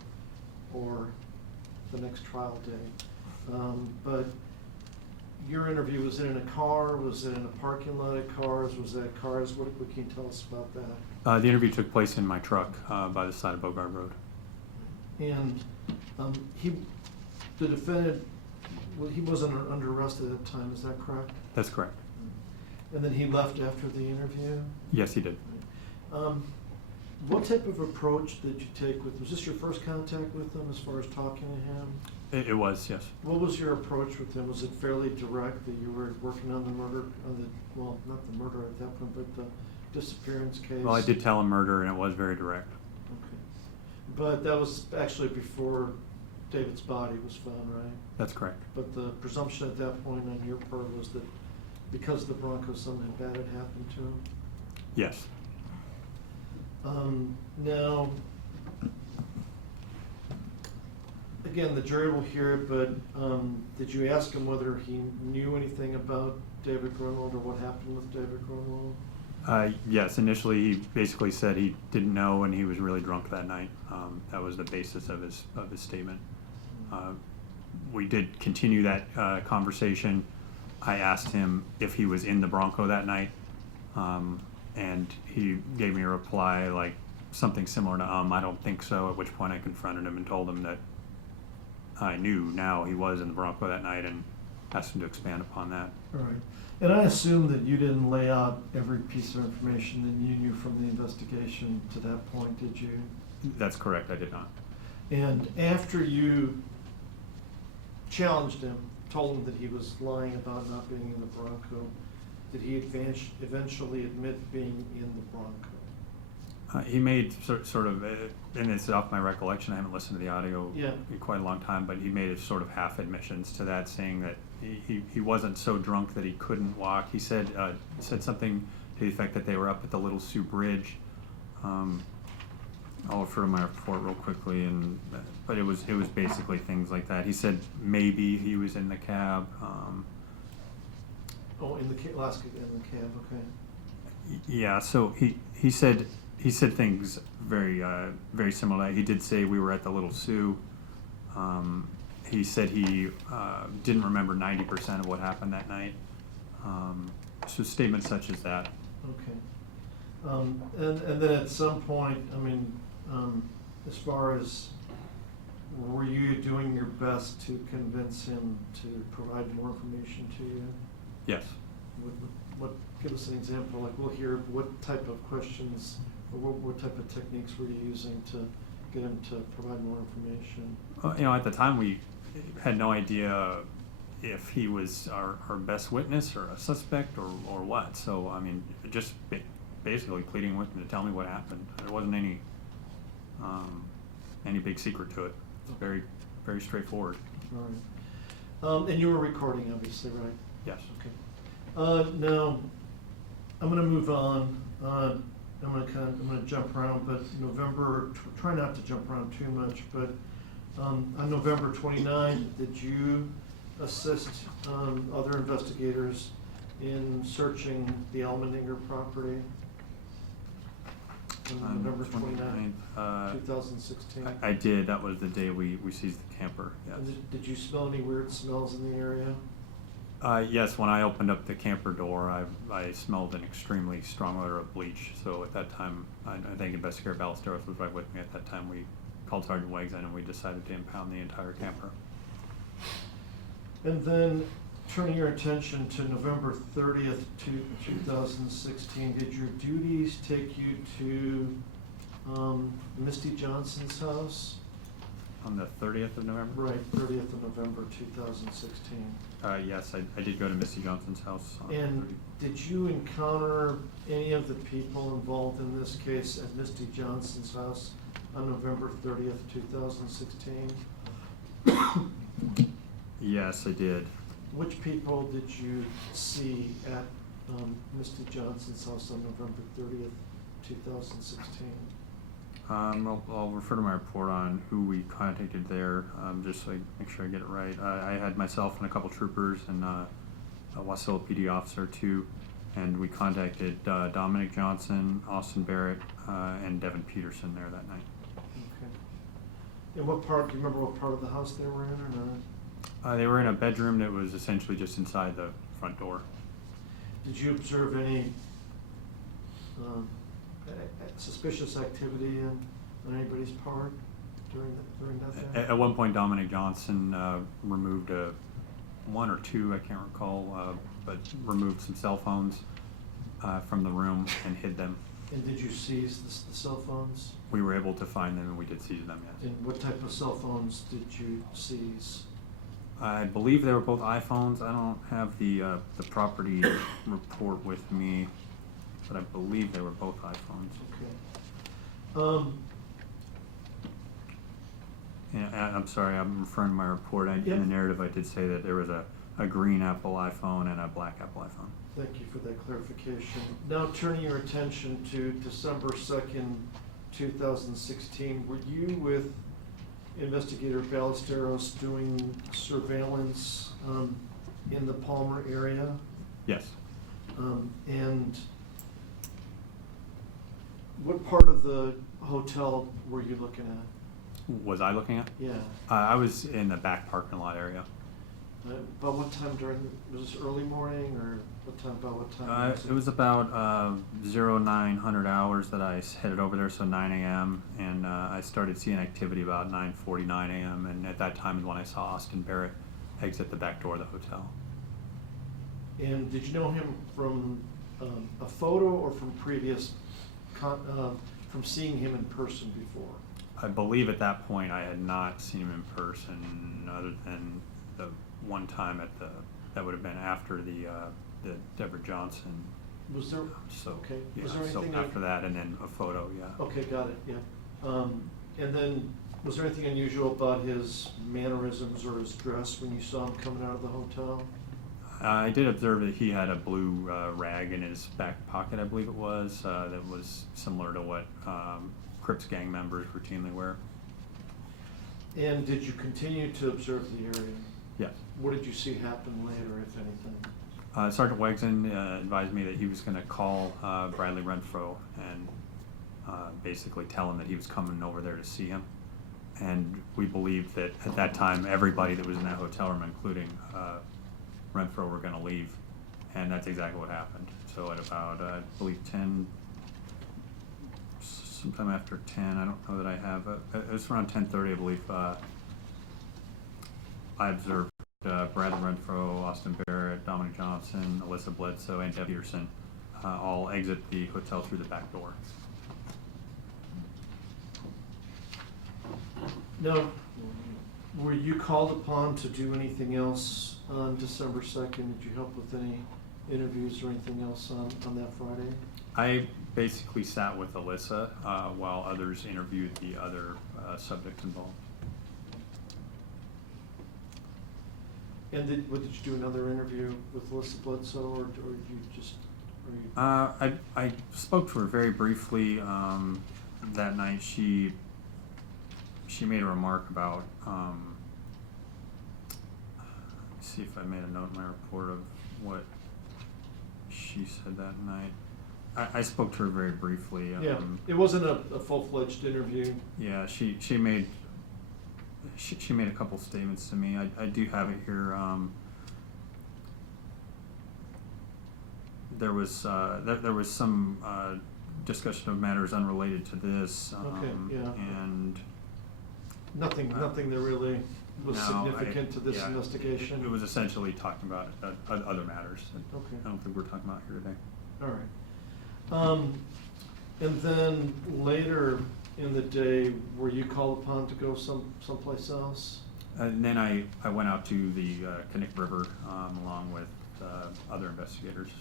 or the next trial day. But your interview, was it in a car? Was it in a parking lot of cars? Was that cars? What can you tell us about that? The interview took place in my truck by the side of Bogart Road. And the defendant, well, he wasn't under arrest at that time, is that correct? That's correct. And then he left after the interview? Yes, he did. What type of approach did you take was this your first contact with him as far as talking to him? It was, yes. What was your approach with him? Was it fairly direct that you were working on the murder, well, not the murder at that point, but the disappearance case? Well, I did tell him murder, and it was very direct. Okay. But that was actually before David's body was found, right? That's correct. But the presumption at that point on your part was that because of the Broncos, something bad had happened to him? Yes. Now, again, the jury will hear it, but did you ask him whether he knew anything about David Grunwald or what happened with David Grunwald? Yes, initially he basically said he didn't know and he was really drunk that night. That was the basis of his statement. We did continue that conversation. I asked him if he was in the Bronco that night, and he gave me a reply like something similar to I don't think so, at which point I confronted him and told him that I knew now he was in the Bronco that night and asked him to expand upon that. All right. And I assume that you didn't lay out every piece of information that you knew from the investigation to that point, did you? That's correct, I did not. And after you challenged him, told him that he was lying about not being in the Bronco, did he eventually admit being in the Bronco? He made sort of, and it's off my recollection, I haven't listened to the audio in quite a long time, but he made a sort of half admissions to that, saying that he wasn't so drunk that he couldn't walk. He said something to the effect that they were up at the Little Sioux Bridge. I'll refer to my report real quickly, but it was basically things like that. He said maybe he was in the cab. In the cab, okay. Yeah, so he said things very similar to that. He did say we were at the Little Sioux. He said he didn't remember 90% of what happened that night. So statements such as that. Okay. And then at some point, I mean, as far as, were you doing your best to convince him to provide more information to you? Yes. Give us an example, like we'll hear what type of questions, or what type of techniques were you using to get him to provide more information? At the time we had no idea if he was our best witness or a suspect or what. So, I mean, just basically pleading with him to tell me what happened. There wasn't any big secret to it. It's very, very straightforward. All right. And you were recording, obviously, right? Yes. Okay. Now, I'm going to move on. I'm going to jump around, but try not to jump around too much, but on November 29th, did you assist other investigators in searching the Allmendinger property? On November 29th, 2016? I did. That was the day we seized the camper, yes. And did you smell any weird smells in the area? Yes, when I opened up the camper door, I smelled an extremely strong odor of bleach. So at that time, I think Investigator Ballesteros was right with me at that time. We called Sergeant Wigs in and we decided to impound the entire camper. And then, turning your attention to November 30th, 2016, did your duties take you to Misty Johnson's house? On the 30th of November? Right, 30th of November 2016. Yes, I did go to Misty Johnson's house. And did you encounter any of the people involved in this case at Misty Johnson's house on November 30th, 2016? Yes, I did. Which people did you see at Misty Johnson's house on November 30th, 2016? I'll refer to my report on who we contacted there, just so I make sure I get it right. I had myself and a couple troopers and a Wasilla PD officer too, and we contacted Dominic Johnson, Austin Barrett, and Devin Peterson there that night. Okay. And do you remember what part of the house they were in or not? They were in a bedroom that was essentially just inside the front door. Did you observe any suspicious activity on anybody's part during that time? At one point, Dominic Johnson removed one or two, I can't recall, but removed some cell phones from the room and hid them. And did you seize the cell phones? We were able to find them and we did seize them, yes. And what type of cell phones did you seize? I believe they were both iPhones. I don't have the property report with me, but I believe they were both iPhones. Okay. And I'm sorry, I'm referring to my report. In the narrative, I did say that there was a green Apple iPhone and a black Apple iPhone. Thank you for that clarification. Now turning your attention to December 2nd, 2016, were you with Investigator Ballesteros doing surveillance in the Palmer area? Yes. And what part of the hotel were you looking at? Was I looking at? Yeah. I was in the back parking lot area. About what time was this early morning or about what time? It was about 0900 hours that I headed over there, so 9 a.m. And I started seeing activity about 9:49 a.m. And at that time is when I saw Austin Barrett exit the back door of the hotel. And did you know him from a photo or from previous, from seeing him in person before? I believe at that point I had not seen him in person other than the one time that would have been after the Deborah Johnson. Was there? So, okay. yeah, Was there so anything after that and then a photo, yeah. Okay, got it, yeah. And then, was there anything unusual about his mannerisms or his dress when you saw him coming out of the hotel? I did observe that he had a blue rag in his back pocket, I believe it was, that was similar to what Crips gang members routinely wear. And did you continue to observe the area? Yes. What did you see happen later, if anything? Sergeant Wegson advised me that he was going to call Bradley Renfro and basically tell him that he was coming over there to see him. And we believed that at that time, everybody that was in that hotel room, including Renfro, were going to leave. And that's exactly what happened. So at about, I believe, sometime after 10, I don't know that I have, it was around 10:30, I believe, I observed Bradley Renfro, Austin Barrett, Dominic Johnson, Alyssa Bledsoe, and Deb Peterson all exit the hotel through the back door. Now, were you called upon to do anything else on December 2nd? Did you help with any interviews or anything else on that Friday? I basically sat with Alyssa while others interviewed the other subjects involved. And did you do another interview with Alyssa Bledsoe, or you just? I spoke to her very briefly that night. She made a remark about. Let's see if I made a note in my report of what she said that night. I spoke to her very briefly. Yeah, it wasn't a full-fledged interview. Yeah, she made a couple statements to me. I do have it here. There was some discussion of matters unrelated to this. Okay, yeah. And Nothing that really was no, significant to this yeah, investigation? It was essentially talking about other matters that Okay. I don't think we're talking about here today. All right. And then later in the day, were you called upon to go someplace else? And then I went out to the Connect River along with other investigators.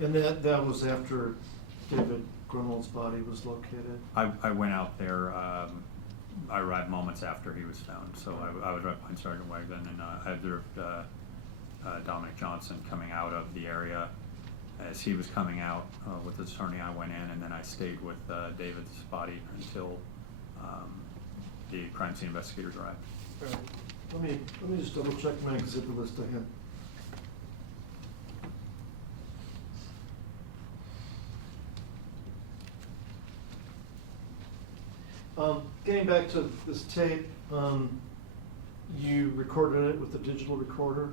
And that was after David Grunwald's body was located? I went out there. I arrived moments after he was found, so I was right behind Sergeant Wegson, and I observed Dominic Johnson coming out of the area. As he was coming out with his attorney, I went in, and then I stayed with David's body until the crime scene investigators arrived. All right. Let me just double check my exhibit list I had. Getting back to this tape, you recorded it with a digital recorder?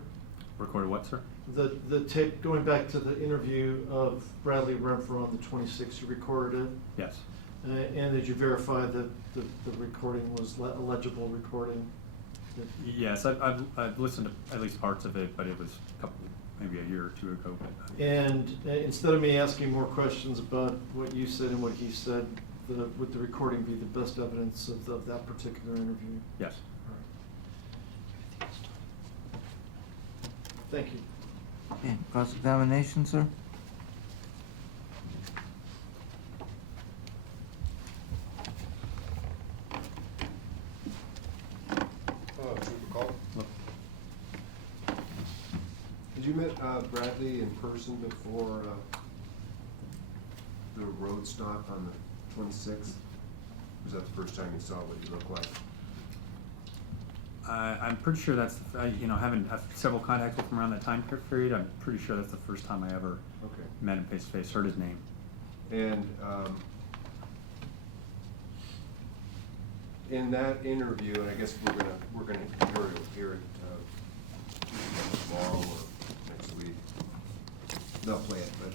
Recorded what, sir? The tape, going back to the interview of Bradley Renfro on the 26th, you recorded it? Yes. And did you verify that the recording was a legible recording? Yes, I've listened to at least parts of it, but it was a couple, maybe a year or two ago. But, And instead of me asking more questions about what you said and what he said, would the recording be the best evidence of that particular interview? yes. All right. Thank you. Okay, cross-examination, sir? Did you meet Bradley in person before the road stop on the 26th? Was that the first time you saw what he looked like? I'm pretty sure that's, having several contacts with him around that time period, I'm pretty sure that's the first time I ever Okay. met him face to face, heard his name. And in that interview, and I guess we're gonna hear it tomorrow or next week. They'll play it, but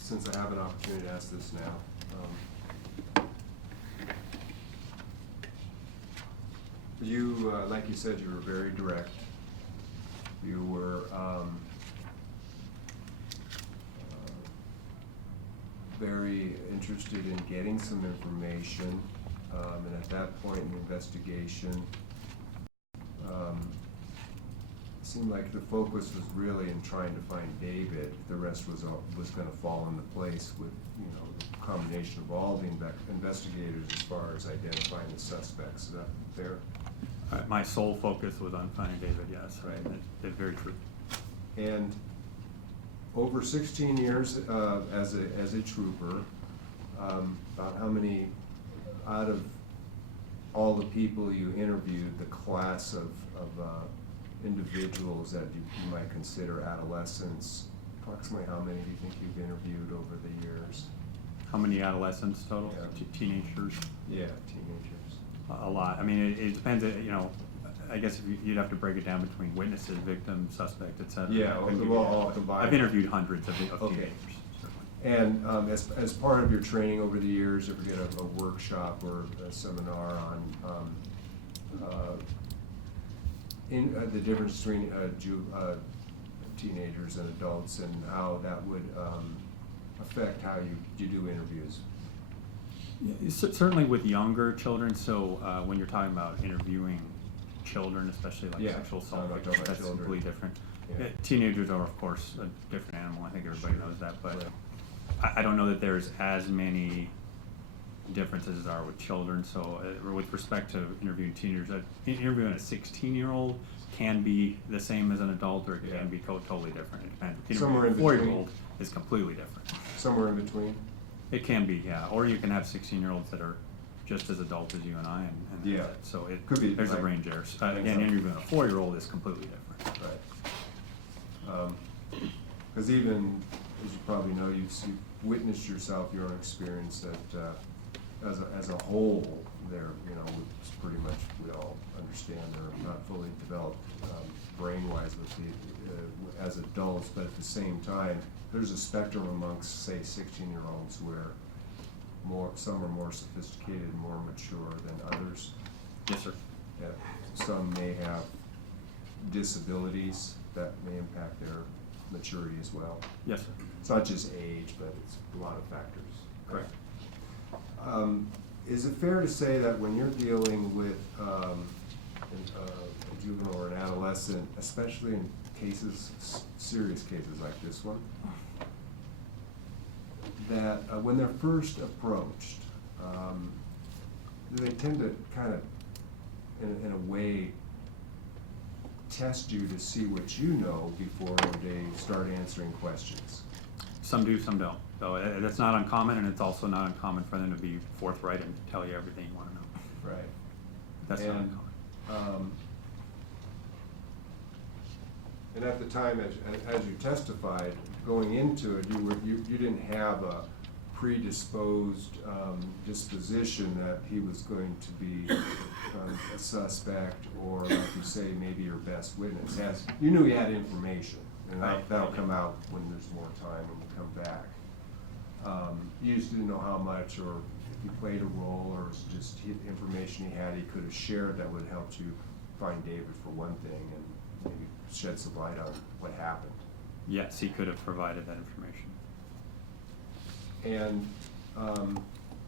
since I have an opportunity to ask this now, you, like you said, you were very direct. You were very interested in getting some information, and at that point in the investigation, it seemed like the focus was really in trying to find David. The rest was going to fall into place with, the combination of all the investigators as far as identifying the suspects. Is that fair? My sole focus was on finding David, yes. Right. That's very true. And over 16 years as a trooper, about how many out of all the people you interviewed, the class of individuals that you might consider adolescents, approximately how many do you think you've interviewed over the years? How many adolescents total? Yeah. Teenagers? Yeah, teenagers. A lot. I mean, it depends, I guess if you'd have to break it down between witnesses, victim, suspect, et cetera. Yeah, well, all combined. I've interviewed hundreds of Okay. teenagers, certainly. And as part of your training over the years, ever get a workshop or a seminar on the difference between teenagers and adults and how that would affect how you do interviews? Yeah, certainly with younger children, so when you're talking about interviewing children, especially like Yeah, sexual assault I'm not victims, talking about that's children. completely different. Yeah. Teenagers are, of course, a different animal. I think everybody Sure. knows that, but Right. I don't know that there's as many differences as there are with children. So with respect to interviewing teenagers, interviewing a 16-year-old can be the same as an adult, or it Yeah. can be totally different. It depends. Somewhere in Interviewing a between. 4-year-old is completely different. Somewhere in between? It can be, yeah. Or you can have 16-year-olds that are just as adult as you and I, and Yeah. so Could be, there's a right. range there. I think Again, so. interviewing a 4-year-old is completely different. Right. Because even, as you probably know, you've witnessed yourself, your own experience, that as a whole, they're, it's pretty much, we all understand they're not fully developed brain-wise as adults, but at the same time, there's a spectrum amongst, say, 16-year-olds where some are more sophisticated, more mature than others. Yes, sir. Yeah, some may have disabilities that may impact their maturity as well. Yes, sir. It's not just age, but it's a lot of factors. Correct. Is it fair to say that when you're dealing with a juvenile or an adolescent, especially in cases, serious cases like this one, that when they're first approached, they tend to kind of, in a way, test you to see what you know before they start answering questions? Some do, some don't. So that's not uncommon, and it's also not uncommon for them to be forthright and tell you everything you want to know. Right. That's not And, uncommon. And at the time, as you testified, going into it, you didn't have a predisposed disposition that he was going to be a suspect, or like you say, maybe your best witness. You knew he had information, and that'll come out when there's more time when you come back. You just didn't know how much, or if he played a role, or it's just information he had he could have shared that would help you find David for one thing and maybe shed some light on what happened. Yes, he could have provided that information. And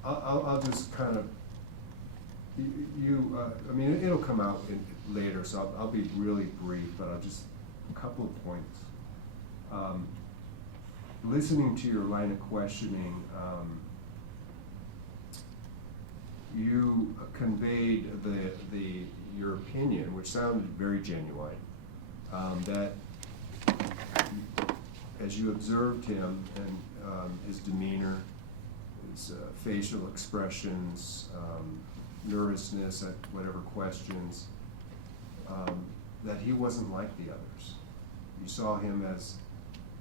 I'll just kind of, I mean, it'll come out later, so I'll be really brief, but I'll just, a couple of points. Listening to your line of questioning, you conveyed your opinion, which sounded very genuine, that as you observed him and his demeanor, his facial expressions, nervousness at whatever questions, that he wasn't like the others. You saw him as,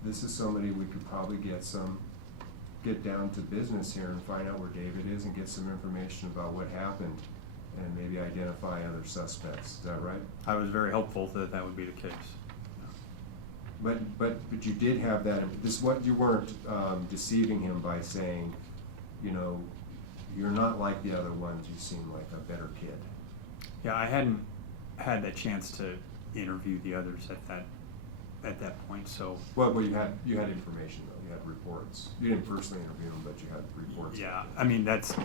this is somebody we could probably get down to business here and find out where David is and get some information about what happened and maybe identify other suspects. Is that right? I was very hopeful that that would be the case. But you did have that, you weren't deceiving him by saying, you know, you're not like the other ones, you seem like a better kid. Yeah, I hadn't had that chance to interview the others at that point, so. Well, you had information though, you had reports. You didn't personally interview them, but you had reports. Yeah, I mean, that's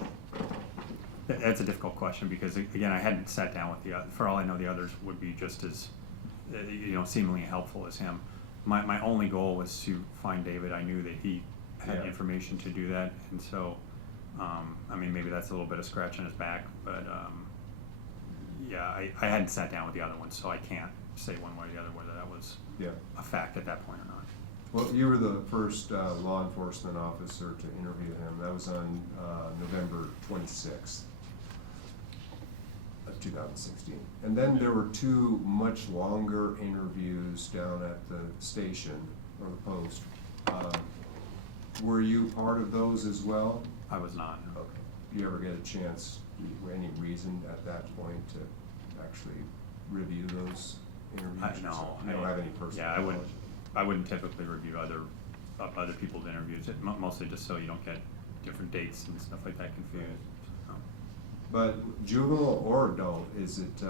a difficult question because, again, I hadn't sat down with for all I know, the others would be just as, seemingly helpful as him. My only goal was to find David. I knew that he had information to do that, and so, I mean, maybe that's a little bit of scratch on his back, but, yeah, I hadn't sat down with the other ones, so I can't say one way or the other whether that was a fact at that point or not. Well, you were the first law enforcement officer to interview him. That was on November 26th of 2016. And then there were two much longer interviews down at the station or the post. Were you part of those as well? I was not. No. Okay. Do you ever get a chance, any reason at that point to actually review those interviews? No. You don't have any personal knowledge? I wouldn't typically review other people's interviews, mostly just so you don't get different dates and stuff like that confused. So. But juvenile or adult, is it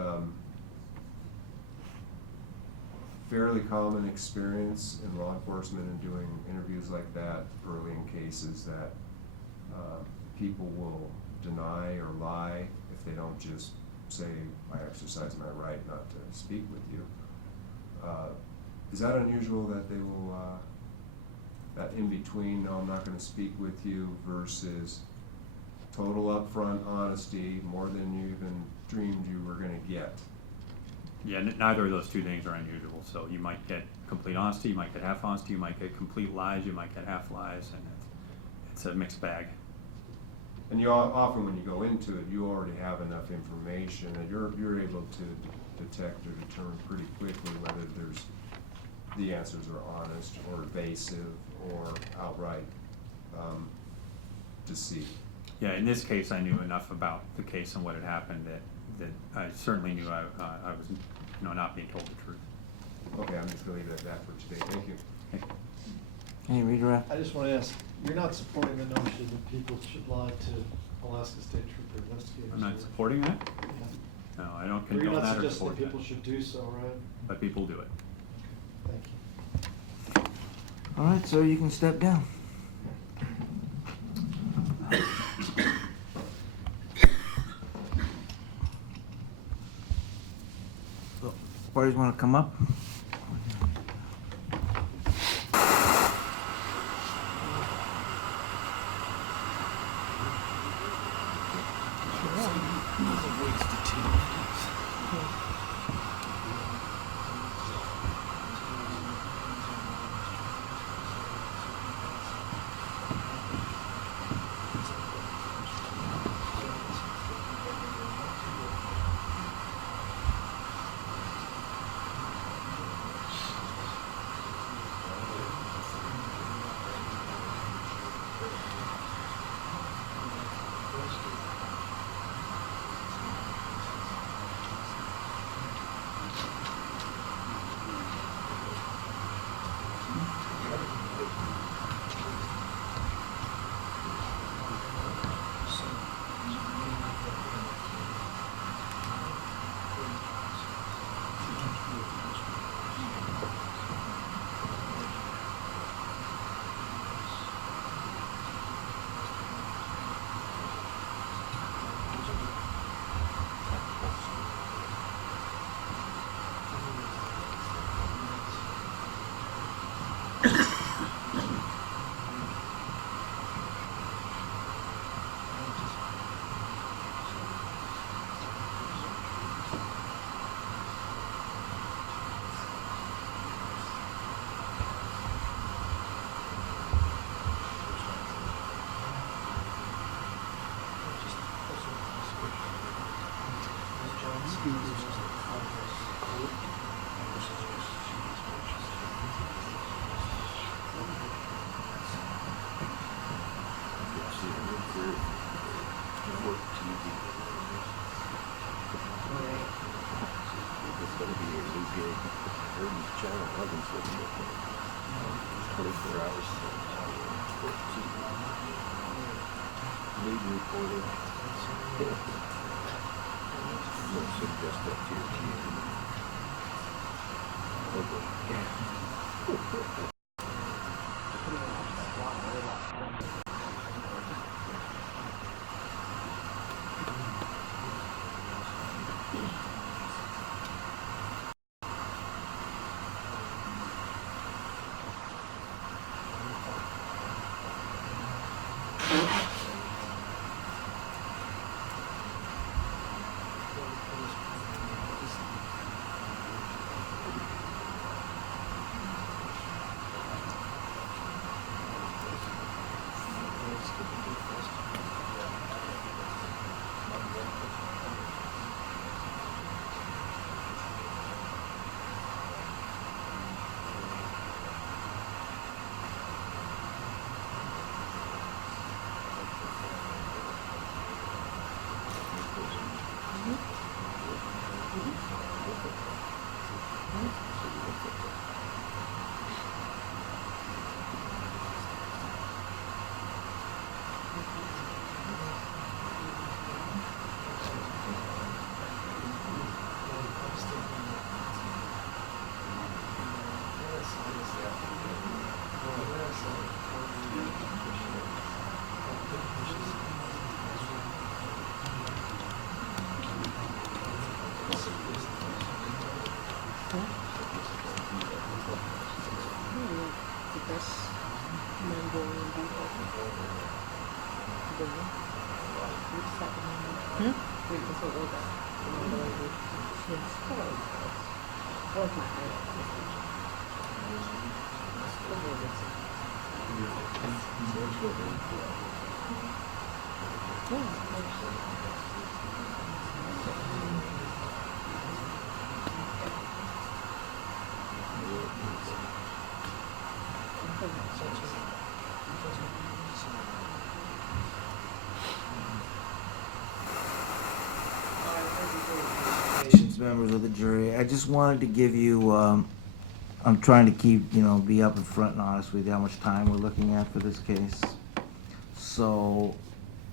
fairly common experience in law enforcement in doing interviews like that early in cases that people will deny or lie if they don't just say, I exercise my right not to speak with you? Is that unusual that they will, that in between, no, I'm not going to speak with you, versus total upfront honesty, more than you even dreamed you were going to get? Yeah, neither of those two things are unusual. So you might get complete honesty, you might get half honesty, you might get complete lies, you might get half lies, and it's a mixed bag. And you often, when you go into it, you already have enough information that you're able to detect or determine pretty quickly whether the answers are honest or evasive or outright deceit. Yeah, in this case, I knew enough about the case and what had happened that I certainly knew I was, not being told the truth. Okay, I'm just going to leave it at that for today. Thank you. Okay. Any redirect? I just want to ask, you're not supporting the notion that people should lie to Alaska State Trooper investigators? I'm not supporting that. Yeah. No, I don't Or you're condone not that or suggesting support that people that. should do so, right? But people do it. Okay, thank you. All right, so you can step down. So, parties want to come up? Members of the jury, I just wanted to give you, I'm trying to keep, be up in front and honest with you how much time we're looking at for this case. So,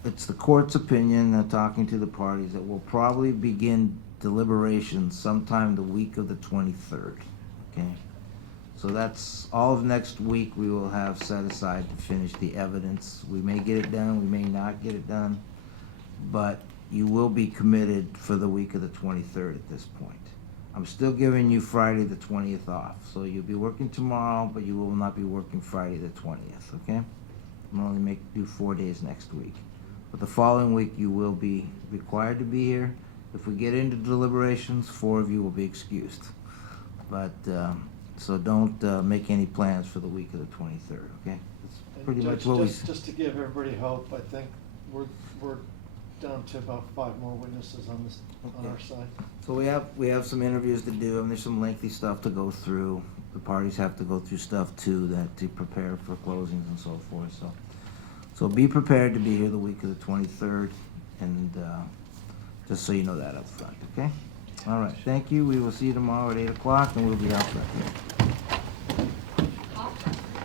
it's the court's opinion, talking to the parties, that we'll probably begin deliberations sometime the week of the 23rd, okay? So that's all of next week we will have set aside to finish the evidence. We may get it done, we may not get it done, but you will be committed for the week of the 23rd at this point. I'm still giving you Friday the 20th off, so you'll be working tomorrow, but you will not be working Friday the 20th, okay? I'm only do 4 days next week. But the following week, you will be required to be here. If we get into deliberations, 4 of you will be excused. But, so don't make any plans for the week of the 23rd, okay? That's pretty much what we... Just to give everybody hope, I think we're down to about 5 more witnesses on this, on our side. So we have some interviews to do, and there's some lengthy stuff to go through. The parties have to go through stuff too, to prepare for closings and so forth, so be prepared to be here the week of the 23rd, and just so you know that up front, okay? All right, thank you. We will see you tomorrow at 8 o'clock, and we'll be out there.